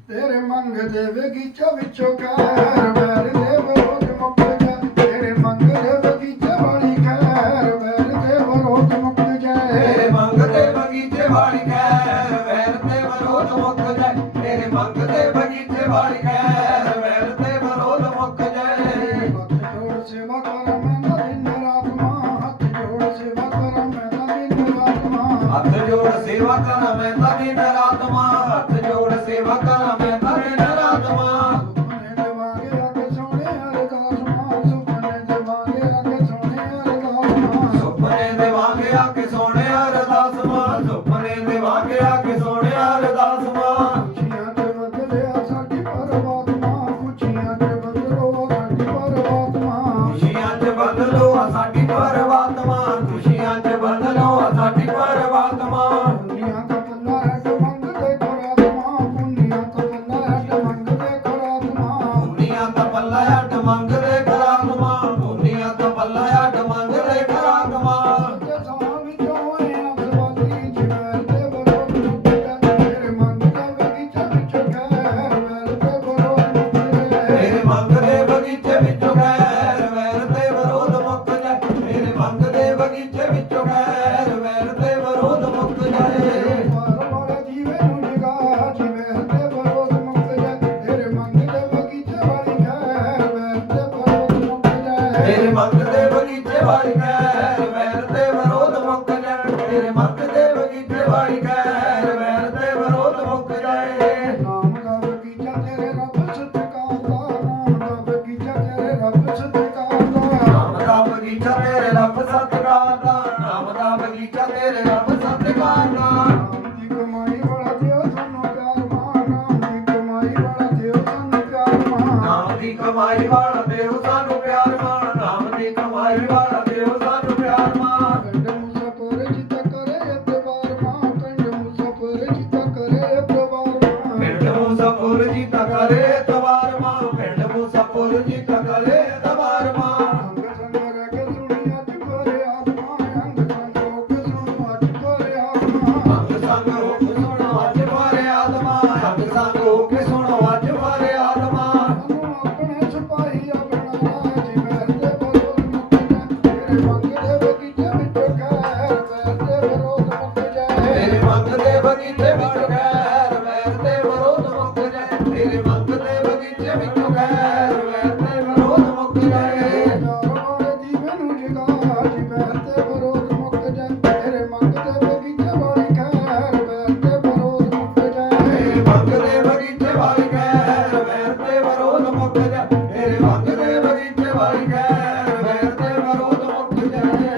ਤੇਰੇ ਮੰਗਦੇ ਬਗੀਚਾ ਵਿੱਚੋਂ ਖੈਰ, ਵੈਰ ਦੇ ਵਿਰੋਧ ਮੁੱਕ ਜਾ। ਤੇਰੇ ਮੰਗਦੇ ਬਗੀਚੇ ਵਾਲੀ ਖੈਰ, ਵੈਰ ਦੇ ਵਿਰੋਧ ਮੁੱਕ ਜਾਏ। ਤੇਰੇ ਮੰਗਦੇ ਬਗੀਚੇ ਵਾਲੀ ਖੈਰ, ਵੈਰ ਤੇ ਵਿਰੋਧ ਮੁੱਕ ਜਾਏ। ਤੇਰੇ ਮੰਗਦੇ ਬਗੀਚੇ ਵਾਲੀ ਖੈਰ, ਵੈਰ ਤੇ ਵਿਰੋਧ ਮੁੱਕ ਜਾਏ। ਹੱਥ ਜੋੜ ਸੇਵਾ ਕਰਾਂ ਮੈਂ ਤਾਂ ਦਿਨ ਰਾਤ ਮਾਂ। ਹੱਥ ਜੋੜ ਸੇਵਾ ਕਰਾਂ ਮੈਂ ਤਾਂ ਦਿਨ ਰਾਤ ਮਾਂ। ਹੱਥ ਜੋੜ ਸੇਵਾ ਕਰਾਂ ਮੈਂ ਤਾਂ ਦਿਨ ਰਾਤ ਮਾਂ। ਹੱਥ ਜੋੜ ਸੇਵਾ ਕਰਾਂ ਮੈਂ ਤਾਂ ਦਿਨ ਰਾਤ ਮਾਂ। ਸੁਪਨੇ ਦੇਵਾਂਗੇ ਅੱਗੇ ਸੋਹਣੇ ਅਰਦਾਸ ਮਾਂ। ਸੁਪਨੇ ਦੇਵਾਂਗੇ ਅੱਗੇ ਸੋਹਣੇ ਅਰਦਾਸ ਮਾਂ। ਸੁਪਨੇ ਦੇਵਾਂਗੇ ਆਕੇ ਸੋਹਣੇ ਅਰਦਾਸ ਮਾਂ। ਸੁਪਨੇ ਦੇਵਾਂਗੇ ਆਕੇ ਸੋਹਣੇ ਅਰਦਾਸ ਮਾਂ। ਖੁਸ਼ੀਆਂ ਚ ਬਦਲਿਆ ਸਾਡੀ ਪਰਮਾਤਮਾ। ਖੁਸ਼ੀਆਂ ਚ ਬਦਲੋ ਸਾਡੀ ਪਰਮਾਤਮਾ। ਖੁਸ਼ੀਆਂ 'ਚ ਬਦਲੋ ਆ ਸਾਡੀ ਪਰਮਾਤਮਾ। ਖੁਸ਼ੀਆਂ 'ਚ ਬਦਲੋ ਆ ਸਾਡੀ ਪਰਮਾਤਮਾ। ਪੁੰਨੀਆਂ ਦਾ ਪੱਲਾ ਹੈਡ ਮੰਗਦੇ ਖੁਰਾਤਮਾ। ਪੁੰਨੀਆਂ ਦਾ ਪੱਲਾ ਹੈਡ ਮੰਗਦੇ ਖੁਰਾਤਮਾ। ਪੁੰਨੀਆਂ ਦਾ ਪੱਲਾ ਅੱਡ ਮੰਗਦੇ ਖੁਰਾਕਮਾ। ਪੁੰਨੀਆਂ ਦਾ ਪੱਲਾ ਅੱਡ ਮੰਗਦੇ ਖੁਰਾਕਮਾ। ਜੇ ਸਾਂ ਵਿੱਚੋਂ ਆਇਆ ਸਵਾਲੀ ਜਿਵੇਂ ਤੇ ਵਿਰੋਧ ਮੁੱਕ ਜਾ। ਤੇਰੇ ਮੰਗਦੇ ਬਗੀਚੇ ਵਿੱਚੋਂ ਖੈਰ, ਵੈਰ ਤੇ ਵਿਰੋਧ ਮੁੱਕ ਜਾ। ਤੇਰੇ ਮੰਗਦੇ ਬਗੀਚੇ ਵਿੱਚੋਂ ਖੈਰ, ਵੈਰ ਤੇ ਵਿਰੋਧ ਮੁੱਕ ਜਾਏ। ਤੇਰੇ ਮੰਗਦੇ ਬਗੀਚੇ ਵਿੱਚੋਂ ਖੈਰ, ਵੈਰ ਤੇ ਵਿਰੋਧ ਮੁੱਕ ਜਾਏ। ਮਾਰ ਵਾਲੇ ਜੀਵੇ ਨੂੰ ਜਗਾ, ਜਿਵੇਂ ਤੇ ਵਿਰੋਧ ਮੁੱਕ ਜਾ। ਤੇਰੇ ਮੰਗਦੇ ਬਗੀਚੇ ਵਾਲੀ ਖੈਰ, ਵੈਰ ਤੇ ਵਿਰੋਧ ਮੁੱਕ ਜਾ। ਤੇਰੇ ਮੰਗਦੇ ਬਗੀਚੇ ਵਾਲੀ ਖੈਰ, ਵੈਰ ਤੇ ਵਿਰੋਧ ਮੁੱਕ ਜਾਏ। ਤੇਰੇ ਮੰਗਦੇ ਬਗੀਚੇ ਵਾਲੀ ਖੈਰ, ਵੈਰ ਤੇ ਵਿਰੋਧ ਮੁੱਕ ਜਾਏ। ਨਾਮ ਦਾ ਬਗੀਚਾ ਤੇਰੇ ਰੱਬ ਸਤਿਕਾਰਦਾ। ਨਾਮ ਦਾ ਬਗੀਚਾ ਤੇਰੇ ਰੱਬ ਸਤਿਕਾਰਦਾ। ਨਾਮ ਦਾ ਬਗੀਚਾ ਤੇਰੇ ਰੱਬ ਸਤਿਕਾਰ ਦਾ। ਨਾਮ ਦਾ ਬਗੀਚਾ ਤੇਰੇ ਰੱਬ ਸਤਿਕਾਰ ਦਾ। ਨਾਮ ਦੀ ਕਮਾਈ ਵਾਲਾ ਦਿਓ ਸਾਨੂੰ ਪਿਆਰ ਮਾਂ। ਨਾਮ ਦੀ ਕਮਾਈ ਵਾਲਾ ਦਿਓ ਸਾਨੂੰ ਪਿਆਰ ਮਾਂ। ਨਾਮ ਦੀ ਕਮਾਈ ਵਾਲਾ ਦਿਓ ਸਾਨੂੰ ਪਿਆਰ ਮਾਣ। ਨਾਮ ਦੀ ਕਮਾਈ ਵਾਲਾ ਦਿਓ ਸਾਨੂੰ ਪਿਆਰ ਮਾਣ। ਪਿੰਡ ਮੁਸਾਫਰ ਜਿੱਤਾ ਕਰੇ ਇਤਬਾਰ ਮਾਂ। ਪਿੰਡ ਮੁਸਾਫਰ ਜਿੱਤਾ ਕਰੇ ਇਤਬਾਰ ਮਾਂ। ਪਿੰਡ ਮੁਸਾਫਰ ਜੀ ਤਾਂ ਕਰੇ ਤਵਾਰ ਮਾਂ। ਪਿੰਡ ਮੁਸਾਫਰ ਜੀ ਤਾਂ ਕਰੇ ਤਵਾਰ ਮਾਂ। ਅੰਗ ਸੰਗ ਰਹਿ ਕੇ ਸੁਣੀ ਅੱਜ ਭਰੇ ਆਤਮਾ। ਅੰਗ ਸੰਗ ਹੋ ਕੇ ਸੁਣੋ ਅੱਜ ਭਰੇ ਆਤਮਾ। ਅੰਗ ਸੰਗ ਹੋ ਕੇ ਸੁਣੋ ਅੱਜ ਭਰੇ ਆਤਮਾ। ਅੰਗ ਸੰਗ ਹੋ ਕੇ ਸੁਣੋ ਅੱਜ ਭਰੇ ਆਤਮਾ। ਸਾਨੂੰ ਆਪਣੇ ਸਿਪਾਹੀ ਆਪਣਾ ਰਾਜ, ਵੈਰ ਤੇ ਵਿਰੋਧ ਮੁੱਕ ਜਾ। ਤੇਰੇ ਮੰਗਦੇ ਬਗੀਚੇ ਵਿੱਚੋਂ ਖੈਰ, ਵੈਰ ਤੇ ਵਿਰੋਧ ਮੁੱਕ ਜਾਏ। ਤੇਰੇ ਮੰਗਦੇ ਬਗੀਚੇ ਵਿੱਚੋਂ ਖੈਰ, ਵੈਰ ਤੇ ਵਿਰੋਧ ਮੁੱਕ ਜਾਏ। ਤੇਰੇ ਮੰਗਦੇ ਬਗੀਚੇ ਵਿੱਚੋਂ ਖੈਰ, ਵੈਰ ਤੇ ਵਿਰੋਧ ਮੁੱਕ ਜਾਏ। ਚਾਰ ਵਾਲੇ ਜੀਵੇ ਨੂੰ ਜਗਾ, ਜੀ ਵੈਰ ਤੇ ਵਿਰੋਧ ਮੁੱਕ ਜਾਏ। ਤੇਰੇ ਮੰਗਦੇ ਬਗੀਚੇ ਵਾਲੀ ਖੈਰ, ਵੈਰ ਤੇ ਵਿਰੋਧ ਮੁੱਕ ਜਾਏ। ਤੇਰੇ ਮੰਗਦੇ ਬਗੀਚੇ ਵਾਲੀ ਖੈਰ, ਵੈਰ ਤੇ ਵਿਰੋਧ ਮੁੱਕ ਜਾਏ। ਤੇਰੇ ਮੰਗਦੇ ਬਗੀਚੇ ਵਾਲੀ ਖੈਰ, ਵੈਰ ਤੇ ਵਿਰੋਧ ਮੁੱਕ ਜਾਏ।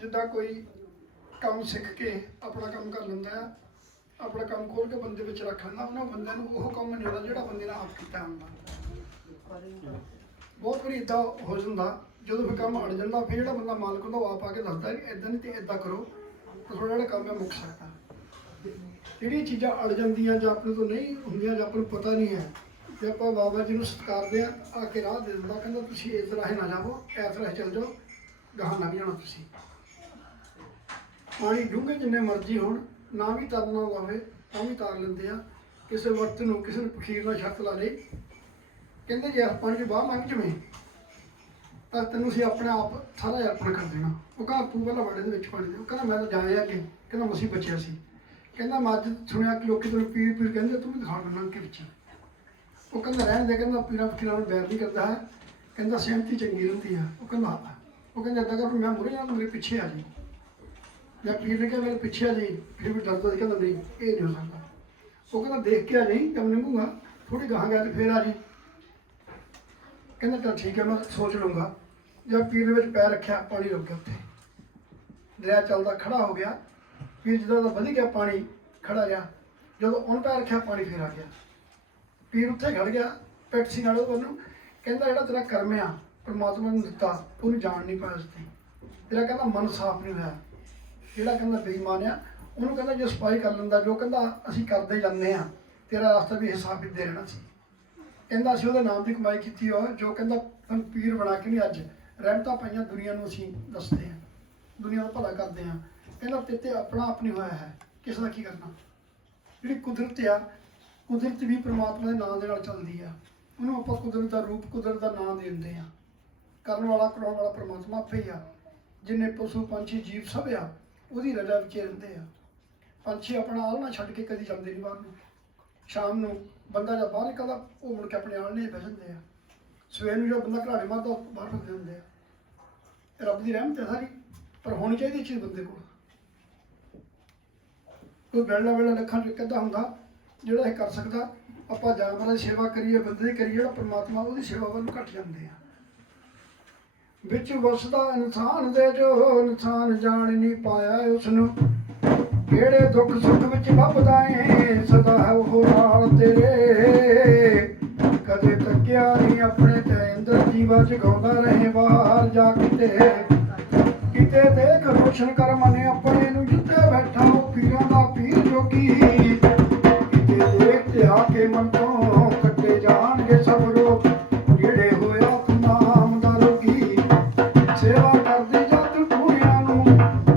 ਜਿੱਦਾਂ ਕੋਈ ਕੰਮ ਸਿੱਖ ਕੇ ਆਪਣਾ ਕੰਮ ਕਰ ਲੈਂਦਾ ਆ, ਆਪਣਾ ਕੰਮ ਖੋਲ ਕੇ ਬੰਦੇ ਵਿੱਚ ਰੱਖ ਲੈਂਦਾ, ਉਹਨਾਂ ਬੰਦੇ ਨੂੰ ਉਹ ਕੰਮ ਨਹੀਂ ਆਉਂਦਾ ਜਿਹੜਾ ਬੰਦੇ ਨੇ ਆਪ ਕੀਤਾ ਹੁੰਦਾ। ਬਹੁਤ ਵਾਰੀ ਇਦਾਂ ਹੋ ਜਾਂਦਾ, ਜਦੋਂ ਫਿਰ ਕੰਮ ਅੜ ਜਾਂਦਾ, ਫਿਰ ਜਿਹੜਾ ਬੰਦਾ ਮਾਲਕ ਹੁੰਦਾ ਉਹ ਆਪ ਆ ਕੇ ਦੱਸਦਾ ਕਿ ਇਦਾਂ ਨਹੀਂ ਤੇ ਇਦਾਂ ਕਰੋ, ਤਾਂ ਤੁਹਾਡਾ ਜਿਹੜਾ ਕੰਮ ਹੈ ਮੁੱਕ ਸਕਦਾ। ਜਿਹੜੀਆਂ ਚੀਜ਼ਾਂ ਅੜ ਜਾਂਦੀਆਂ ਜਾਂ ਆਪਣੇ ਤੋਂ ਨਹੀਂ ਹੁੰਦੀਆਂ ਜਾਂ ਆਪਾਂ ਨੂੰ ਪਤਾ ਨਹੀਂ ਹੈ, ਤੇ ਆਪਾਂ ਬਾਬਾ ਜੀ ਨੂੰ ਸਤਿਕਾਰਦੇ ਆ ਕੇ ਰਾਹ ਦੇ ਦਿੰਦਾ, ਕਹਿੰਦਾ ਤੁਸੀਂ ਇਸ ਰਾਹੀਂ ਨਾ ਜਾਵੋ, ਇਸ ਰਾਹੀਂ ਚੱਲ ਜਾਓ, ਗਾਹਾਂ ਲੰਘ ਜਾਣਾ ਤੁਸੀਂ। ਪਾਣੀ ਡੂੰਘੇ ਜਿੰਨੇ ਮਰਜ਼ੀ ਹੋਣ, ਨਾ ਵੀ ਤਰਨਾ ਹੋਵੇ ਤਾਂ ਵੀ ਤਾਰ ਲੈਂਦੇ ਆ। ਕਿਸੇ ਵਕਤ ਨੂੰ ਕਿਸੇ ਨੇ ਫਕੀਰ ਨਾਲ ਸ਼ਰਤ ਲਾ ਲਈ, ਕਹਿੰਦੇ ਜੇ ਇਸ ਪਾਣੀ 'ਚ ਬਾਹਰ ਲੰਘ ਜਾਵੇਂ ਤਾਂ ਤੈਨੂੰ ਅਸੀਂ ਆਪਣੇ ਆਪ ਸਾਰਾ ਅਰਪਣ ਕਰ ਦੇਣਾ। ਉਹ ਕਹਿੰਦਾ ਤੂੰ ਪਹਿਲਾਂ ਵੜੇ ਦੇ ਵਿੱਚ ਪਾਣੀ ਦੇ। ਉਹ ਕਹਿੰਦਾ ਮੈਂ ਤਾਂ ਜਾਇਆ ਅੱਗੇ, ਕਹਿੰਦਾ ਮਸੀਂ ਬਚਿਆ ਸੀ। ਕਹਿੰਦਾ ਮੈਂ ਅੱਜ ਸੁਣਿਆ ਕਿ ਲੋਕੀ ਤੈਨੂੰ ਪੀਰ ਪੀਰ ਕਹਿੰਦੇ, ਤੂੰ ਵੀ ਦਿਖਾ ਦੇ ਲੰਘ ਕੇ ਵਿੱਚ। ਉਹ ਕਹਿੰਦਾ ਰਹਿਣ ਦੇ, ਕਹਿੰਦਾ ਪੀਰਾਂ ਫਕੀਰਾਂ ਨੂੰ ਬੈਰ ਨਹੀਂ ਕਰਦਾ ਹੈ, ਕਹਿੰਦਾ ਸਹਿਮਤੀ ਚੰਗੀ ਹੁੰਦੀ ਆ। ਉਹ ਕਹਿੰਦਾ ਇੱਦਾਂ ਕਰ, ਮੈਂ ਮੁਰੇ ਨਾਲ ਮੇਰੇ ਪਿੱਛੇ ਆ ਜੀ। ਜਾਂ ਪੀਰ ਨੇ ਕਿਹਾ ਮੇਰੇ ਪਿੱਛੇ ਆ ਜੀ, ਫਿਰ ਵੀ ਡਰਦਾ ਸੀ, ਕਹਿੰਦਾ ਨਹੀਂ ਇਹ ਨਹੀਂ ਹੋ ਸਕਦਾ। ਉਹ ਕਹਿੰਦਾ ਦੇਖ ਕੇ ਆ ਜਾਈ, ਜਦ ਲੰਘੂਗਾ ਥੋੜੀ ਗਾਹਾਂ ਗਿਆ ਤੇ ਫਿਰ ਆ ਜੀ। ਕਹਿੰਦਾ ਚੱਲ ਠੀਕ ਹੈ, ਮੈਂ ਸੋਚ ਲੂੰਗਾ। ਜਦ ਪੀਰ ਦੇ ਵਿੱਚ ਪੈਰ ਰੱਖਿਆ, ਪਾਣੀ ਰੁਕ ਗਿਆ ਉੱਥੇ, ਦਰਿਆ ਚੱਲਦਾ ਖੜਾ ਹੋ ਗਿਆ। ਪੀਰ ਜਦੋਂ ਦਾ ਵਧੀ ਗਿਆ ਪਾਣੀ ਖੜਾ ਰਿਹਾ, ਜਦੋਂ ਉਹਨ ਪੈਰ ਰੱਖਿਆ ਪਾਣੀ ਫਿਰ ਆ ਗਿਆ। ਪੀਰ ਉੱਥੇ ਖੜ ਗਿਆ ਪੈਟਸੀ ਨਾਲ ਉਹਨੂੰ, ਕਹਿੰਦਾ ਜਿਹੜਾ ਤੇਰਾ ਕਰਮ ਆ ਪਰਮਾਤਮਾ ਨੇ ਦਿੱਤਾ, ਉਹਨੂੰ ਜਾਣ ਨਹੀਂ ਪਾਇਆ ਸੀ। ਤੇਰਾ ਕਹਿੰਦਾ ਮਨ ਸਾਫ਼ ਨਹੀਂ ਹੋਇਆ। ਜਿਹੜਾ ਕਹਿੰਦਾ ਬੇਈਮਾਨ ਆ ਉਹਨੂੰ ਕਹਿੰਦਾ ਜੇ ਸਫਾਈ ਕਰ ਲੈਂਦਾ, ਜੋ ਕਹਿੰਦਾ ਅਸੀਂ ਕਰਦੇ ਜਾਂਦੇ ਹਾਂ, ਤੇਰਾ ਰਸਤਾ ਵੀ ਹਿਸਾਬ ਦੇ ਰਹਿਣਾ ਸੀ। ਕਹਿੰਦਾ ਅਸੀਂ ਉਹਦੇ ਨਾਮ ਦੀ ਕਮਾਈ ਕੀਤੀ ਹੋ, ਜੋ ਕਹਿੰਦਾ ਤੁਹਾਨੂੰ ਪੀਰ ਬਣਾ ਕੇ ਨਹੀਂ ਅੱਜ ਰਹਿਮਤਾਂ ਪਾਈਆਂ ਦੁਨੀਆ ਨੂੰ ਅਸੀਂ ਦੱਸਦੇ ਹਾਂ, ਦੁਨੀਆ ਦਾ ਭਲਾ ਕਰਦੇ ਹਾਂ। ਕਹਿੰਦਾ ਤੇ ਆਪਣਾ ਆਪਣੀ ਹੋਇਆ ਹੈ, ਕਿਸੇ ਦਾ ਕੀ ਕਰਨਾ। ਜਿਹੜੀ ਕੁਦਰਤ ਆ, ਕੁਦਰਤ ਵੀ ਪਰਮਾਤਮਾ ਦੇ ਨਾਂ ਦੇ ਨਾਲ ਚੱਲਦੀ ਆ। ਉਹਨੂੰ ਆਪਾਂ ਕੁਦਰਤ ਦਾ ਰੂਪ, ਕੁਦਰਤ ਦਾ ਨਾਂ ਦੇ ਦਿੰਦੇ ਆ। ਕਰਨ ਵਾਲਾ ਕਰਾਉਣ ਵਾਲਾ ਪਰਮਾਤਮਾ ਆਪੇ ਹੀ ਆ। ਜਿੰਨੇ ਪਸ਼ੂ ਪੰਛੀ ਜੀਵ ਸਭ ਆ, ਉਹਦੀ ਰਜਾ ਵਿੱਚ ਰਹਿੰਦੇ ਆ। ਪੰਛੀ ਆਪਣਾ ਆਲ੍ਹਣਾ ਛੱਡ ਕੇ ਕਦੀ ਜਾਂਦੇ ਨਹੀਂ ਬਾਹਰ ਨੂੰ। ਸ਼ਾਮ ਨੂੰ ਬੰਦਾ ਜਦ ਬਾਹਰ ਨਿਕਲਦਾ, ਉਹ ਮੁੜ ਕੇ ਆਪਣੇ ਆਲ੍ਹਣੇ ਬਹਿ ਜਾਂਦੇ ਆ। ਸਵੇਰ ਨੂੰ ਜਦੋਂ ਬੰਦਾ ਘਰਾੜੇ ਮਾਰਦਾ, ਉਹ ਬਾਹਰ ਫਿਰਦੇ ਹੁੰਦੇ ਆ। ਇਹ ਰੱਬ ਦੀ ਰਹਿਮਤ ਹੈ ਸਾਰੀ, ਪਰ ਹੋਣੀ ਚਾਹੀਦੀ ਚੀਜ਼ ਬੰਦੇ ਕੋਲ। ਕੋਈ ਵੇਲਾ ਲੱਖਾਂ ਚ ਇੱਕ ਅੱਧਾ ਹੁੰਦਾ ਜਿਹੜਾ ਇਹ ਕਰ ਸਕਦਾ। ਆਪਾਂ ਜਾਨਵਰਾਂ ਦੀ ਸੇਵਾ ਕਰੀਏ, ਬੰਦੇ ਦੀ ਕਰੀਏ, ਜਿਹੜਾ ਪਰਮਾਤਮਾ ਉਹਦੀ ਸੇਵਾ ਵੱਲ ਘੱਟ ਜਾਂਦੇ ਆ। ਵਿੱਚ ਵਸਦਾ ਇਨਸਾਨ ਦੇ, ਜੋ ਇਨਸਾਨ ਜਾਣ ਨਹੀਂ ਪਾਇਆ ਉਸਨੂੰ, ਕਿਹੜੇ ਦੁੱਖ ਸੁੱਖ ਵਿੱਚ ਲੱਭਦਾ ਏ ਸਦਾ ਹੈ ਉਹ ਨਾਲ ਤੇਰੇ। ਕਦੇ ਤੱਕਿਆ ਨਹੀਂ ਆਪਣੇ ਤੇ ਅੰਦਰ, ਜੀਵਾ ਜਗਾਉਂਦਾ ਰਹੇ ਬਾਹਰ ਜਾ ਕਿਤੇ। ਕਿਤੇ ਦੇਖ ਰੋਸ਼ਨ ਕਰ ਮਨ ਆਪਣੇ ਨੂੰ, ਜਿੱਥੇ ਬੈਠਾ ਉਹ ਪੀਰਾਂ ਦਾ ਪੀਰ ਜੋਗੀ। ਕਿਤੇ ਦੇਖ ਤੇ ਆ ਕੇ ਮਨ ਤੋਂ ਕੱਟੇ ਜਾਣਗੇ ਸਭ ਰੋਗ, ਜਿਹੜੇ ਹੋਇਆ ਤੂੰ ਨਾਮ ਦਾ ਰੋਗੀ। ਸੇਵਾ ਕਰਦੀ ਜਦ ਪੂਰਿਆਂ ਨੂੰ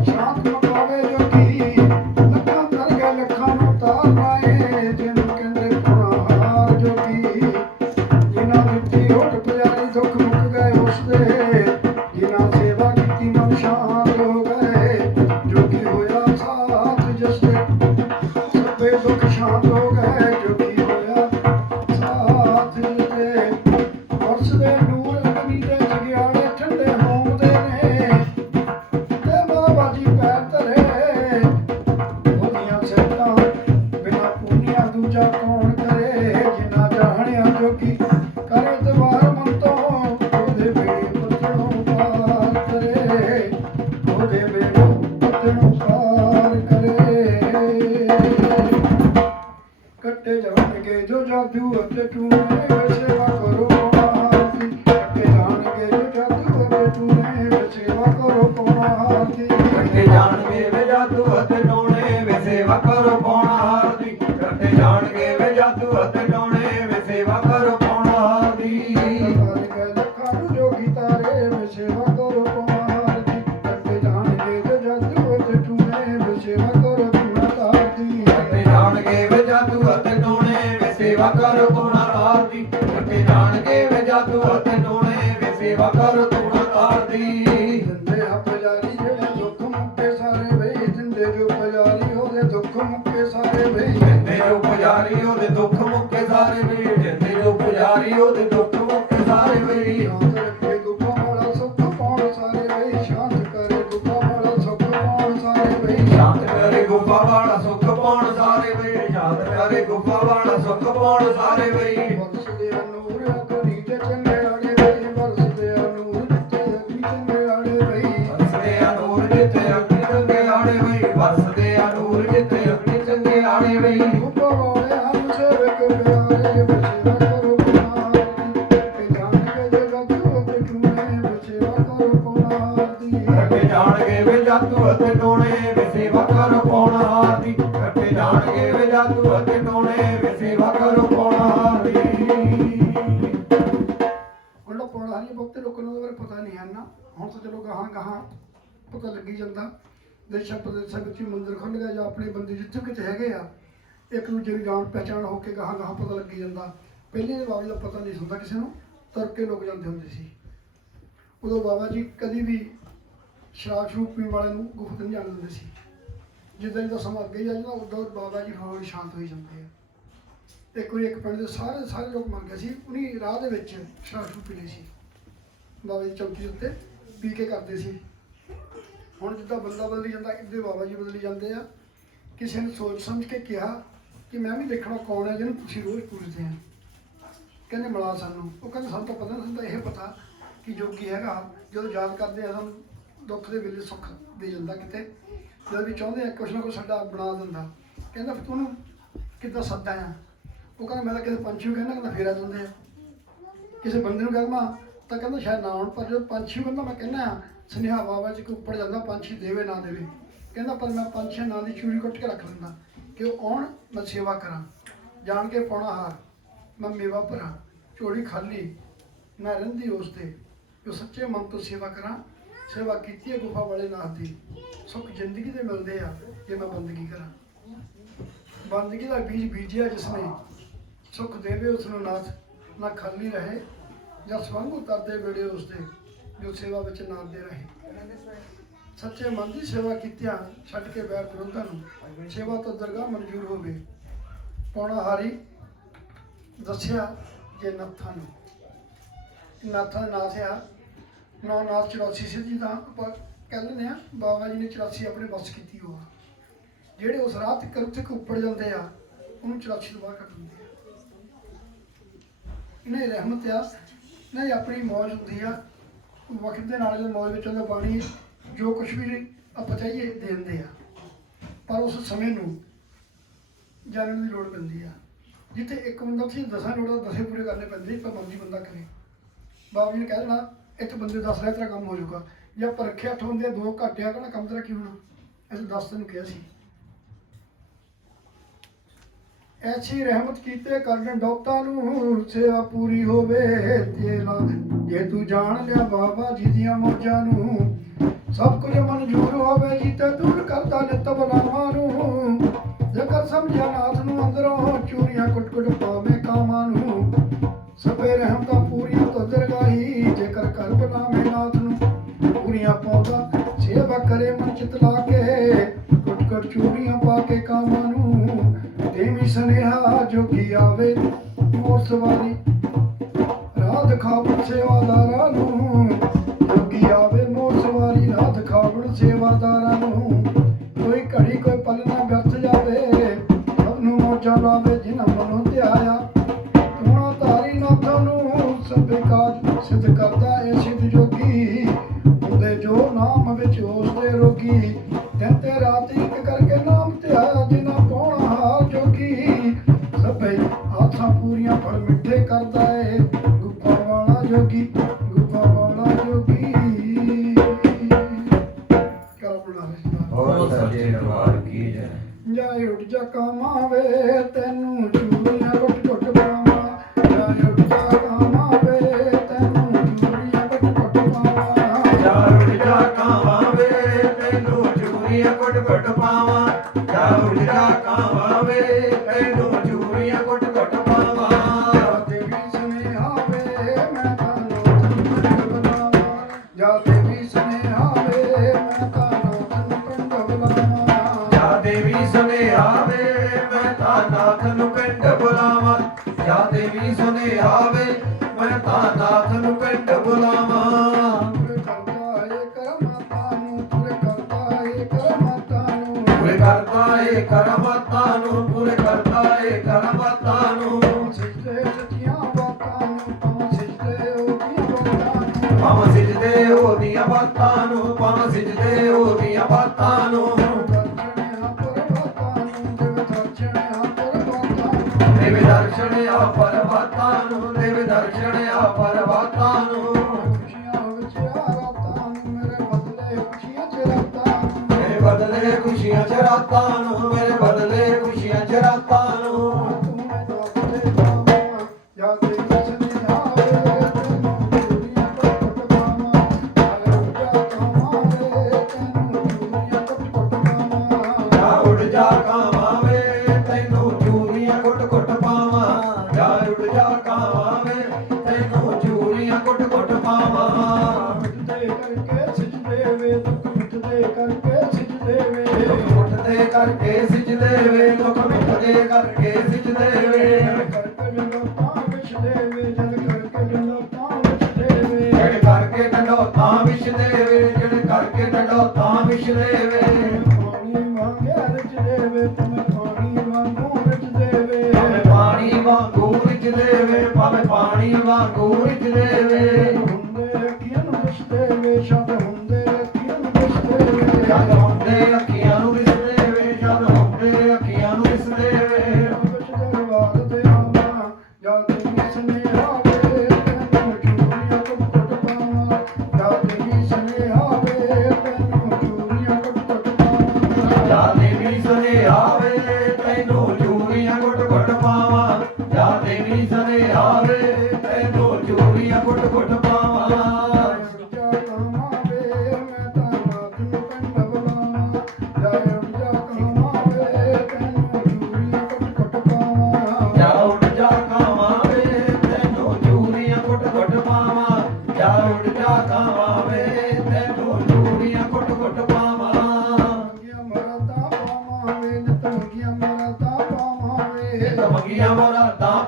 ਸ਼ਾਂਤ ਮਕਾਵੇ ਜੋਗੀ। ਲੱਖਾਂ ਕਰ ਗਏ ਲੱਖਾਂ ਨੂੰ ਤਾਰਨਾ ਏ, ਜਿਹਨੂੰ ਕਹਿੰਦੇ ਪੁਰਾਹਾਰ ਜੋਗੀ। ਜਿਨ੍ਹਾਂ ਦਿੱਤੀ ਰੋਟ ਪੁਜਾਰੀ, ਦੁੱਖ ਮੁੱਕ ਗਏ ਉਸਦੇ। ਜਿਨ੍ਹਾਂ ਸੇਵਾ ਕੀਤੀ ਮਨ ਸ਼ਾਂਤ ਹੋ ਗਏ, ਜੋਗੀ ਹੋਇਆ ਸਾਥ ਜਿਸਦੇ। ਸਭੇ ਦੁੱਖ ਸ਼ਾਂਤ ਹੋ ਗਏ, ਜੋਗੀ ਹੋਇਆ ਸਾਥ ਜਿਸਦੇ। ਵਰਸਦੇ ਨੂਰ ਅਗਨੀ ਦੇ ਜਗਿਆੜੇ, ਠੰਡੇ ਹੋਂਦੇ ਨੇ ਤੇ ਬਾਬਾ ਜੀ ਪੈਰ ਧਰੇ। ਉਹਦੀਆਂ ਸਿਹਤਾਂ ਬਿਨਾਂ ਪੁੰਨਿਆ ਦੂਜਾ ਕੌਣ ਕਰੇ। ਜਿਨ੍ਹਾਂ ਜਾਣਿਆ ਜੋਗੀ ਕਰੇ ਦਵਾਰ ਮਨ ਤੋਂ, ਉਹਦੇ ਬੇੜੇ ਪੱਤਣੋਂ ਪਾਰ ਕਰੇ। ਉਹਦੇ ਬੇੜੇ ਪੱਤਣੋਂ ਪਾਰ ਕਰੇ। ਕੱਟੇ ਜਾਣਗੇ ਜੋ ਜਾਦੂ ਅਤੇ ਟੂਣੇ, ਸੇਵਾ ਕਰੋ ਪੌਣਾ ਦੀ। ਕੱਟੇ ਜਾਣਗੇ ਜੋ ਜਾਦੂ ਅਤੇ ਟੂਣੇ, ਸੇਵਾ ਕਰੋ ਪੌਣਾ ਦੀ। ਕੱਟੇ ਜਾਣਗੇ ਵੇ ਜਾਦੂ ਅਤੇ ਟੋਣੇ, ਵੇ ਸੇਵਾ ਕਰੋ ਪੌਣਾ ਹਾਰ ਦੀ। ਕੱਟੇ ਜਾਣਗੇ ਵੇ ਜਾਦੂ ਅਤੇ ਟੋਣੇ, ਵੇ ਸੇਵਾ ਕਰੋ ਪੌਣਾ ਹਾਰ ਦੀ। ਤਾਰੇ ਗਏ ਲੱਖਾਂ ਨੂੰ ਜੋਗੀ ਤਾਰੇ, ਵੇ ਸੇਵਾ ਕਰੋ ਪੌਣਾ ਦੀ। ਕੱਟੇ ਜਾਣਗੇ ਜੋ ਜਾਦੂ ਅਤੇ ਟੂਣੇ, ਵੇ ਸੇਵਾ ਕਰੋ ਪੌਣਾ ਤਾਰ ਦੀ। ਕੱਟੇ ਜਾਣਗੇ ਵੇ ਜਾਦੂ ਅਤੇ ਟੋਣੇ, ਵੇ ਸੇਵਾ ਕਰੋ ਪੌਣਾ ਤਾਰ ਦੀ। ਕੱਟੇ ਜਾਣਗੇ ਵੇ ਜਾਦੂ ਅਤੇ ਟੋਣੇ, ਵੇ ਸੇਵਾ ਕਰੋ ਪੌਣਾ ਤਾਰ ਦੀ। ਦਿੰਦੇ ਆ ਪੁਜਾਰੀ ਜਿਹੜੇ ਦੁੱਖ ਮੁੱਕੇ ਸਾਰੇ ਵੇ, ਦਿੰਦੇ ਜੋ ਪੁਜਾਰੀ ਉਹਦੇ ਦੁੱਖ ਮੁੱਕੇ ਸਾਰੇ ਵੇ। ਜਿੰਦੇ ਜੋ ਪੁਜਾਰੀ ਉਹਦੇ ਦੁੱਖ ਮੁੱਕੇ ਸਾਰੇ ਵੇ, ਜਿੰਦੇ ਜੋ ਪੁਜਾਰੀ ਉਹਦੇ ਦੁੱਖ ਮੁੱਕੇ ਸਾਰੇ ਵੇ। ਸ਼ਾਂਤ ਰੱਖੇ ਗੁਫਾ ਵਾਲਾ ਸੁੱਖ ਪਾਉਣ ਸਾਰੇ ਵੇ, ਸ਼ਾਂਤ ਕਰੇ ਗੁਫਾ ਵਾਲਾ ਸੁੱਖ ਪਾਉਣ ਸਾਰੇ ਵੇ। ਸ਼ਾਂਤ ਕਰੇ ਗੁਫਾ ਵਾਲਾ ਸੁੱਖ ਪਾਉਣ ਸਾਰੇ ਵੇ, ਸ਼ਾਂਤ ਕਰੇ ਗੁਫਾ ਵਾਲਾ ਸੁੱਖ ਪਾਉਣ ਸਾਰੇ ਵੇ। ਵਰਸਦੇ ਆ ਨੂਰ ਅਗਨੀ ਤੇ ਚੰਗਿਆੜੇ ਵੇ, ਵਰਸਦੇ ਆ ਨੂਰ ਤੇ ਅਗਨੀ ਚੰਗਿਆੜੇ ਵੇ। ਵਰਸਦੇ ਆ ਨੂਰ ਜਿੱਥੇ ਅਗਨੀ ਚੰਗੇ ਆੜੇ ਵੇ, ਵਰਸਦੇ ਆ ਨੂਰ ਜਿੱਥੇ ਅਗਨੀ ਚੰਗੇ ਆੜੇ ਵੇ। ਗੁਫਾ ਵਾਲੇ ਹਨ ਸੇਵਕ ਪਿਆਰੇ, ਸੇਵਾ ਕਰੋ ਪੌਣਾ ਦੀ। ਤੇ ਜਾਣਗੇ ਜੇ ਜਾਦੂ ਅਤੇ ਟੂਣੇ, ਸੇਵਾ ਕਰੋ ਪੌਣਾ ਦੀ। ਕੱਟੇ ਜਾਣਗੇ ਵੇ ਜਾਦੂ ਅਤੇ ਟੋਣੇ, ਵੇ ਸੇਵਾ ਕਰੋ ਪੌਣਾ ਹਾਰ ਦੀ। ਕੱਟੇ ਜਾਣਗੇ ਵੇ ਜਾਦੂ ਅਤੇ ਟੋਣੇ, ਵੇ ਸੇਵਾ ਕਰੋ ਪੌਣਾ ਹਾਰ ਦੀ। ਹਨ। ਹੁਣ ਤਾਂ ਚਲੋ ਗਾਹਾਂ ਗਾਹਾਂ ਪਤਾ ਲੱਗੀ ਜਾਂਦਾ, ਦੇਸ਼ਾਂ ਪ੍ਰਦੇਸ਼ਾਂ ਵਿੱਚ ਵੀ ਮੰਦਿਰ ਖੁੱਲ੍ਹ ਗਿਆ ਜਾਂ ਆਪਣੇ ਬੰਦੇ ਜਿੱਥੇ ਕਿਤੇ ਹੈਗੇ ਆ, ਇੱਕ ਦੂਜੇ ਦੀ ਜਾਣ ਪਹਿਚਾਣ ਹੋ ਕੇ ਗਾਹਾਂ ਗਾਹਾਂ ਪਤਾ ਲੱਗੀ ਜਾਂਦਾ। ਪਹਿਲੇ ਬਾਬਾ ਜੀ ਦਾ ਪਤਾ ਨਹੀਂ ਹੁੰਦਾ ਕਿਸੇ ਨੂੰ, ਤੁਰ ਕੇ ਲੋਕ ਜਾਂਦੇ ਹੁੰਦੇ ਸੀ। ਉਦੋਂ ਬਾਬਾ ਜੀ ਕਦੀ ਵੀ ਸ਼ਰਾਬ ਸ਼ਰੂਬ ਪੀਣ ਵਾਲੇ ਨੂੰ ਗੁਫਤ ਨਹੀਂ ਜਾਣ ਦਿੰਦੇ ਸੀ। ਜਿੱਦਾਂ ਜਿੱਦਾਂ ਸਮਾਂ ਅੱਗੇ ਹੀ ਆ ਜਾਂਦਾ ਉਦੋਂ ਬਾਬਾ ਜੀ ਹੌਲੀ ਸ਼ਾਂਤ ਹੋਈ ਜਾਂਦੇ ਆ। ਇੱਕ ਵਾਰੀ ਇੱਕ ਪਿੰਡ ਦੇ ਸਾਰੇ ਲੋਕ ਮੰਨ ਗਏ ਸੀ, ਉਹਨੇ ਰਾਹ ਦੇ ਵਿੱਚ ਸ਼ਰਾਬ ਸ਼ਰੂਬ ਪੀ ਲਈ ਸੀ। ਬਾਬਾ ਜੀ ਚੌਕੀ ਉੱਤੇ ਪੀ ਕੇ ਕਰਦੇ ਸੀ। ਹੁਣ ਜਿੱਦਾਂ ਬੰਦਾ ਬਦਲੀ ਜਾਂਦਾ ਇੱਦਾਂ ਬਾਬਾ ਜੀ ਬਦਲੀ ਜਾਂਦੇ ਆ। ਕਿਸੇ ਨੇ ਸੋਚ ਸਮਝ ਕੇ ਕਿਹਾ ਕਿ ਮੈਂ ਵੀ ਦੇਖਣਾ ਕੌਣ ਹੈ ਜਿਹਨੂੰ ਤੁਸੀਂ ਰੋਜ਼ ਪੁੱਛਦੇ ਆ। ਕਹਿੰਦੇ ਮਿਲਾ ਸਾਨੂੰ। ਉਹ ਕਹਿੰਦੇ ਸਾਨੂੰ ਤਾਂ ਪਤਾ ਨਹੀਂ, ਸਾਨੂੰ ਤਾਂ ਇਹ ਪਤਾ ਕਿ ਜੋਗੀ ਹੈਗਾ, ਜਦੋਂ ਯਾਦ ਕਰਦੇ ਆ ਸਾਨੂੰ ਦੁੱਖ ਦੇ ਵੇਲੇ ਸੁੱਖ ਦੇ ਜਾਂਦਾ। ਕਿਤੇ ਜਦੋਂ ਵੀ ਚਾਹੁੰਦੇ ਆ ਕੁਛ ਨਾ ਕੁਛ ਸਾਡਾ ਬਣਾ ਦਿੰਦਾ। ਕਹਿੰਦਾ ਫਿਰ ਤੂੰ ਕਿੱਦਾਂ ਸੱਦਾ ਆ? ਉਹ ਕਹਿੰਦਾ ਮੈਂ ਤਾਂ ਕਿਸੇ ਪੰਛੀ ਨੂੰ ਕਹਿੰਦਾ ਫੇਰਾ ਦਿੰਦੇ ਆ। ਕਿਸੇ ਬੰਦੇ ਨੂੰ ਕਹਿੰਦਾ ਤਾਂ ਕਹਿੰਦਾ ਸ਼ਾਇਦ ਨਾ ਆਉਣ, ਪਰ ਜਦੋਂ ਪੰਛੀ ਨੂੰ ਕਹਿੰਦਾ ਮੈਂ ਕਹਿੰਦਾ ਸੁਨੇਹਾ ਬਾਬਾ ਜੀ ਕੋਈ ਉੱਪਰ ਜਾਂਦਾ, ਪੰਛੀ ਦੇਵੇ ਨਾ ਦੇਵੇ। ਕਹਿੰਦਾ ਪਰ ਮੈਂ ਪੰਛੀਆਂ ਨਾਂ ਦੀ ਚੂੜੀ ਕੁੱਟ ਕੇ ਰੱਖ ਲੈਂਦਾ ਕਿ ਉਹ ਆਉਣ ਮੈਂ ਸੇਵਾ ਕਰਾਂ। ਜਾਣ ਕੇ ਪਾਉਣਾ ਹਾਰ ਮੈਂ ਮੇਵਾ ਭਰਾਂ, ਝੋਲੀ ਖਾਲੀ ਮੈਂ ਰਹਿੰਦੀ ਉਸ ਤੇ ਜੋ ਸੱਚੇ ਮਨ ਤੋਂ ਸੇਵਾ ਕਰਾਂ। ਸੇਵਾ ਕੀਤੀ ਹੈ ਗੁਫਾ ਵਾਲੇ ਨਾਥ ਦੀ, ਸੁੱਖ ਜ਼ਿੰਦਗੀ ਦੇ ਮਿਲਦੇ ਆ ਜੇ ਮੈਂ ਬੰਦਗੀ ਕਰਾਂ। ਬੰਦਗੀ ਦਾ ਬੀਜ ਬੀਜਿਆ ਜਿਸਨੇ, ਸੁੱਖ ਦੇਵੇ ਉਸ ਨੂੰ ਨਾਥ, ਨਾ ਖਾਲੀ ਰਹੇ ਜਾਂ ਸਵੰਗ ਉਤਰਦੇ ਵੇੜੇ ਉਸਦੇ ਜੋ ਸੇਵਾ ਵਿੱਚ ਨਾਮ ਦੇ ਰਹੇ। ਸੱਚੇ ਮਨ ਦੀ ਸੇਵਾ ਕੀਤਿਆਂ ਛੱਡ ਕੇ ਬੈਰ ਵਿਰੋਧਾਂ ਨੂੰ, ਸੇਵਾ ਤੋਂ ਦਰਗਾਹ ਮਨਜ਼ੂਰ ਹੋਵੇ। ਪੌਣਾ ਹਾਰੀ ਦੱਸਿਆ ਜੇ ਨਾਥਾਂ ਨੂੰ, ਨਾਥਾਂ ਦਾ ਨਾਥ ਆ ਨੌ ਨਾਥ 84 ਸਿੱਧੀ ਤਾਂ ਆਪਾਂ ਕਹਿ ਲੈਂਦੇ ਆ। ਬਾਬਾ ਜੀ ਨੇ 84 ਆਪਣੇ ਵੱਸ ਕੀਤੀ ਹੋਆ। ਜਿਹੜੇ ਉਸ ਰਾਹ ਤੱਕ ਉੱਥੇ ਉੱਪੜ ਜਾਂਦੇ ਆ ਉਹਨੂੰ 84 ਤੋਂ ਬਾਹਰ ਕੱਢ ਦਿੰਦੇ ਆ। ਇਹਨਾਂ ਦੀ ਰਹਿਮਤ ਆ, ਇਹਨਾਂ ਦੀ ਆਪਣੀ ਮੌਜ ਹੁੰਦੀ ਆ। ਵਕਤ ਦੇ ਨਾਲ ਜਦੋਂ ਮੌਜ ਵਿੱਚ ਉਹਦਾ ਪਾਣੀ ਜੋ ਕੁਛ ਵੀ ਆਪਾਂ ਚਾਹੀਏ ਦੇ ਦਿੰਦੇ ਆ, ਪਰ ਉਸ ਸਮੇਂ ਨੂੰ ਜਾਣਨ ਦੀ ਲੋੜ ਪੈਂਦੀ ਆ। ਜਿੱਥੇ ਇੱਕ ਬੰਦਾ ਸੀ 10 ਲੋੜਾਂ 10 ਪੂਰੇ ਕਰਨੇ ਪੈਂਦੇ, ਪਰ ਮਰਜ਼ੀ ਬੰਦਾ ਕਰੇ। ਬਾਬਾ ਜੀ ਨੇ ਕਹਿ ਦੇਣਾ ਇੱਕ ਬੰਦੇ 10 ਲੈ ਤੇਰਾ ਕੰਮ ਹੋ ਜਾਊਗਾ। ਜੇ ਆਪਾਂ ਰੱਖਿਆ 8 ਹੁੰਦੇ 2 ਘੱਟ ਆ ਕਹਿੰਦਾ ਕੰਮ ਤੇਰਾ ਕੀ ਹੋਣਾ? ਅਸੀਂ 10 ਤੈਨੂੰ ਕਿਹਾ ਸੀ। ਐਸੀ ਰਹਿਮਤ ਕੀਤੇ ਕਰਨ ਡੋਕਟਾਂ ਨੂੰ, ਸੇਵਾ ਪੂਰੀ ਹੋਵੇ ਤੇਰਾ। ਜੇ ਤੂੰ ਜਾਣ ਲਿਆ ਬਾਬਾ ਜੀ ਦੀਆਂ ਮੌਜਾਂ ਨੂੰ, ਸਭ ਕੁਝ ਮਨਜ਼ੂਰ ਹੋਵੇ ਜੀ ਤੇ ਦੂਰ ਕਰਦਾ ਨਿਤ ਬਲਾਵਾਂ ਨੂੰ। ਜੇਕਰ ਸਮਝਿਆ ਨਾਥ ਨੂੰ ਅੰਦਰੋਂ, ਚੂਰੀਆਂ ਕੁੱਟ ਕੁੱਟ ਪਾਵੇਂ ਕਾਮਾਂ ਨੂੰ। ਸਭੇ ਰਹਿਮਤਾਂ ਪੂਰੀਆਂ ਤੋਂ ਦਰਗਾਹੀ, ਜੇਕਰ ਕਰ ਬੁਲਾਵੇਂ ਨਾਥ ਨੂੰ। ਪੂਰੀਆਂ ਪਾਉਂਦਾ ਸੇਵਾ ਕਰੇ ਮਨ ਚਿਤ ਲਾ ਕੇ, ਕੁੱਟ ਕੁੱਟ ਚੂਰੀਆਂ ਪਾ ਕੇ ਕਾਮਾਂ ਨੂੰ। ਦੇਵੀ ਸੁਨੇਹਾ ਜੋਗੀ ਆਵੇ ਮੋਰ ਸਵਾਰੀ, ਰਾਹ ਦਿਖਾਵਣ ਸੇਵਾਦਾਰਾਂ ਨੂੰ। ਜੋਗੀ ਆਵੇ ਮੋਰ ਸਵਾਰੀ, ਰਾਹ ਦਿਖਾਵਣ ਸੇਵਾਦਾਰਾਂ ਨੂੰ। ਕੋਈ ਘੜੀ ਕੋਈ ਪਲ ਨਾ ਵਿਅਰਥ ਜਾਵੇ, ਸਭ ਨੂੰ ਮੌਜਾਂ ਲਾਵੇ ਜਿਨ੍ਹਾਂ ਮਨੋਂ ਧਿਆਇਆ। ਤੂਣਾ ਧਾਰੀ ਨਾਥਾਂ ਨੂੰ, ਸਭੇ ਕਾਜ ਸਿੱਧ ਕਰਦਾ ਏ ਸਿੱਧ ਜੋਗੀ। ਹੁੰਦੇ ਜੋ ਨਾਮ ਵਿੱਚ ਉਸ ਦੇ ਰੋਗੀ, ਦਿਨ ਤੇ ਰਾਤ ਇੱਕ ਕਰਕੇ ਨਾਮ ਧਿਆਇਆ ਜਿਨ੍ਹਾਂ ਪਾਉਣਾ ਹਾਰ ਜੋਗੀ। ਸਭੇ ਆਸਾਂ ਪੂਰੀਆਂ ਫਲ ਮਿੱਠੇ ਕਰਦਾ ਏ ਗੁਫਾ ਵਾਲਾ ਜੋਗੀ, ਗੁਫਾ ਵਾਲਾ ਜੋਗੀ। ਕਰ ਬੁਲਾ ਹੋਰ ਸੱਚੇ ਦਰਬਾਰ ਕੀ ਜੈ। ਜਾਏ ਉੱਠ ਜਾ ਕਾਮਾਵੇ ਤੈਨੂੰ ਚੂੜੀਆਂ ਕੁੱਟ ਕੁੱਟ ਪਾਵਾਂ। ਜਾਏ ਉੱਠ ਜਾ ਕਾਮਾਵੇ ਤੈਨੂੰ ਚੂੜੀਆਂ ਕੁੱਟ ਕੁੱਟ ਪਾਵਾਂ। ਜਾ ਉੱਠ ਜਾ ਕਾਵਾਂ ਵੇ ਤੈਨੂੰ ਚੂੜੀਆਂ ਕੁੱਟ ਕੁੱਟ ਪਾਵਾਂ। ਜਾ ਉੱਠ ਜਾ ਕਾਵਾਂ ਵੇ ਤੈਨੂੰ ਚੂੜੀਆਂ ਕੁੱਟ ਕੁੱਟ ਪਾਵਾਂ। ਜਾ ਦੇਵੀ ਸੁਨੇਹਾ ਵੇ ਮੈਂ ਤਾਨੂੰ ਪਿੰਡ ਬੁਲਾਵਾਂ। ਜਾ ਦੇਵੀ ਸੁਨੇਹਾ ਵੇ ਮੈਂ ਤਾਨੂੰ ਪਿੰਡ ਬੁਲਾਵਾਂ। ਜਾ ਦੇਵੀ ਸੁਨੇਹਾ ਵੇ ਮੈਂ ਤਾਂ ਨਾਥ ਨੂੰ ਪਿੰਡ ਬੁਲਾਵਾਂ। ਜਾ ਦੇਵੀ ਸੁਨੇਹਾ ਵੇ ਮੈਂ ਤਾਂ ਨਾਥ ਨੂੰ ਪਿੰਡ ਬੁਲਾਵਾਂ। ਪੂਰੇ ਕਰਦਾ ਏ ਕਰਮਾਤਾਂ ਨੂੰ, ਪੂਰੇ ਕਰਦਾ ਏ ਕਰਮਾਤਾਂ ਨੂੰ। ਪੂਰੇ ਕਰਦਾ ਏ ਕਰਮਾਤਾਂ ਨੂੰ, ਪੂਰੇ ਕਰਦਾ ਏ ਕਰਮਾਤਾਂ ਨੂੰ। ਸਿੱਧੇ ਸੱਚੀਆਂ ਬਾਤਾਂ ਨੂੰ, ਪਾਵਾਂ ਸਿੱਧੇ ਉਹਦੀਆਂ ਬਾਤਾਂ ਨੂੰ। ਪਾਵਾਂ ਸਿਜਦੇ ਉਹਦੀਆਂ ਬਾਤਾਂ ਨੂੰ, ਪਾਵਾਂ ਸਿਜਦੇ ਉਹਦੀਆਂ ਬਾਤਾਂ ਨੂੰ। ਦੇਵੇ ਦਰਸ਼ਨ ਆ ਪਰਬਾਤਾਂ ਨੂੰ, ਦੇਵੇ ਦਰਸ਼ਨ ਆ ਪਰਬਾਤਾਂ ਨੂੰ। ਮੇਰੇ ਬਦਲੇ ਖੁਸ਼ੀਆਂ ਚ ਰਾਤਾਂ ਨੂੰ, ਮੇਰੇ ਬਦਲੇ ਖੁਸ਼ੀਆਂ ਚ ਰਾਤਾਂ ਨੂੰ। ਕਰਕੇ ਸਿਜਦੇ ਵੇ ਦੁੱਖ ਮਿਟਦੇ ਕਰਕੇ ਸਿਜਦੇ ਵੇ ਕਰਕੇ ਜੰਦੋ ਤਾਂ ਵਿਛਦੇ ਵੇ ਜਦ ਕਰਕੇ ਜੰਦੋ ਤਾਂ ਵਿਛਦੇ ਵੇ ਜਿਹੜੇ ਕਰਕੇ ਡੰਡੋ ਤਾਂ ਵਿਛਦੇ ਵੇ ਜਿਹੜੇ ਕਰਕੇ ਡੰਡੋ ਤਾਂ ਵਿਛਦੇ ਵੇ ਪਾਣੀ ਮੰਗਿਆ ਰਚਦੇ ਵੇ ਤੁਮੇ ਪਾਣੀ ਵਾਂਗੂ ਰਚਦੇ ਵੇ ਭਾਵੇਂ ਪਾਣੀ ਵਾਂਗੂ ਰਿਝਦੇ ਵੇ ਭਾਵੇਂ ਪਾਣੀ ਵਾਂਗੂ ਰਿਝਦੇ ਵੇ ਹੁੰਦੇ ਅੱਖੀਆਂ ਨੂੰ ਦਿਸਦੇ ਵੇ ਸ਼ਬਦ ਹੁੰਦੇ ਅੱਖੀਆਂ ਨੂੰ ਦਿਸਦੇ ਵੇ ਜਦ ਹੁੰਦੇ ਅੱਖੀਆਂ ਨੂੰ ਦਿਸਦੇ ਵੇ ਜਦ ਹੁੰਦੇ ਅੱਖੀਆਂ ਨੂੰ ਦਿਸਦੇ ਵੇ ਵਿੱਚ ਦਰਬਾਰ ਤੇ ਆਵਾਂ ਜਾਂ ਤੇਰੀ ਸੁਨੇਹਾ ਵੇ ਤੈਨੂੰ ਚੂੜੀਆਂ ਕੁੱਟ ਕੁੱਟ ਪਾਵਾਂ ਜਾਂ ਤੇਰੀ ਸੁਨੇਹਾ ਵੇ ਤੈਨੂੰ ਚੂੜੀਆਂ ਕੁੱਟ ਕੁੱਟ ਪਾਵਾਂ ਜਾ ਦੇਵੀ ਸੁਨੇਹਾ ਵੇ ਤੈਨੂੰ ਚੂੜੀਆਂ ਗੁੱਟ ਗੁੱਟ ਪਾਵਾਂ ਜਾ ਦੇਵੀ ਸੁਨੇਹਾ ਵੇ ਤੈਨੂੰ ਚੂੜੀਆਂ ਗੁੱਟ ਗੁੱਟ ਪਾਵਾਂ ਜਾ ਕਾਵਾਂ ਵੇ ਮੈਂ ਤਾਂ ਮਾਤ ਨੂੰ ਪਿੰਡ ਬੁਲਾਵਾਂ ਜਾ ਕਾਵਾਂ ਵੇ ਤੈਨੂੰ ਚੂੜੀਆਂ ਕੁੱਟ ਕੁੱਟ ਪਾਵਾਂ ਜਾ ਉੱਡ ਜਾ ਕਾਵਾਂ ਵੇ ਤੈਨੂੰ ਚੂੜੀਆਂ ਗੁੱਟ ਗੁੱਟ ਪਾਵਾਂ ਜਾ ਉੱਡ ਜਾ ਕਾਵਾਂ ਵੇ ਤੈਨੂੰ ਚੂੜੀਆਂ ਗੁੱਟ ਗੁੱਟ ਪਾਵਾਂ ਮੰਗੀਆਂ ਮਰਾਦਾ ਪਾਵਾਂ ਵੇ ਨਿਤ ਮੰਗੀਆਂ ਮਰਾਦਾ ਪਾਵਾਂ ਵੇ ਨਿਤ ਮੰਗੀਆਂ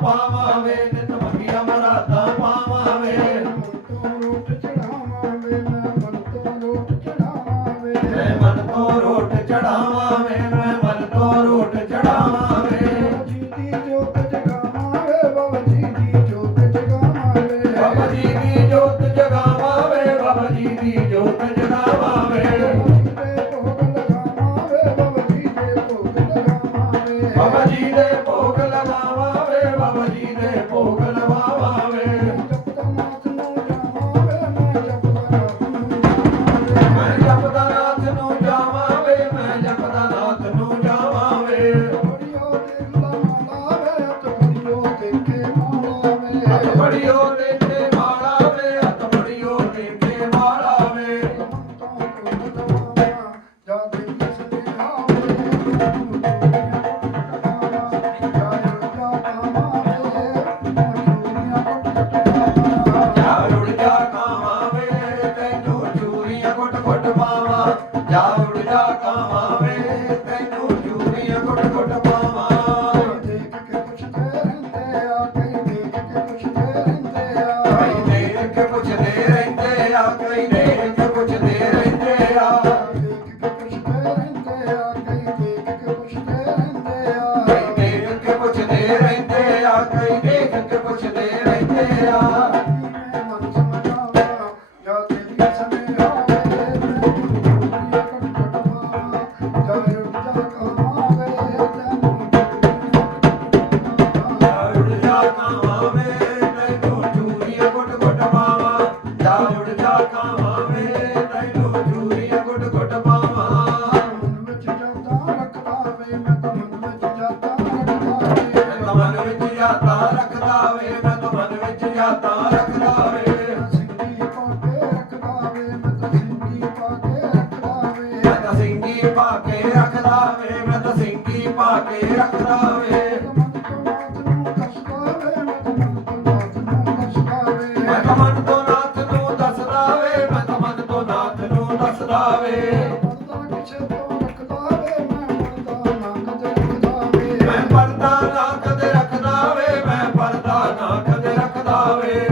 ਮੁਰਾਦਾਂ ਪਾਵਾਂ ਵੇ ਨਿਤ ਮੰਗੀਆਂ ਮੁਰਾਦਾਂ ਪਾਵਾਂ ਵੇ ਮਨ ਤੋਂ ਰੋਟ ਚੜਾਵਾਂ ਵੇ ਮੈਂ ਮਨ ਤੋਂ ਰੋਟ ਚੜਾਵਾਂ ਵੇ ਮੈਂ ਮਨ ਤੋਂ ਰੋਟ ਚੜਾਵਾਂ ਵੇ ਮੈਂ ਮਨ ਤੋਂ ਰੋਟ ਚੜਾਵਾਂ ਵੇ ਜੀ ਦੀ ਜੋਤ ਜਗਾਵਾਂ ਵੇ ਬਾਬਾ ਜੀ ਦੀ ਜੋਤ ਜਗਾਵਾਂ ਵੇ ਬਾਬਾ ਜੀ ਦੀ ਜੋਤ ਜਗਾਵਾਂ ਵੇ ਬਾਬਾ ਜੀ ਦੀ ਜੋਤ ਜਗਾਵਾਂ ਵੇ ਬਾਬਾ ਜੀ ਦੇ ਭੋਗ ਲਗਾਵਾਂ ਵੇ ਬਾਬਾ ਜੀ ਦੇ ਭੋਗ ਲਗਾਵਾਂ ਵੇ ਬਾਬਾ ਜੀ ਦੇ ਭੋਗ ਲਗਾਵਾਂ ਵੇ ਜਪਦਾ ਨਾਥ ਨੂੰ ਜਾਵਾਂ ਵੇ ਮੈਂ ਜਪਦਾ ਨਾਥ ਨੂੰ ਜਾਵਾਂ ਵੇ ਬੜਿਓ ਦੇਖਦਾ ਮਾਲਾ ਵੇ ਬੜਿਓ ਦੇਖੇ ਮਾਲਾ ਵੇ ਹੱਥ ਬੜਿਓ ਦੇਖੇ ਮਾਲਾ ਵੇ ਹੱਥ ਬੜਿਓ ਦੇਖੇ ਮਾਲਾ ਵੇ ਜਾ ਉੜ ਜਾ ਕਾਵਾਂ ਵੇ ਤੈਨੂੰ ਚੂੜੀਆਂ ਗੁੱਟ ਗੁੱਟ ਪਾਵਾਂ ਜਾ ਉੜ ਜਾ ਕਾਵਾਂ ਵੇ ਤੈਨੂੰ ਚੂੜੀਆਂ ਗੁੱਟ ਗੁੱਟ ਪਾਵਾਂ ਕਈ ਦੇਖ ਕੇ ਪੁੱਛਦੇ ਰਹਿੰਦੇ ਆ ਕਈ ਦੇਖ ਕੇ ਪੁੱਛਦੇ ਰਹਿੰਦੇ ਆ ਕਈ ਦੇਖ ਕੇ ਪੁੱਛਦੇ ਰਹਿੰਦੇ ਆ ਕਈ ਦੇਖ ਕੇ ਪੁੱਛਦੇ ਰਹਿੰਦੇ ਆ ਜਾ ਉੜ ਜਾ ਕਾਵਾਂ ਵੇ ਤੈਨੂੰ ਚੂੜੀਆਂ ਗੁੱਟ ਗੁੱਟ ਪਾਵਾਂ ਜਾ ਉੜ ਜਾ ਕਾਵਾਂ ਵੇ ਤੈਨੂੰ ਚੂੜੀਆਂ ਗੁੱਟ ਗੁੱਟ ਪਾਵਾਂ ਮਨ ਵਿੱਚ ਜਾਤਾ ਰੱਖਦਾ ਵੇ ਮੈਂ ਤਾਂ ਮਨ ਵਿੱਚ ਜਾਤਾ ਰੱਖਦਾ ਮੈਂ ਤਾਂ ਵੇ ਮਨ ਵਿੱਚ ਜਾਤਾ ਰੱਖਦਾ ਵੇ ਮੈਂ ਤਾਂ ਮਨ ਵਿੱਚ ਜਾਤਾ ਰੱਖਦਾ ਵੇ ਸਿੰਗੀ ਪਾ ਕੇ ਰੱਖਦਾ ਵੇ ਮੈਂ ਤਾਂ ਸਿੰਗੀ ਪਾ ਕੇ ਰੱਖਦਾ ਵੇ ਮੈਂ ਤਾਂ ਸਿੰਗੀ ਪਾ ਕੇ ਰੱਖਦਾ ਵੇ ਮੈਂ ਤਾਂ ਸਿੰਗੀ ਪਾ ਕੇ ਰੱਖਦਾ ਵੇ ਮੈਂ ਤਾਂ ਮਨ ਤੋਂ ਨਾਥ ਨੂੰ ਦੱਸਦਾ ਵੇ ਮੈਂ ਤਾਂ ਮਨ ਤੋਂ ਨਾਥ ਨੂੰ ਦੱਸਦਾ ਵੇ ਮੈਂ ਪਰਦਾ ਨਾ ਕਦੇ ਰੱਖਦਾ ਵੇ ਮੈਂ ਪਰਦਾ ਨਾ ਕਦੇ ਰੱਖਦਾ ਵੇ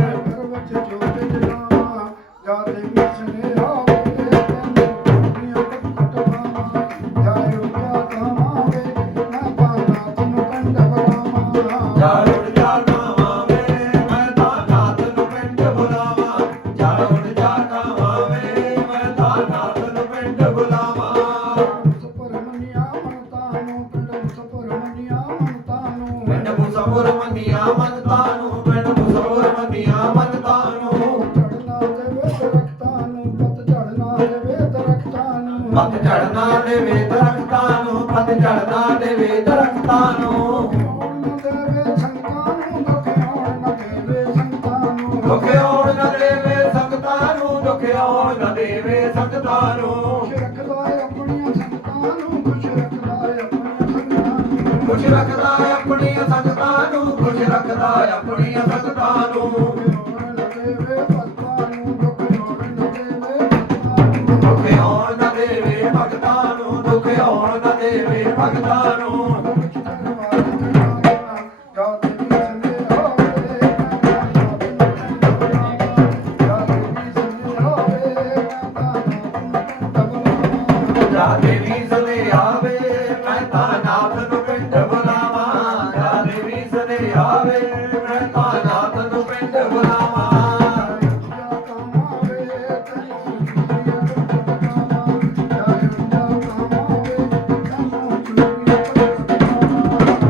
ਜਾ ਉੜ ਜਾ ਕਾਵਾਂ ਵੇ ਮੈਂ ਤਾਂ ਨਾਥ ਨੂੰ ਪਿੰਡ ਬੁਲਾਵਾਂ ਜਾ ਉੜ ਜਾ ਕਾਵਾਂ ਵੇ ਮੈਂ ਤਾਂ ਨਾਥ ਨੂੰ ਪਿੰਡ ਬੁਲਾਵਾਂ ਪਿੰਡ ਮੁਸਫਰ ਮੰਨੀਆਂ ਮੰਨਤਾਂ ਨੂੰ ਪਿੰਡ ਮੁਸਫਰ ਮੰਨੀਆਂ ਮੰਨਤਾਂ ਨੂੰ ਪੱਤ ਝੜਨਾ ਦੇਵੇ ਦਰਖਤਾਂ ਨੂੰ ਪੱਤ ਝੜਨਾ ਦੇਵੇ ਦਰਖਤਾਂ ਨੂੰ ਦੁੱਖ ਆਉਣ ਨਾ ਦੇਵੇ ਸੰਗਤਾਂ ਨੂੰ ਦੁੱਖ ਆਉਣ ਨਾ ਦੇਵੇ ਸੰਗਤਾਂ ਨੂੰ ਖੁਸ਼ ਰੱਖਦਾ ਆਪਣੀਆਂ ਸੰਗਤਾਂ ਨੂੰ ਖੁਸ਼ ਰੱਖਦਾ ਆਪਣੀਆਂ ਸੰਗਤਾਂ ਨੂੰ ਦੁੱਖ ਆਉਣ ਨਾ ਦੇਵੇ ਭਗਤਾਂ ਨੂੰ ਦੁੱਖ ਆਉਣ ਨਾ ਦੇਵੇ ਭਗਤਾਂ ਨੂੰ ਜਾ ਦੇਵੀ ਸਦੇ ਆਵੇ ਮੈਂ ਤਾਂ ਨਾਥ ਨੂੰ ਪਿੰਡ ਬੁਲਾਵਾਂ ਜਾ ਦੇਵੀ ਸਦੇ ਆਵੇ ਮੈਂ ਤਾਂ ਨਾਥ ਨੂੰ ਪਿੰਡ ਬੁਲਾਵਾਂ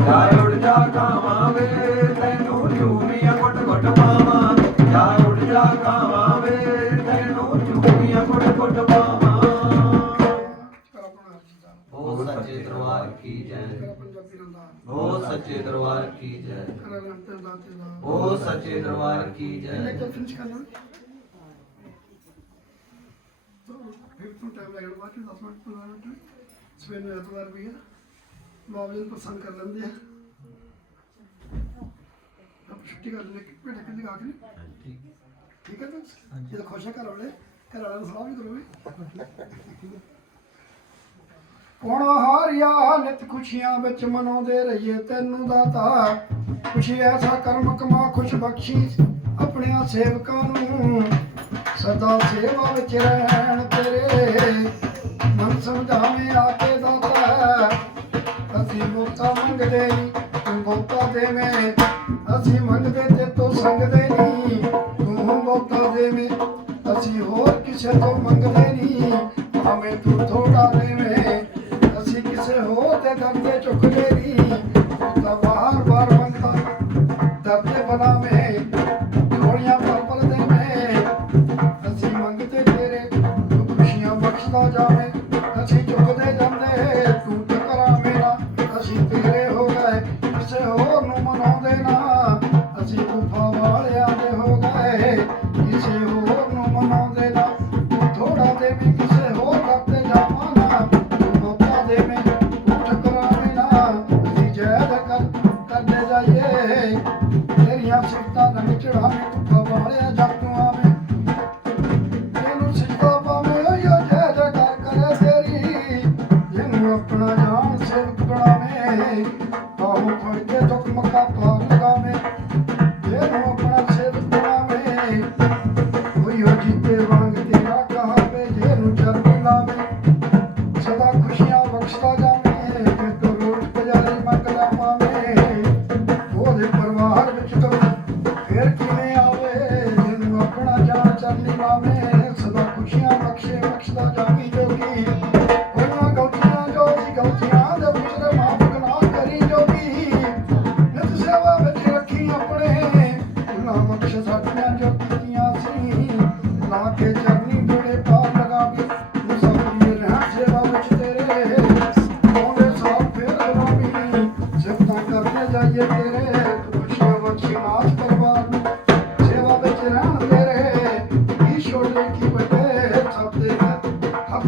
ਜਾ ਉੜ ਜਾ ਕਾਵਾਂ ਵੇ ਤੈਨੂੰ ਝੂਮੀਆਂ ਕੁੱਟ ਕੁੱਟ ਪਾਵਾਂ ਜਾ ਉੜ ਜਾ ਕਾਵਾਂ ਵੇ ਤੈਨੂੰ ਝੂਮੀਆਂ ਕੁੱਟ ਕੁੱਟ ਪਾਵਾਂ ਉਹ ਸੱਚੇ ਦਰਬਾਰ ਕੀ ਜੈ ਉਹ ਸੱਚੇ ਦਰਬਾਰ ਕੀ ਜੈ ਉਹ ਸੱਚੇ ਦਰਬਾਰ ਕੀ ਜੈ ਸਵੇਰ ਨੂੰ ਐਤਵਾਰ ਵੀ ਹੈ ਬਾਬਾ ਜੀ ਪਸੰਦ ਕਰ ਲੈਂਦੇ ਆ ਆਪ ਛੁੱਟੀ ਕਰ ਲੈਂਦੇ ਭੇਡ ਕੇ ਲਗਾ ਕੇ ਠੀਕ ਹੈ ਤਾਂ ਜਦੋਂ ਖੁਸ਼ ਹੈ ਘਰ ਵਾਲਿਆਂ ਨੂੰ ਸਲਾਹ ਵੀ ਕਰੋਗੇ ਹੁਣ ਹਾਰਿਆ ਨਿਤ ਖੁਸ਼ੀਆਂ ਵਿੱਚ ਮਨਾਉਂਦੇ ਰਹੀਏ ਤੈਨੂੰ ਦਾਤਾ ਖੁਸ਼ੀ ਐਸਾ ਕਰਮ ਕਮਾ ਖੁਸ਼ ਬਖਸ਼ੀ ਆਪਣਿਆਂ ਸੇਵਕਾਂ ਨੂੰ ਸਦਾ ਸੇਵਾ ਵਿੱਚ ਰਹਿਣ ਤੇਰੇ ਮਨ ਸਮਝਾਵੇਂ ਆ ਕੇ ਦਾਤਾ ਅਸੀਂ ਮੋਤਾ ਮੰਗਦੇ ਨੀ ਤੂੰ ਮੋਤਾ ਦੇਵੇਂ ਅਸੀਂ ਮੰਗਦੇ ਤੇ ਤੂੰ ਸੰਗਦੇ ਨੀ ਤੂੰ ਮੋਤਾ ਦੇਵੇਂ ਅਸੀਂ ਹੋਰ ਕਿਸੇ ਤੋਂ ਮੰਗਦੇ ਨੀ ਭਾਵੇਂ ਤੂੰ ਥੋੜਾ ਦੇਵੇਂ ਅਸੀਂ ਕਿਸੇ ਹੋਰ ਦੇ ਦਰ ਤੇ ਝੁਕਦੇ ਨੀ ਤੂੰ ਤਾਂ ਵਾਰ ਮੰਗਦਾ ਦਰ ਤੇ ਬਣਾਵੇਂ ਝੋਲੀਆਂ ਪਲ ਦੇਵੇਂ ਅਸੀਂ ਮੰਗਦੇ ਤੇਰੇ ਤੂੰ ਖੁਸ਼ੀਆਂ ਬਖਸ਼ਦਾ ਜਾਵੇਂ ਅਸੀਂ ਝੁਕਦੇ ਜਾਂਦੇ ਤੂੰ ਟਕਰਾ ਮੇਰਾ ਅਸੀਂ ਤੇਰੇ ਹੋ ਗਏ ਕਿਸੇ ਹੋਰ ਨੂੰ ਮਨਾਉਂਦੇ ਨਾ ਅਸੀਂ ਗੁਫਾ ਵਾਲਿਆਂ ਦੇ ਹੋ ਗਏ ਕਿਸੇ ਹੋਰ ਨੂੰ ਮਨਾਉਂਦੇ ਨਾ ਤੂੰ ਥੋੜਾ ਦੇ ਵੀ ਕਿਸੇ ਹੋਰ ਕਰਤੇ ਜਾਵਾਂ ਨਾ ਤੂੰ ਮੌਕਾ ਦੇਵੇਂ ਤੂੰ ਟਕਰਾਵੇਂ ਨਾ ਅਸੀਂ ਜੈਦ ਕਰਦੇ ਜਾਈਏ ਤੇਰੀਆਂ ਸਿਫਤਾਂ ਰੰਗ ਚੜਾਵੇਂ ਗੁਫਾ ਵਾਲਿਆਂ ਜਦ ਤੂੰ ਆਵੇਂ ਤੈਨੂੰ ਸਿੱਧਾ ਪਾਵੇਂ ਉਹ ਜੈ ਜੈਕਾਰ ਕਰੇ ਤੇਰੀ ਜਿਹਨੂੰ ਆਪਣਾ ਜਾਨ ਸੇਵਕ ਬਣਾਵੇਂ ਬਾਹੋਂ ਫੜ ਕੇ ਦੁੱਖ ਮੱਕਾ ਪਾਰ ਲਗਾਵੇਂ ਜਿਹਨੂੰ ਆਪਣਾ ਸੇਵਕ ਬਣਾਵੇਂ ਕੋਈ ਹੋ ਜੀਤੇ ਵਾਂਗ ਤੇਰਾ ਕਹਾਵੇ ਜਿਹਨੂੰ ਚਰਨੀ ਲਾਵੇਂ ਸਦਾ ਖੁਸ਼ੀਆਂ ਬਖਸ਼ਦਾ ਜਾਵੇਂ ਜੇ ਤੂੰ ਰੋਜ਼ ਪੁਜਾਰੀ ਮੰਗਦਾ ਪਾਵੇਂ ਉਹਦੇ ਪਰਿਵਾਰ ਵਿੱਚ ਤੋਂ ਫੇਰ ਕਿਵੇਂ ਆਵੇ ਜਿਹਨੂੰ ਆਪਣਾ ਜਾਨ ਚਰਨੀ ਲਾਵੇਂ ਸਦਾ ਖੁਸ਼ੀਆਂ ਬਖਸ਼ਦਾ ਜਾਵੀ ਜੋਗੀ ਉਹਨਾਂ ਗਲਤੀਆਂ ਜੋ ਸੀ ਗਲਤੀਆਂ ਦੇ ਪੁੱਤਰ ਮਾਫ ਨਾ ਕਰੀ ਜੋਗੀ ਨਿਤ ਸੇਵਾ ਵਿੱਚ ਰੱਖੀ ਆਪਣੇ ਨਾ ਬਖਸ਼ ਸਾਡੀਆਂ ਜੋ ਕੀਤੀਆਂ ਸੀ ਲਾ ਕੇ ਚਰਨੀ ਬੜੇ ਪਾਰ ਲਗਾਵੀ ਮੁਸਾਫਰੀ ਰਹਿ ਸੇਵਾ ਵਿੱਚ ਤੇਰੇ ਉਹਦੇ ਸਾਹ ਫੇਰ ਲਗਾਵੀ ਸਿਫਤਾਂ ਕਰਦੇ ਜਾਈਏ ਤੇਰੇ ਖੁਸ਼ੀਆਂ ਬਖਸ਼ੀ ਨਾਥ ਪਰਿਵਾਰ ਨੂੰ ਸੇਵਾ ਵਿੱਚ ਰਹਿਣ ਤੇਰੇ ਈਸ਼ਵਰ ਦੇ ਕੀ ਵੱਡੇ ਸਭ ਦੇ ਹੱਥ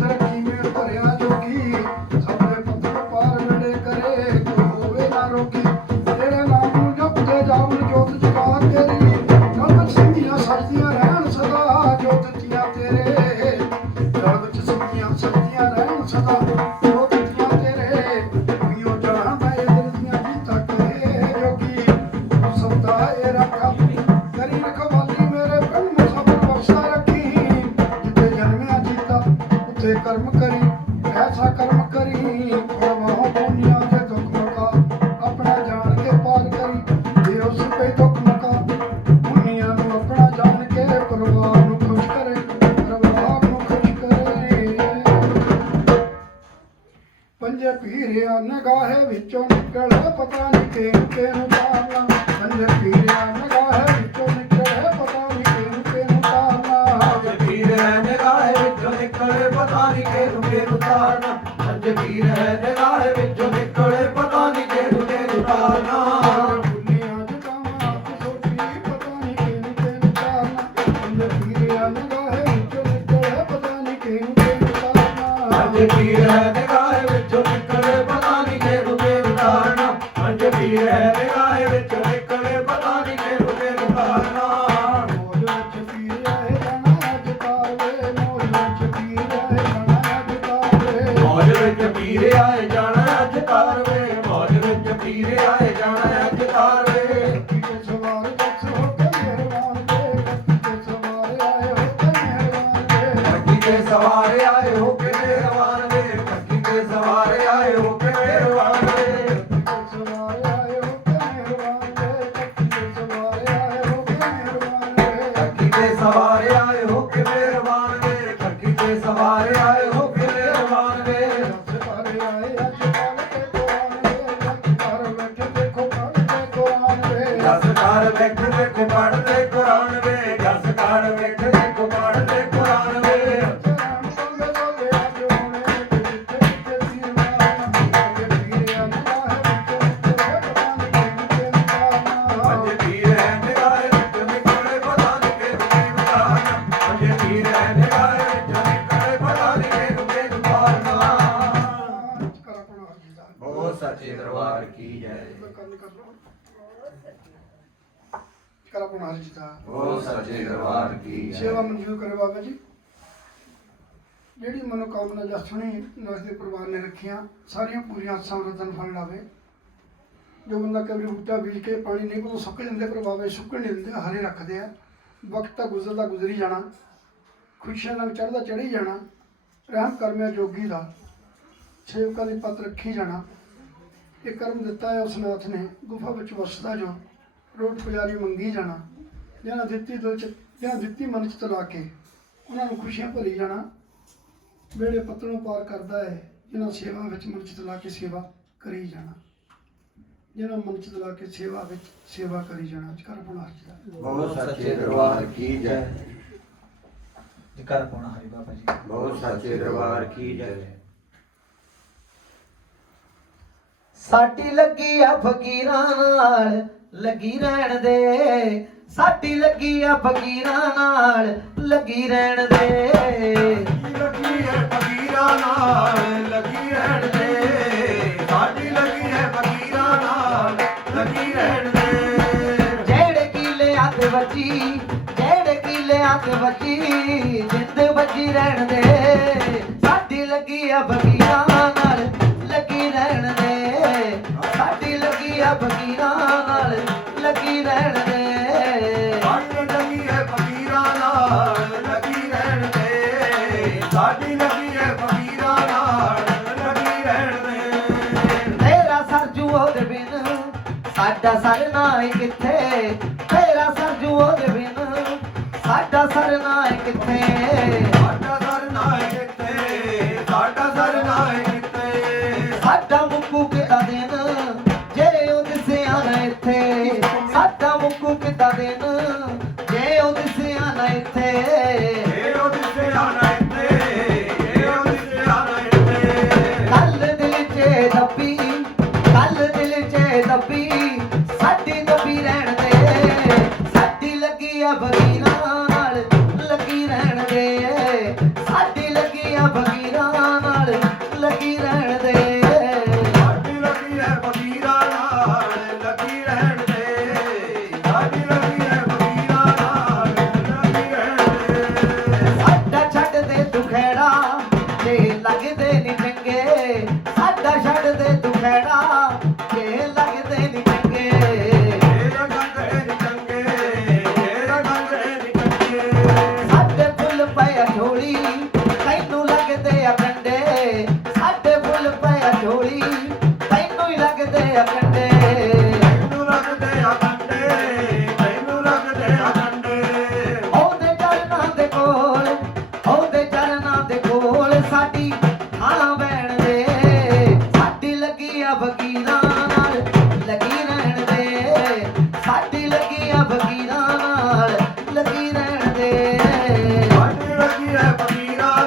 ਰੱਖੀ ਮੇਰ ਭਰਿਆ ਜੋਗੀ ਸਭ ਦੇ ਪੱਥਰ ਪਾਰ ਨੇੜੇ ਕਰੇ ਕੋਈ ਹੋਵੇ ਨਾ ਰੋਕੀ ਤੇਰੇ ਨਾਮ ਨੂੰ ਜਪਦੇ ਜਾਉਣ ਜੋਤ ਜਗਾ ਤੇਰੀ ਗਲ ਵਿੱਚ ਸਿੰਘੀਆਂ ਸਜਦੀਆਂ ਰਹਿਣ ਸਦਾ ਜੋਤ ਦਿੱਤੀਆਂ ਤੇਰੇ ਗਲ ਵਿੱਚ ਸਿੰਘੀਆਂ ਸਜਦੀਆਂ ਰਹਿਣ ਸਦਾ ਜੋਤ ਦਿੱਤੀਆਂ ਤੇਰੇ ਵੀਓ ਜਾਣਦਾ ਇਹ ਦਿਲ ਦੀਆਂ ਜੀਤਾਂ ਕਹੇ ਜੋਗੀ ਤੂੰ ਸਦਾ ਇਹ ਰੱਖਾ ਕਰੀ ਰਖਵਾਲੀ ਮੇਰੇ ਪਿੰਡ ਨੂੰ ਸਬਰ ਬਖਸ਼ਦਾ ਰੱਖੀ ਜਿੱਥੇ ਜਨਮਿਆ ਜੀਤਾ ਉੱਥੇ ਕਰਮ ਕਰੀ ਐਸਾ ਕਰਮ ਕਰੀ ਪ੍ਰਵਾਹ ਪੁੰਨਿਆ ਦੇ ਦੁੱਖ ਮੁਕਾ ਆਪਣਾ ਜਾਣ ਕੇ ਪਾਰ ਕਰੀ ਜੇ ਉਸ ਪੇ ਦੁੱਖ ਮੁਕਾ ਪੁੰਨਿਆ ਨੂੰ ਆਪਣਾ ਜਾਣ ਕੇ ਪਰਿਵਾਰ ਨੂੰ ਖੁਸ਼ ਕਰੇ ਪਰਿਵਾਰ ਨੂੰ ਖੁਸ਼ ਕਰੇ ਪੰਜੇ ਪੀਰਿਆ ਨਗਾਹੇ ਵਿੱਚੋਂ ਨਿਕਲੇ ਪਤਾ ਨਹੀਂ ਕਿਹਨੂੰ ਤਾਰਨਾ ਪੰਜੇ ਪੀਰਿਆ ਨਗਾਹੇ ਵਿੱਚੋਂ ਨਿਕਲੇ ਪਤਾ ਨਹੀਂ ਕਿਹਨੂੰ ਤਾਰਨਾ ਪੀਰ ਹੈ ਨਿਗਾਹ ਵਿੱਚੋਂ ਨਿਕਲੇ ਪਤਾ ਨਹੀਂ ਕਿਹਨੂੰ ਤਾਰਨਾ ਅੱਜ ਪੀਰ ਹੈ ਨਿਗਾਹ ਵਿੱਚੋਂ ਨਿਕਲੇ ਪਤਾ ਨਹੀਂ ਕਿਹਨੂੰ ਤਾਰਨਾ ਦੁਨੀਆ ਜਗਾਵਾਂ ਆਪ ਸੋਚੀ ਪਤਾ ਨਹੀਂ ਕਿਹਨੂੰ ਤਾਰਨਾ ਪੰਜੇ ਪੀਰਿਆ ਨਗਾਹੇ ਵਿੱਚੋਂ ਨਿਕਲੇ ਪਤਾ ਨਹੀਂ ਕਿਹਨੂੰ ਤਾਰਨਾ ਅੱਜ ਪੀਰ ਹੈ ਨਿਗਾਹ ਵਿੱਚੋਂ ਨਿਕਲੇ ਪਤਾ ਨਹੀਂ ਕਿਹਨੂੰ ਤਾਰਨਾ ਅੱਜ ਪੀਰ ਹੈ ਨਿਗਾਹ ਵਿੱਚੋਂ ਨਿਕਲੇ ਪਤਾ ਨਹੀਂ ਕਿਹਨੂੰ ਤਾਰਨਾ ਮੋਜ ਵਿੱਚ ਪੀਰਿਆ ਹੈ ਜਾਣਾ ਅੱਜ ਤਾਰਵੇ ਮੋਜ ਵਿੱਚ ਪੀਰਿਆ ਹੈ ਜਾਣਾ ਅੱਜ ਤਾਰਵੇ ਮੌਜ ਵਿੱਚ ਪੀਰ ਆਏ ਜਾਣਾ ਅੱਜ ਤੇ ਸਵਾਰ ਆਏ ਹੋ ਕੇ ਮਿਹਰਬਾਨ ਵੇ ਧਰਤੀ ਤੇ ਸਵਾਰ ਆਏ ਹੋ ਕੇ ਮਿਹਰਬਾਨ ਵੇ ਸਵਾਰੇ ਆਏ ਹੋ ਕੇ ਮਿਹਰਬਾਨ ਵੇ ਧਰਤੀ ਤੇ ਸਵਾਰੇ ਆਏ ਹੋ ਕੇ ਮਿਹਰਬਾਨ ਵੇ ਧਰਤੀ ਤੇ ਸਵਾਰ ਆਏ ਹੋ ਕੇ ਮਿਹਰਬਾਨ ਵੇ ਸਵਾਰੇ ਆਏ ਅੱਜ ਕਾਲ ਕੇ ਕੁਰਾਨ ਵੇ ਘਰ ਬੈਠੇ ਦੇਖੋ ਪੜ੍ਹਦੇ ਕੁਰਾਨ ਵੇ ਜਸ ਕਰ ਬੈਠੇ ਦੇਖੋ ਪੜ੍ਹਦੇ ਕੁਰਾਨ ਵੇ ਜਸ ਕਰ ਬੈਠੇ ਦੇਖੋ ਪੜ੍ਹਦੇ ਕੁਰਾਨ ਵੇ ਰਾਮ ਸੰਗ ਲੋਲੇ ਅੱਜ ਹੋਣੇ ਜਿੱਥੇ ਜਿੱਥੇ ਸੀਰਵਾਨਾ ਅੱਗੇ ਪੀਰੇ ਅੰਦਾ ਹੈ ਵਿੱਚ ਭਗਵਾਨ ਦੇ ਵਿੱਚ ਅੱਜ ਪੀਰ ਹੈ ਨਿਗਾਹ ਵਿੱਚ ਨਿਕਲੇ ਪਤਾ ਨਹੀਂ ਕਿਹਨੂੰ ਉਤਾਰਨਾ ਅੱਜ ਪੀਰ ਹੈ ਨਿਗਾਹ ਵਿੱਚ ਨਿਕਲੇ ਪਤਾ ਨਹੀਂ ਕਿਹਨੂੰ ਉਤਾਰਨਾ ਕਰ ਆਪਣਾ ਹਰਜੀ ਦਾ ਬਹੁਤ ਸੱਚੇ ਦਰਬਾਰ ਕੀ ਜੈ ਕੰਨ ਕਰ ਲੋ ਕਰ ਆਪਣਾ ਹਰਜੀ ਦਾ ਬਹੁਤ ਸੱਚੇ ਦਰਬਾਰ ਕੀ ਜੈ ਸੇਵਾ ਮਨਜ਼ੂਰ ਕਰੇ ਬਾਬਾ ਜੀ ਜਿਹੜੀ ਮਨੋਕਾਮਨਾ ਜਾਂ ਸੁਣੀ ਨਸ ਦੇ ਪਰਿਵਾਰ ਨੇ ਰੱਖੀਆਂ ਸਾਰੀਆਂ ਪੂਰੀਆਂ ਸਮਰਤਨ ਫਲ ਲਾਵੇ ਜੋ ਬੰਦਾ ਕਬਰੀ ਬੂਟਾ ਬੀਜ ਕੇ ਪਾਣੀ ਨਹੀਂ ਉਹ ਸੁੱਕ ਜਾਂਦੇ ਪਰ ਬਾਬਾ ਜੀ ਸੁੱਕਣ ਨਹੀਂ ਦਿੰਦੇ ਹਰੇ ਰੱਖਦੇ ਆ ਵਕਤ ਤਾਂ ਗੁਜ਼ਰਦਾ ਗੁਜ਼ਰੀ ਜਾਣਾ ਖੁਸ਼ੀਆਂ ਨਾਲ ਚੜ੍ਹਦਾ ਚੜ੍ਹੀ ਜਾਣਾ ਰਹਿਮ ਕਰਮਿਆ ਜੋਗੀ ਦਾ ਸੇਵਕਾਂ ਦੀ ਪੱਤ ਰੱਖੀ ਜਾਣਾ ਇਹ ਕਰਮ ਦਿੱਤਾ ਹੈ ਉਸ ਨਾਥ ਨੇ ਗੁਫਾ ਵਿੱਚ ਵਸਦਾ ਜੋ ਰੋਟ ਪੁਜਾਰੀ ਮੰਗੀ ਜਾਣਾ ਜਿਹਨਾਂ ਦਿੱਤੀ ਦਿਲ ਚ ਜਿਹਨਾਂ ਦਿੱਤੀ ਮਨ ਚ ਤਲਾ ਕੇ ਉਹਨਾਂ ਨੂੰ ਖੁਸ਼ੀਆਂ ਭਰੀ ਜਾਣਾ ਵੇੜੇ ਪੱਤਲੋਂ ਪਾਰ ਕਰਦਾ ਹੈ ਜਿਹਨਾਂ ਸੇਵਾ ਵਿੱਚ ਮਨ ਚ ਤਲਾ ਕੇ ਸੇਵਾ ਕਰੀ ਜਾਣਾ ਜਿਹਨਾਂ ਮਨ ਚ ਤਲਾ ਕੇ ਸੇਵਾ ਵਿੱਚ ਸੇਵਾ ਕਰੀ ਜਾਣਾ ਕਰ ਆਪਣਾ ਹੱਥ ਦਾ ਬਹੁਤ ਸੱਚੇ ਦਰਬਾਰ ਕੀ ਜੈ ਜਕਰ ਪਾਉਣਾ ਹਰੀ ਬਾਬਾ ਜੀ ਬਹੁਤ ਸੱਚੇ ਦਰਬਾਰ ਕੀ ਜੈ ਸਾਡੀ ਲੱਗੀ ਆ ਫਕੀਰਾਂ ਨਾਲ ਲੱਗੀ ਰਹਿਣ ਦੇ ਸਾਡੀ ਲੱਗੀ ਆ ਫਕੀਰਾਂ ਨਾਲ ਲੱਗੀ ਰਹਿਣ ਦੇ ਲੱਗੀ ਹੈ ਫਕੀਰਾਂ ਨਾਲ ਲੱਗੀ ਰਹਿਣ ਦੇ ਸਾਡੀ ਲੱਗੀ ਹੈ ਫਕੀਰਾਂ ਨਾਲ ਲੱਗੀ ਰਹਿਣ ਦੇ ਜਿਹੜੇ ਕੀਲੇ ਹੱਥ ਵੱਜੀ ਜਿਹੜੇ ਕੀਲੇ ਹੱਥ ਵੱਜੀ ਜਿੰਦ ਵੱਜੀ ਰਹਿਣ ਦੇ ਸਾਡੀ ਲੱਗੀ ਆ ਫਕੀਰਾਂ ਨਾਲ ਲੱਗੀ ਰਹਿਣ ਦੇ ਸਾਡੀ ਲੱਗੀ ਆ ਫਕੀਰਾਂ ਨਾਲ ਲੱਗੀ ਰਹਿਣ ਦੇ ਸਾਡੀ ਲੱਗੀ ਹੈ ਫਕੀਰਾਂ ਨਾਲ ਲੱਗੀ ਰਹਿਣ ਦੇ ਸਾਡੀ ਲੱਗੀ ਹੈ ਫਕੀਰਾਂ ਨਾਲ ਲੱਗੀ ਰਹਿਣ ਦੇ ਤੇਰਾ ਸਰਜੂ ਉਹਦੇ ਬਿਨ ਸਾਡਾ ਸਰਨਾ ਏ ਕਿੱਥੇ ਤੇਰਾ ਸਰਜੂ ਉਹਦੇ ਬਿਨ ਸਾਡਾ ਸਰਨਾ ਏ ਕਿੱਥੇ ਸਾਡਾ ਸਰਨਾ ਹੈ ਕਿੱਥੇ ਸਾਡਾ ਸਰਨਾ ਹੈ ਕਿੱਥੇ ਸਾਡਾ ਮੁੱਕੂ ਕਿਤਾ ਦਿਨ ਜੇ ਉਹ ਦਿਸਿਆ ਨਾ ਇੱਥੇ ਸਾਡਾ ਮੁੱਕੂ ਕਿਤਾ ਦਿਨ ਜੇ ਉਹ ਦਿਸਿਆ ਨਾ ਇੱਥੇ ਇਹ ਉਹ ਦਿਸੇ ਆਣਾ ਇੱਥੇ ਇਹ ਉਹ ਦਿਸੇ ਆਣਾ ਇੱਥੇ ਕੱਲ ਦਿਲ 'ਚ ਦੱਬੀ ਕੱਲ ਦਿਲ 'ਚ ਦੱਬੀ ਸਾਡੀ ਦੱਬੀ ਰਹਿਣ ਦੇ ਸਾਡੀ ਲੱਗੀ ਆ ਫਕੀਰਾਂ ਨਾਲ ਲੱਗੀ ਰਹਿਣ ਦੇ ਸਾਡੀ ਲੱਗੀ ਆ ਫਕੀਰਾਂ ਨਾਲ ਲੱਗੀ ਰਹਿਣ ਦੇ ਸਾਡੀ ਲੱਗੀ ਹੈ ਫਕੀਰਾਂ ਨਾਲ ਲੱਗੀ ਰਹਿਣ ਦੇ ਸਾਡੀ ਲੱਗੀ ਹੈ ਫਕੀਰਾਂ ਨਾਲ ਲੱਗੀ ਰਹਿਣ ਦੇ ਸਾਡਾ ਛੱਡ ਦੇ ਦੁਖੜਾ ਜੇ ਲੱਗਦੇ ਨੀ ਚੰਗੇ ਸਾਡਾ ਛੱਡ ਦੇ ਦੁਖੜਾ ਜੇ ਲੱਗਦੇ ਨੀ ਚੰਗੇ ਤੇਰਾ ਗੰਗੇ ਨੀ ਚੰਗੇ ਤੇਰਾ ਗੰਗੇ ਨੀ ਚੰਗੇ ਸਾਡੇ ਫੁੱਲ ਪਿਆ ਝੋਲੀ ਤੈਨੂੰ ਲੱਗਦੇ ਆ ਕੰਡੇ ਸਾਡੇ ਫੁੱਲ ਪਿਆ ਝੋਲੀ ਤੈਨੂੰ ਹੀ ਲੱਗਦੇ ਆ ਕੰਡੇ ਤੈਨੂੰ ਲੱਗਦੇ ਆ ਕੰਡੇ ਤੈਨੂੰ ਲੱਗਦੇ ਆ ਕੰਡੇ ਉਹਦੇ ਚਰਨਾਂ ਦੇ ਕੋਲ ਉਹਦੇ ਚਰਨਾਂ ਦੇ ਕੋਲ ਸਾਡੀ ਥਾਂ ਬੈਣ ਦੇ ਸਾਡੀ ਲੱਗੀ ਆ ਫਕੀਰਾਂ ਨਾਲ ਲੱਗੀ ਰਹਿਣ ਦੇ ਸਾਡੀ ਲੱਗੀ ਆ ਫਕੀਰਾਂ ਨਾਲ ਲੱਗੀ ਰਹਿਣ ਦੇ ਸਾਡੀ ਲੱਗੀ ਹੈ ਫਕੀਰਾਂ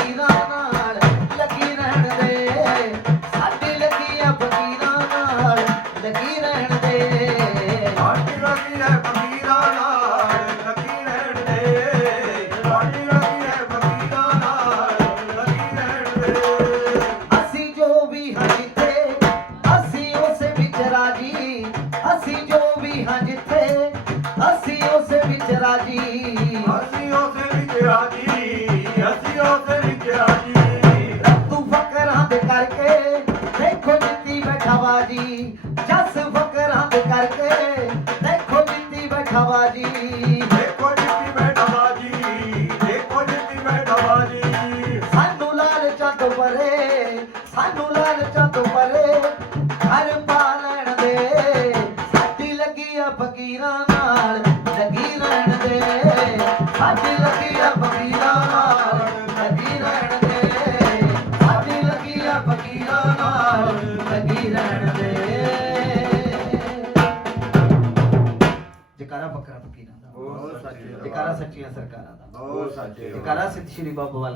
ਫਕੀਰਾਂ ਨਾਲ ਲੱਗੀ ਰਹਿਣ ਦੇ, ਸਾਡੀ ਲੱਗੀ ਆ ਫਕੀਰਾਂ ਨਾਲ ਲੱਗੀ ਰਹਿਣ ਦੇ। ਸਾਡੀ ਲੱਗੀ ਹੈ ਫਕੀਰਾਂ ਨਾਲ ਲੱਗੀ ਰਹਿਣ ਦੇ, ਸਾਡੀ ਲੱਗੀ ਹੈ ਫਕੀਰਾਂ ਨਾਲ ਲੱਗੀ ਰਹਿਣ ਦੇ। ਅਸੀਂ ਜੋ ਵੀ ਹਾਂ ਜਿੱਥੇ ਅਸੀਂ ਉਸ ਵਿੱਚ ਰਾਜੀ, ਅਸੀਂ ਜੋ ਵੀ ਹਾਂ ਜਿੱਥੇ ਅਸੀਂ ਉਸ ਵਿੱਚ ਰਾਜੀ। ਅਸੀਂ ਉਸੇ ਵਿੱਚ ਰਾਜੀ, ਅਸੀਂ ਉਸੇ ਵਿੱਚ ਰਾਜੀ। ਤੂੰ ਫਕਰਾਂ ਦੇ ਕਰਕੇ ਦੇਖੋ ਜਿੱਤੀ ਬੈਠਾ ਬਾਜੀ, ਜੱਸ ਫਕਰਾਂ ਦੇ ਕਰਕੇ ਦੇਖੋ ਜਿੱਤੀ ਬੈਠਾ ਬਾਜੀ। ਦੇਖੋ ਜਿੱਤੀ ਬੈਠਾ ਬਾਜੀ, ਦੇਖੋ ਜਿੱਤੀ ਬੈਠਾ ਬਾਜੀ। ਸਾਨੂੰ ਲਾਲਚਾਂ ਤੋਂ ਪਰੇ, ਸਾਨੂੰ ਲਾਲਚਾਂ ਤੋਂ ਪਰੇ ਘਰ ਪਾ ਲੈਣ ਦੇ, ਸਾਡੀ ਲੱਗੀ ਆ ਫਕੀਰਾਂ ਨਾਲ ਲੱਗੀ ਰਹਿਣ ਦੇ, ਸਾਡੀ ਲੱਗੀ ਆ ਫਕੀਰਾਂ ਨਾਲ ਲੱਗੀ ਰਹਿਣ ਦੇ, ਸਾਡੀ ਲੱਗੀ ਆ ਫਕੀਰਾਂ ਨਾਲ ਲੱਗੀ ਰਹਿਣ ਦੇ। ਜਕਾਰਾ ਫਕਰਾਂ ਫਕੀਰਾਂ ਦਾ, ਬਹੁਤ ਸੱਚੇ ਜਕਾਰਾ ਸੱਚੀਆਂ ਸਰਕਾਰਾਂ ਦਾ, ਬਹੁਤ ਸੱਚੇ ਜਕਾਰਾ ਸਿੱਧ ਸ਼੍ਰੀ ਬਾਬਾ ਵਾਲਾ